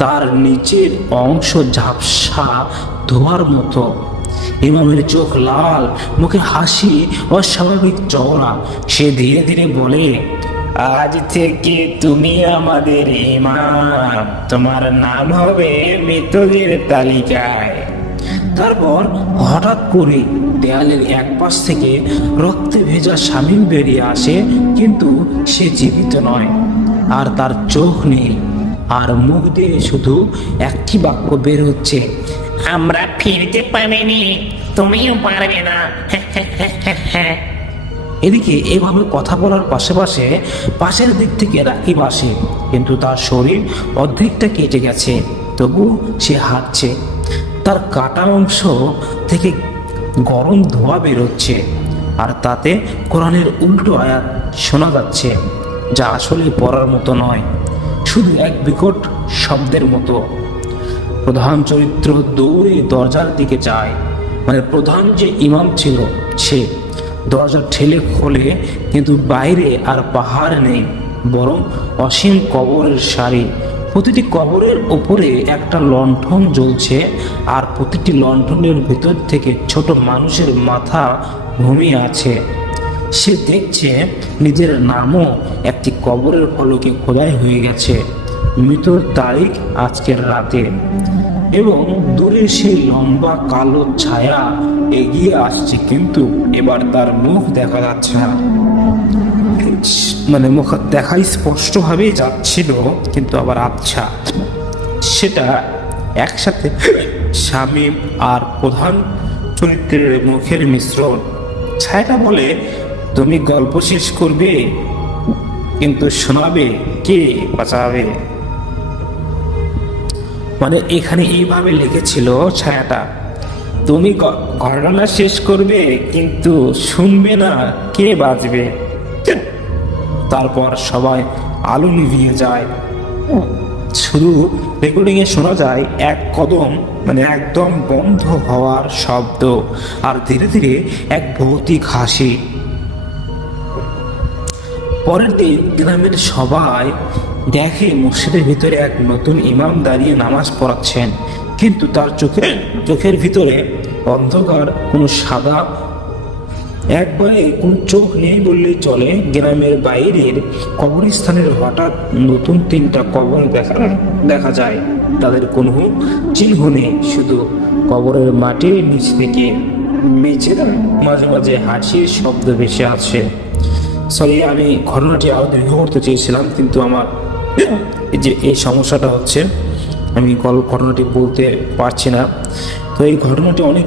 তার নিচের অংশ ঝাপসা ধোয়ার মতো। ইমামের চোখ লাল, মুখে হাসি অস্বাভাবিক চওড়া। সে ধীরে ধীরে বলে, আজ থেকে তুমি আমাদের ইমাম, তোমার নাম হবে মৃতদের তালিকায়। তারপর হঠাৎ করে দেয়ালের এক পাশ থেকে রক্তে ভেজা শামীম বেরিয়ে আসে, কিন্তু সে জীবিত নয়, আর তার চোখ নেই, আর মুখ দিয়ে শুধু একটি বাক্য বের হচ্ছে, আমরা ফিরতে পারিনি, তুমিও পারবে না। এদিকে এভাবে কথা বলার পাশাপাশি পাশের দিক থেকে রাকিব আসে, কিন্তু তার শরীর অর্ধেকটা কেটে গেছে, তবু সে হাঁটছে। তার কাটা অংশ থেকে গরম ধোঁয়া বেরোচ্ছে, আর তাতে কোরআনের উল্টো আয়াত শোনা যাচ্ছে, যা আসলে পড়ার মতো নয়, শুধু এক বিকট শব্দের মতো। প্রধান চরিত্র দৌড়ে দরজার দিকে যায়, প্রধান যে ইমাম ছিল সে দরজা ঠেলে খোলে, কিন্তু বাইরে আর পাহাড় নেই, বরং অসীম কবরের সারি। প্রতিটি কবরের ওপরে একটা লণ্ঠন জ্বলছে, আর প্রতিটি লণ্ঠনের ভিতর থেকে ছোট মানুষের মাথা ঘুমিয়ে আছে। সে দেখছে নিজের নামও একটি কবরের ফলকে খোদাই হয়ে গেছে, মৃত্যুর তারিখ আজকের রাতে, এবং দূরে সেই লম্বা কালো ছায়া এগিয়ে আসছে, কিন্তু এবার তার মুখ দেখা যাচ্ছে না। মানে মুখ দেখাই স্পষ্টভাবেই যাচ্ছিল, কিন্তু আবার আবছা। সেটা একসাথে শামীম আর প্রধান চরিত্রের মুখের মিশ্রণ। ছায়াটা বলে, তুমি গল্প শেষ করবে, কিন্তু শোনাবে কে, বাঁচাবে? মানে এখানে এইভাবে লিখেছিল ছায়াটা, তুমি ঘটনা শেষ করবে কিন্তু শুনবে না, কে বাঁচবে? তারপর সবাই আলো নিভিয়ে যায়, শুধু রেকর্ডিং এ শোনা যায় এক কদম, মানে একদম বন্ধ হওয়ার শব্দ, আর ধীরে ধীরে এক ভৌতিক হাসি। পরের দিন গ্রামের সবাই দেখে মসজিদের ভিতরে এক নতুন ইমাম দাঁড়িয়ে নামাজ পড়াচ্ছেন, কিন্তু তার চোখের ভিতরে অন্ধকার, কোনো সাদা একবারে কোনো চোখ নেই বললেই চলে। গ্রামের বাইরের কবরস্থানের হঠাৎ নতুন 3টা কবর দেখা যায়, তাদের কোনো চিহ্ন নেই, শুধু কবরের মাটির নিচ থেকে মেঝের মাঝে মাঝে হাসির শব্দ ভেসে আছে। সরি, আমি ঘটনাটি আরো দীর্ঘ করতে চেয়েছিলাম, কিন্তু আমার যে এই সমস্যাটা হচ্ছে, আমি ঘটনাটি বলতে পারছি না। তো এই ঘটনাটি অনেক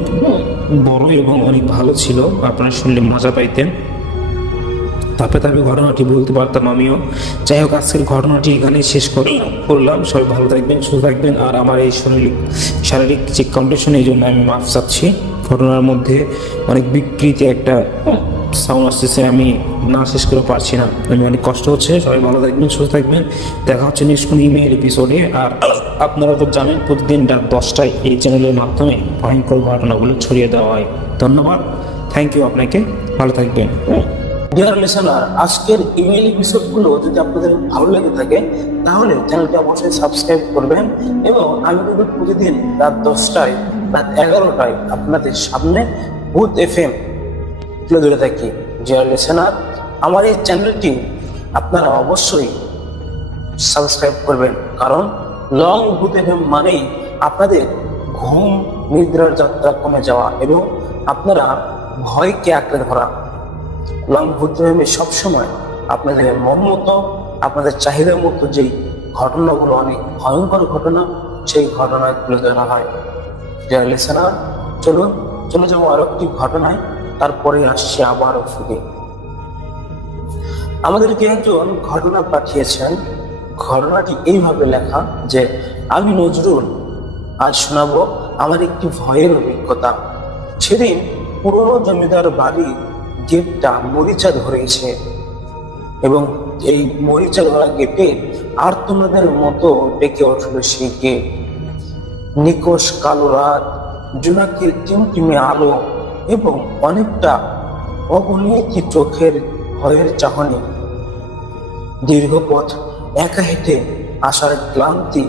বড় এবং অনেক ভালো ছিল, আপনারা শুনলে মজা পাইতেন, তারপরে ঘটনাটি বলতে পারতাম আমিও। যাই হোক, আজকের ঘটনাটি এখানে শেষ করলাম। সবাই ভালো থাকবেন, সুস্থ থাকবেন, আর আমার এই শারীরিক যে কন্ডিশন, এই জন্য আমি মাফ চাচ্ছি। ঘটনার মধ্যে অনেক বিকৃতি একটা সাউন্ড আসতেছে, আমি না শেষ করে পারছি না, আমি অনেক কষ্ট হচ্ছে। সবাই ভালো থাকবেন, সুস্থ থাকবেন, দেখা হচ্ছে নেক্সট কোনো ইমেল এপিসোডে। আর আপনারা তো জানেন প্রতিদিন রাত 10টায় এই চ্যানেলের মাধ্যমে ভয়ঙ্কর ঘটনাগুলো ছড়িয়ে দেওয়া হয়। ধন্যবাদ, থ্যাংক ইউ আপনাকে, ভালো থাকবেন। ডিয়ার লিসেনার, আজকের ইমেল এপিসোডগুলো যদি আপনাদের ভালো লেগে থাকে তাহলে চ্যানেলটি অবশ্যই সাবস্ক্রাইব করবেন, এবং আমি কিন্তু প্রতিদিন রাত 10টায়, রাত 11টায় আপনাদের সামনে ভূত FM তুলে ধরে থাকি। ডিয়ার লিসেনার, আমার এই চ্যানেলটি আপনারা অবশ্যই সাবস্ক্রাইব করবেন, কারণ লং ভূত FM মানেই আপনাদের ঘুম নিদ্রার যাত্রা কমে যাওয়া এবং আপনারা ভয়কে আঁকড়ে ধরা। লং ভূত FM সবসময় আপনাদের মন মতো, আপনাদের চাহিদা মতো যেই ঘটনাগুলো অনেক ভয়ঙ্কর ঘটনা, সেই ঘটনায় তুলে ধরা হয়। ডিয়ার লিসেনার, চলে যাবো আরো একটি ঘটনায়, তারপরে আসছে আবারও ফিরে। আমাদেরকে একজন ঘটনা পাঠিয়েছেন। ঘটনাটি এইভাবে লেখা যে, আমি নজরুল, আজ শোনাবো আমার একটি ভয়ের অভিজ্ঞতা। সেদিন পুরনো জমিদার বাড়ি গেটটা মরিচা ধরেছে, এবং এই মরিচা ধরা গেটে আর তোমাদের মতো ডেকে উঠল সেই গেট। নিকোষ কালো রাত, জোনাকির টিমটিমে আলো, এবং অনেকটা অগণিত চোখের ভয়ের চাহনি। দীর্ঘ পথ একা হেঁটে আসার ক্লান্তি,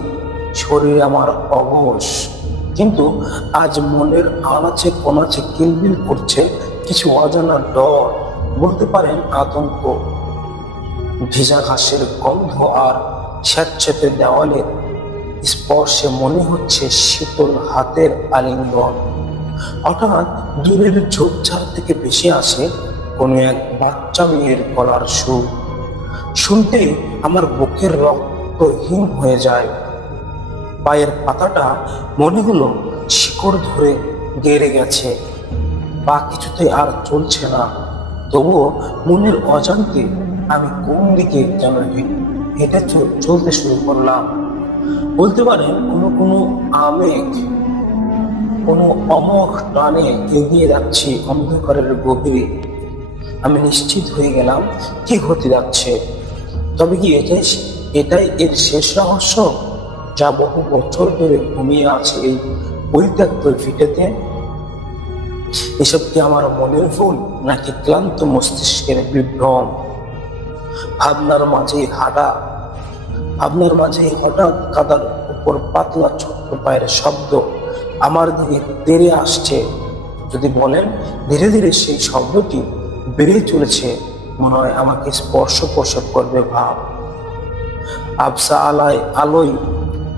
শরীর আমার অবশ, কিন্তু আজ মনের আনাচে কোনাচে কিলবিল করছে কিছু অজানা ডর, বলতে পারেন আতঙ্ক। ভিজা ঘাসের গন্ধ আর স্যাঁতস্যাঁতে দেওয়ালের স্পর্শে মনে হচ্ছে শীতল হাতের আলিঙ্গন। হঠাৎ দূরের ঝোপঝাড় থেকে ভেসে আসে কোনো এক বাচ্চা মেয়ের গলার সুর। শুনতে আমার বুকের রক্ত হিম হয়ে যায়। পায়ের পাতাটা মনে হলো শিকড় ধরে গেড়ে গেছে, পা কিছুতে আর চলছে না। তবুও মনের অজান্তে আমি কোন দিকে যেন হেঁটে চলতে শুরু করলাম। বলতে পারেন কোনো আবেগ, কোনো অমোঘ টানে এগিয়ে যাচ্ছি অন্ধকারের গভীরে। আমি নিশ্চিত হয়ে গেলাম কি হতে যাচ্ছে। তবে কি এটাই এর শেষ রহস্য, যা বহু বছর ধরে ঘুমিয়ে আছে এই পরিত্যক্ত ভিটেতে? এসব কি আমার মনের ভুল, নাকি ক্লান্ত মস্তিষ্কের বিভ্রম? ভাবনার মাঝে হঠাৎ কাদার উপর পাতলা ছোট্ট পায়ের শব্দ আমার দিকে তেড়ে আসছে। যদি বলেন ধীরে ধীরে সেই শব্দটি বেড়ে চলেছে, মনে হয় আমাকে স্পর্শ করবে ভাব। আবসা আলোয়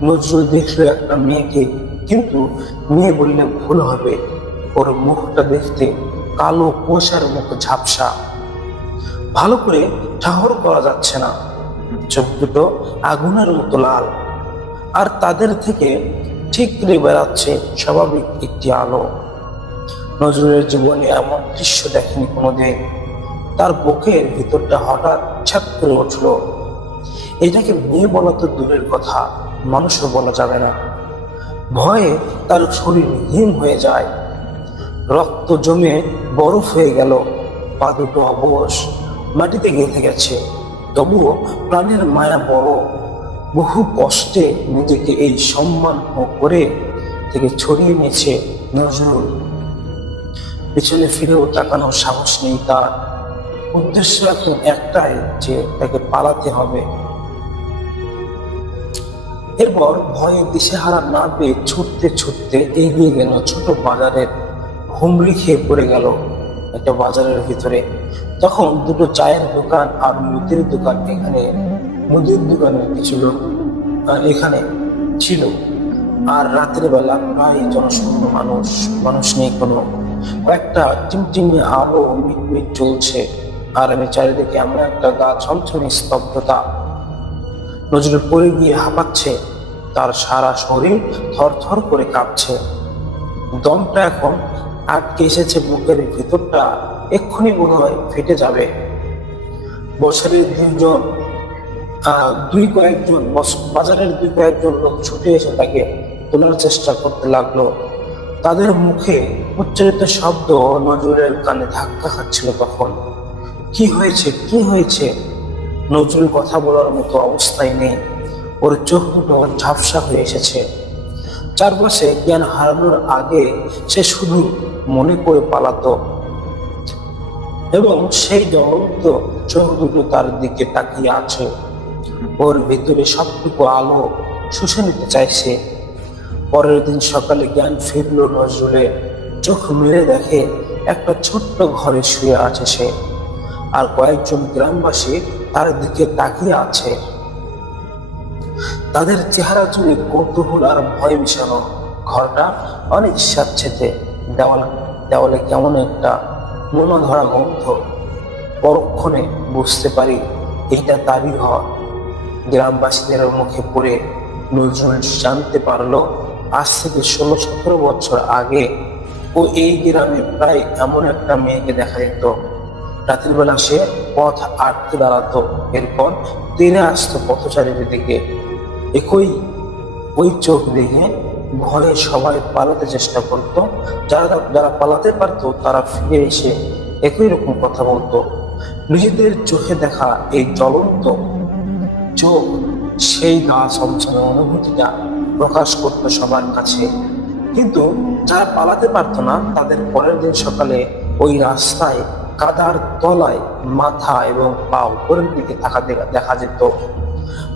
নজরুল দেখলো একটা মেয়েকে, কিন্তু মেয়ে বললে ভুল হবে, ওর মুখটা দেখতে কালো কোষার মতো ঝাপসা, ভালো করে ঠাহর করা যাচ্ছে না, চোখ দুটো আগুনের মতো লাল, আর তাদের থেকে ঠিকরে বেড়াচ্ছে স্বাভাবিক একটি আলো। নজরুলের জীবনে এমন দৃশ্য দেখেনি কোনোদিন। তার বুকের ভিতরটা হঠাৎ ছাপ করে উঠল। এটাকে মেয়ে বলা তো দূরের কথা, মানুষও বলা যাবে না। ভয়ে তার শরীর হিম হয়ে যায়, রক্ত জমে বরফ হয়ে গেল, পা দুটো অবশ মাটিতে গেঁথে গেছে। তবুও প্রাণের মায়া বড়, বহু কষ্টে নিজেকে এই সম্মান করে থেকে ছড়িয়ে নিয়েছে নজরুল। পিছনে ফিরেও তাকানোর সাহস নেই তার। উদ্দেশ্য এখন একটাই, যে তাকে পালাতে হবে। এরপর ভয়ে দিশেহারা না পেয়ে ছুটতে ছুটতে এগিয়ে গেল ছোট বাজারের, হুমড়ি খেয়ে পড়ে গেল একটা বাজারের ভিতরে। তখন দুটো চায়ের দোকান আর মুদির দোকান, এখানে মুদির দোকানের কিছু লোক এখানে ছিল। আর রাতের বেলা প্রায় জনশূন্য, মানুষ নেই কোনো। কয়েকটা টিমটিমে আলো মিটমিট চলছে, আর আমি চারিদিকে আমরা একটা গা ছমছমে স্তব্ধতা। নজরুল পড়ে গিয়ে হাঁপাচ্ছে, তার সারা শরীর থরথর করে কাঁপছে, দমটা এখন আটকে এসেছে বুকের ভিতরটা, এক্ষুনি মনে হয় ফেটে যাবে। বছরের বাজারের দুই কয়েকজন লোক ছুটে এসে তাকে তোলার চেষ্টা করতে লাগলো। তাদের মুখে উচ্চারিত শব্দ নজরুলের কানে ধাক্কা খাচ্ছিল। তখন কি হয়েছে? নজরুল কথা বলার মতো অবস্থায় নেই, ওর চোখ দুটো ঝাপসা হয়ে এসেছে। চারপাশে জ্ঞান হারানোর আগে সে শুধু মনে করে পালাতো, এবং সেই জ্বলন্ত চোখ দুটো তার দিকে তাকিয়ে আছে। ওর ভিতরে সবটুকু আলো শুষে নিতে চাইছে। পরের দিন সকালে জ্ঞান ফিরল নজরুলের। চোখ মেলে দেখে একটা ছোট্ট ঘরে শুয়ে আছে সে, আর কয়েকজন গ্রামবাসী তার দিকে তাকিয়ে আছে। তাদের চেহারা জুড়ে কৌতূহল আর ভয় মিশানো। ঘরটা অনেক স্যাঁতসেঁতে, দেওয়ালে কেমন একটা মনো ধরা গন্ধ। পরক্ষণে বুঝতে পারি এটা তারই ঘর। গ্রামবাসীদের মুখে পড়ে নজরুল জানতে পারলো, আজ থেকে 16-17 বছর আগে ও এই গ্রামে প্রায় এমন একটা মেয়েকে দেখা যেত। রাতের বেলা সে পথ আটকে দাঁড়াতো, এরপর তেড়ে আসতো পথচারীদের দিকে। ওই চোখ দেখে ভয়ে সবাই পালাতে চেষ্টা করতো। যারা পালাতে পারতো তারা ফিরে এসে একই রকম কথা বলতো। নিজেদের চোখে দেখা এই জ্বলন্ত চোখ সেই গা ছমছমে অনুভূতিটা প্রকাশ করতো সবার কাছে। কিন্তু যারা পালাতে পারতো না, তাদের পরের দিন সকালে ওই রাস্তায় কাদার তলায় মাথা এবং পা উপরের দিকে দেখা যেত।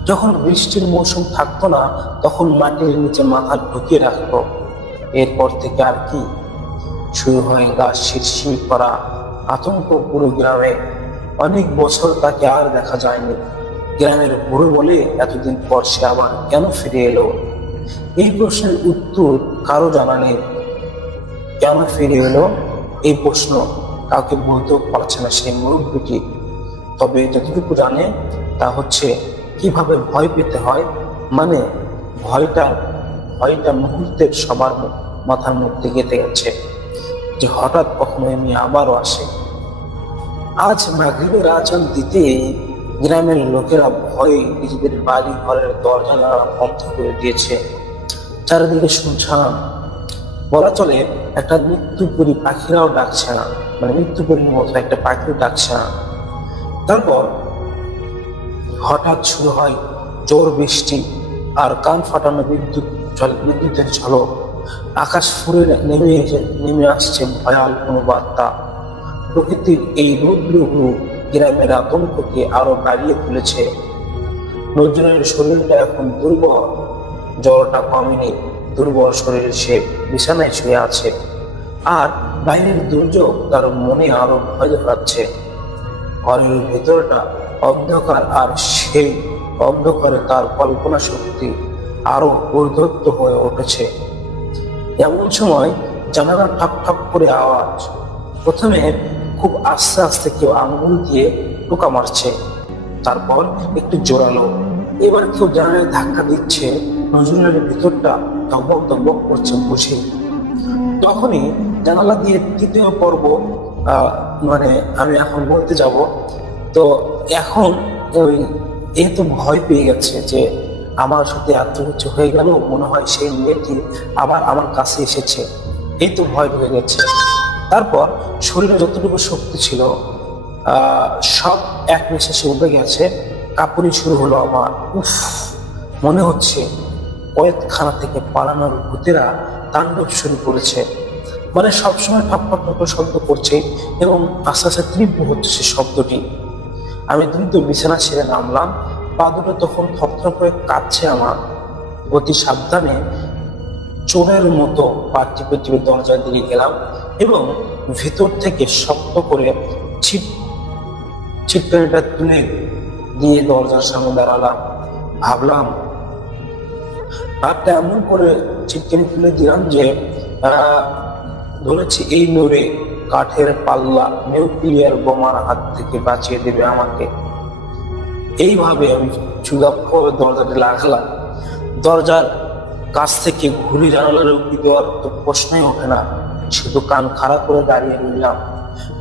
যখন বৃষ্টির মৌসুম থাকতো না, তখন মাটির নিচে মাথা ঢুকিয়ে রাখতো। এরপর থেকে আর কি শুরু হয় গা শিরশির করা আতঙ্ক পুরো গ্রামে। অনেক বছর তাকে আর দেখা যায়নি। গ্রামের বুড়ো বলে এতদিন পর সে আবার কেন ফিরে এলো? এই প্রশ্নের উত্তর কারো জানা নেই। কেন ফিরে এলো এই প্রশ্ন কাউকে বলতেও পারছে না সেই মুরব্বীটি। তবে যতটুকু জানে তা হচ্ছে কিভাবে ভয় পেতে হয়, মানে ভয়টা মুহূর্তের সবার মাথার মধ্যে গেঁথে গেছে, যে হঠাৎ কখনো এমনি আবারও আসে। আজ মাগরিবের আজান দিতে গ্রামের লোকেরা ভয়ে নিজেদের বাড়ি ঘরের দরজা বন্ধ করে দিয়েছে। চারিদিকে শুনছান, বলা চলে একটা মৃত্যুপুরী পাখিরাও ডাকছে না, মানে মৃত্যুপুরীর মতো একটা পাখিও ডাকছে না। তারপর হঠাৎ শুরু হয় জোর বৃষ্টি আর কান ফাটানো বিদ্যুতের ঝলক। আকাশ ফুরে নেমে আসছে ভয়াল কোনো বার্তা। প্রকৃতির এই রৌদ্রগুলো গ্রামের আতঙ্ককে আরো বাড়িয়ে তুলেছে। নজরুলের শরীরটা এখন দুর্বল, জ্বরটা কমেনি। দুর্বল শরীরে সে বিছানায় শুয়ে আছে, আর বাইরের দুর্যোগ তার মনে আরো ভয় ধরাচ্ছে। ঘরের ভেতরটা অন্ধকার, আর সেই অন্ধকারে তার কল্পনা শক্তি আরো উদ্ধত হয়ে উঠেছে। এমন সময় জানালা ঠক ঠক করে আওয়াজ। প্রথমে খুব আস্তে আস্তে কেউ আঙুল দিয়ে টোকা মারছে, তারপর একটু জোরালো। এবার কেউ জানালায় ধাক্কা দিচ্ছে। নজরুলের ভিতরটা দবক দবক করছে বুঝে। তখনই জানালা দিয়ে তৃতীয় পর্ব মানে আমি এখন বলতে যাব। তো এখন ওই এ তো ভয় পেয়ে গেছে যে আমার সাথে এত কিছু হয়ে গেল, মনে হয় সেই মেয়েটি আবার আমার কাছে এসেছে, এই তো ভয় পেয়ে গেছে। তারপর শরীরে যতটুকু শক্তি ছিল সব এক নিঃশ্বাসে উঠে গেছে। কাঁপুনি শুরু হলো আমার। উফ, মনে হচ্ছে কয়েকখানা থেকে পালানোর ভূতেরা তাণ্ডব শুরু করেছে। মানে সবসময় ঠক ঠক ঠক শব্দ করছে এবং আস্তে আস্তে তীব্র হচ্ছে সে শব্দটি। আমি দ্রুত বিছানা ছেড়ে নামলাম। পা দুটো তখন থরথর করে কাঁপছে আমার। অতি সাবধানে চোরের মতো পা টিপে টিপে দরজার দিকে গেলাম এবং ভেতর থেকে শক্ত করে ছিটকানিটা তুলে দিয়ে দরজার সামনে দাঁড়ালাম। ভাবলাম হাতটা এমন করে ছিটকানি তুলে দিলাম যে ধরেছি এই নড়ে কাঠের পাল্লা নিউক্লিয়ার বোমার হাত থেকে বাঁচিয়ে দেবে আমাকে। এইভাবে আমি চুগাপ করে দরজাটা লাগালাম। দরজার কাছ থেকে ঘুরে জানালার উঁকি দেওয়ার তো প্রশ্নই ওঠে না, শুধু কান খাড়া করে দাঁড়িয়ে রইলাম।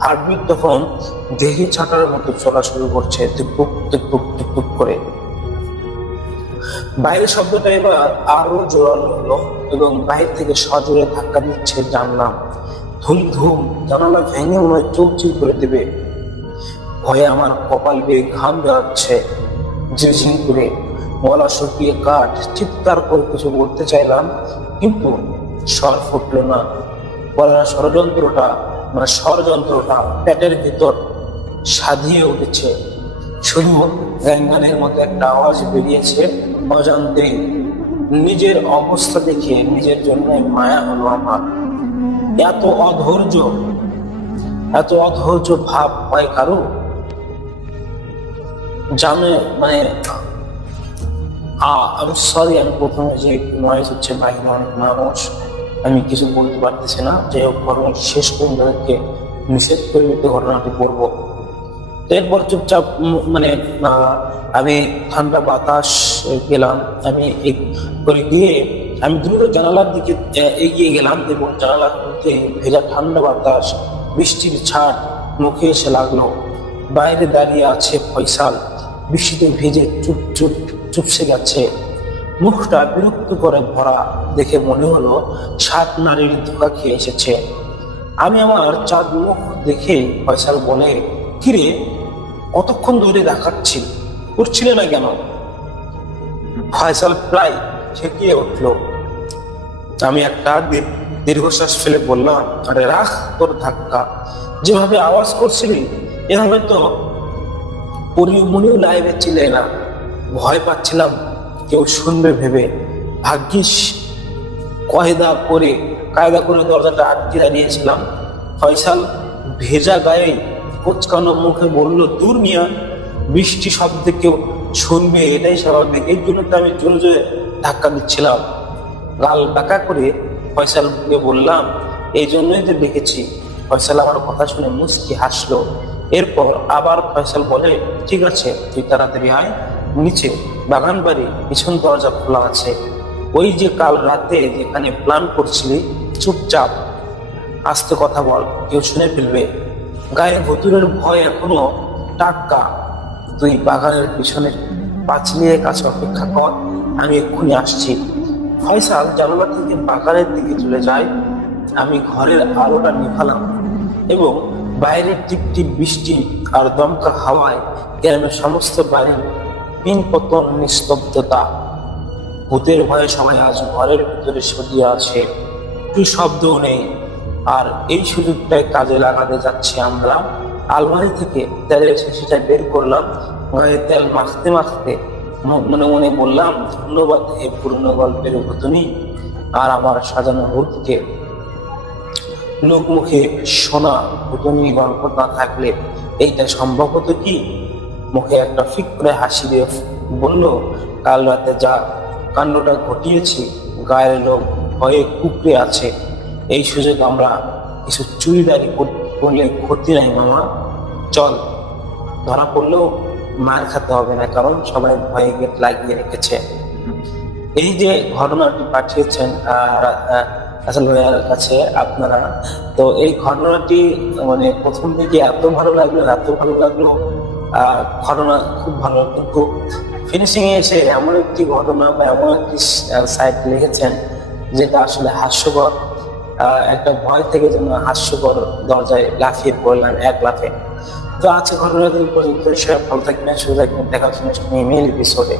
হার্টবিট তখন দেহে ছাটার মতো চলা শুরু করছে, টুকটুক টুকটুক টুকটুক করে। বাইরের শব্দটা এবার আরো জোরালো হলো এবং বাইরে থেকে সজোরে ধাক্কা দিচ্ছে জানলা। ধুম ধুম জানালা ভেঙে মনে হয় চৌচির করে দেবে। ভয়ে আমার কপাল বেয়ে ঘাম বেরোচ্ছে ঝিরঝির করে। গলা শুকিয়ে কাঠ। চিৎকার করে কিছু বলতে চাইলাম কিন্তু স্বর ফুটলো না। গলার ষড়যন্ত্রটা পেটের ভিতর সাধিয়ে উঠেছে। শুধু গ্যাঙ্গানের মতো একটা আওয়াজ বেরিয়েছে অজান্তেই। নিজের অবস্থা দেখে নিজের জন্য মায়া হলো আমার। এত অধৈর্য ভাব হয় কারো? জানে মানে আমি সরি, আমি প্রথমে যে নয়েজ হচ্ছে বাইরে অনেক মানুষ, আমি কিছু বলতে পারতেছি না। যে ঘটনা শেষ করে তাদেরকে নিষেধ করে দিতে ঘটনাটি করবো। এরপর চুপচাপ মানে আমি ঠান্ডা বাতাস গেলাম। আমি করে গিয়ে আমি দ্রুত জানালার দিকে এগিয়ে গেলাম এবং জানালা খুলতে ভেজা ঠান্ডা বাতাস বৃষ্টির ছাট মুখে এসে লাগলো। বাইরে দাঁড়িয়ে আছে ফয়সাল, বৃষ্টিতে ভেজে চুপসে গেছে। মুখটা বিরক্ত করে ভরা দেখে মনে হলো 7 নারীর ধোঁকা খেয়ে এসেছে। আমি আমার চাঁদ মুখ দেখে ফয়সাল বলে, কিরে কতক্ষণ ধরে দেখাচ্ছি, করছিলে না কেন? ফয়সাল প্রায় ঠেকিয়ে উঠলো। আমি একটা দীর্ঘশ্বাস ফেলে বললাম, আরে রাখ তোর ধাক্কা, যেভাবে আওয়াজ করছিলি এভাবে তো পরিমনিও লাইভে ছিলে না। ভয় পাচ্ছিলাম কেউ শুনবে ভেবে। ভাগ্যিস কায়দা করে দরজাটা আটকে দাঁড়িয়েছিলাম। ফয়সাল ভেজা গায়ে কোচকানো মুখে বলল, দূর মিয়া, বৃষ্টি শব্দে কেউ শুনবে, এটাই স্বাভাবিক, এই জন্য তো আমি জোরে জোরে ধাক্কা দিচ্ছিলাম। লাল বাঁকা করে ফয়সালকে বললাম, এই জন্যই তো দেখেছি। ফয়সাল আমার কথা শুনে মুচকি হাসলো। এরপর আবার ফয়সাল বলে, ঠিক আছে তুই তাড়াতাড়ি আয়, নিচে বাগান বাড়ি পিছন দরজা খোলা আছে। ওই যে কাল রাতে যেখানে প্ল্যান করছিলি, চুপচাপ আস্তে কথা বল, কেউ শুনে ফেলবে। গায়ে ভুতুরের ভয় এখনো টাটকা। তুই বাগানের পিছনে পাঁচিলের কাছে অপেক্ষা কর, আমি এক্ষুনি আসছি। ফয়সাল জানালা থেকে বাগানের দিকে চলে যায়। আমি ঘরের আলোটা নিভালাম এবং বাইরের টিপটিপ বৃষ্টি আর দমকা হাওয়ায় গ্রামের সমস্ত বাড়ির পিনপতন নিস্তব্ধতা। ভূতের ভয়ে সবাই আজ ঘরের ভিতরে সরিয়ে আছে, কি শব্দও নেই। আর এই সুযোগটাই কাজে লাগাতে যাচ্ছি আমরা। আলমারি থেকে তেলের শিশিটা বের করলাম। গায়ে তেল মাখতে মাখতে মনে মনে বললাম, ধন্যবাদ হে পুরনো গল্পের ঘটনি আর আমার সাজানো ভূতকে। লোক মুখে শোনা ঘটনি গল্প না থাকলে এইটা সম্ভব হতো কি? মুখে একটা ফিক করে হাসি দিয়ে বলল, কাল রাতে যা কাণ্ডটা ঘটিয়েছি গায়ের লোক ভয়ে কুকড়ে আছে, এই সুযোগ আমরা কিছু চুরিদারি করলে ক্ষতি নাই মামা, চল। ধরা পড়লেও মার খেতে হবে না, কারণ সবাই ভয়ে গেট লাগিয়ে রেখেছে। এই যে ঘটনাটি পাঠিয়েছেন রাসেল ভাইয়ার কাছে আপনারা, তো এই ঘটনাটি মানে প্রথম দিকে এত ভালো লাগলো ঘটনা খুব ভালো, কিন্তু ফিনিশিং এ এসে এমন একটি ঘটনা বা এমন একটি সাইড লিখেছেন যেটা আসলে হাস্যকর। একটা ভয় থেকে যেন হাস্যকর দরজায় লাফিয়ে পড়লেন এক লাফে। তো আজকে ঘটনাটি পর্যন্ত ভালো থাকবেন, সুস্থ থাকবেন, দেখা হচ্ছে নেক্সট এপিসোডে।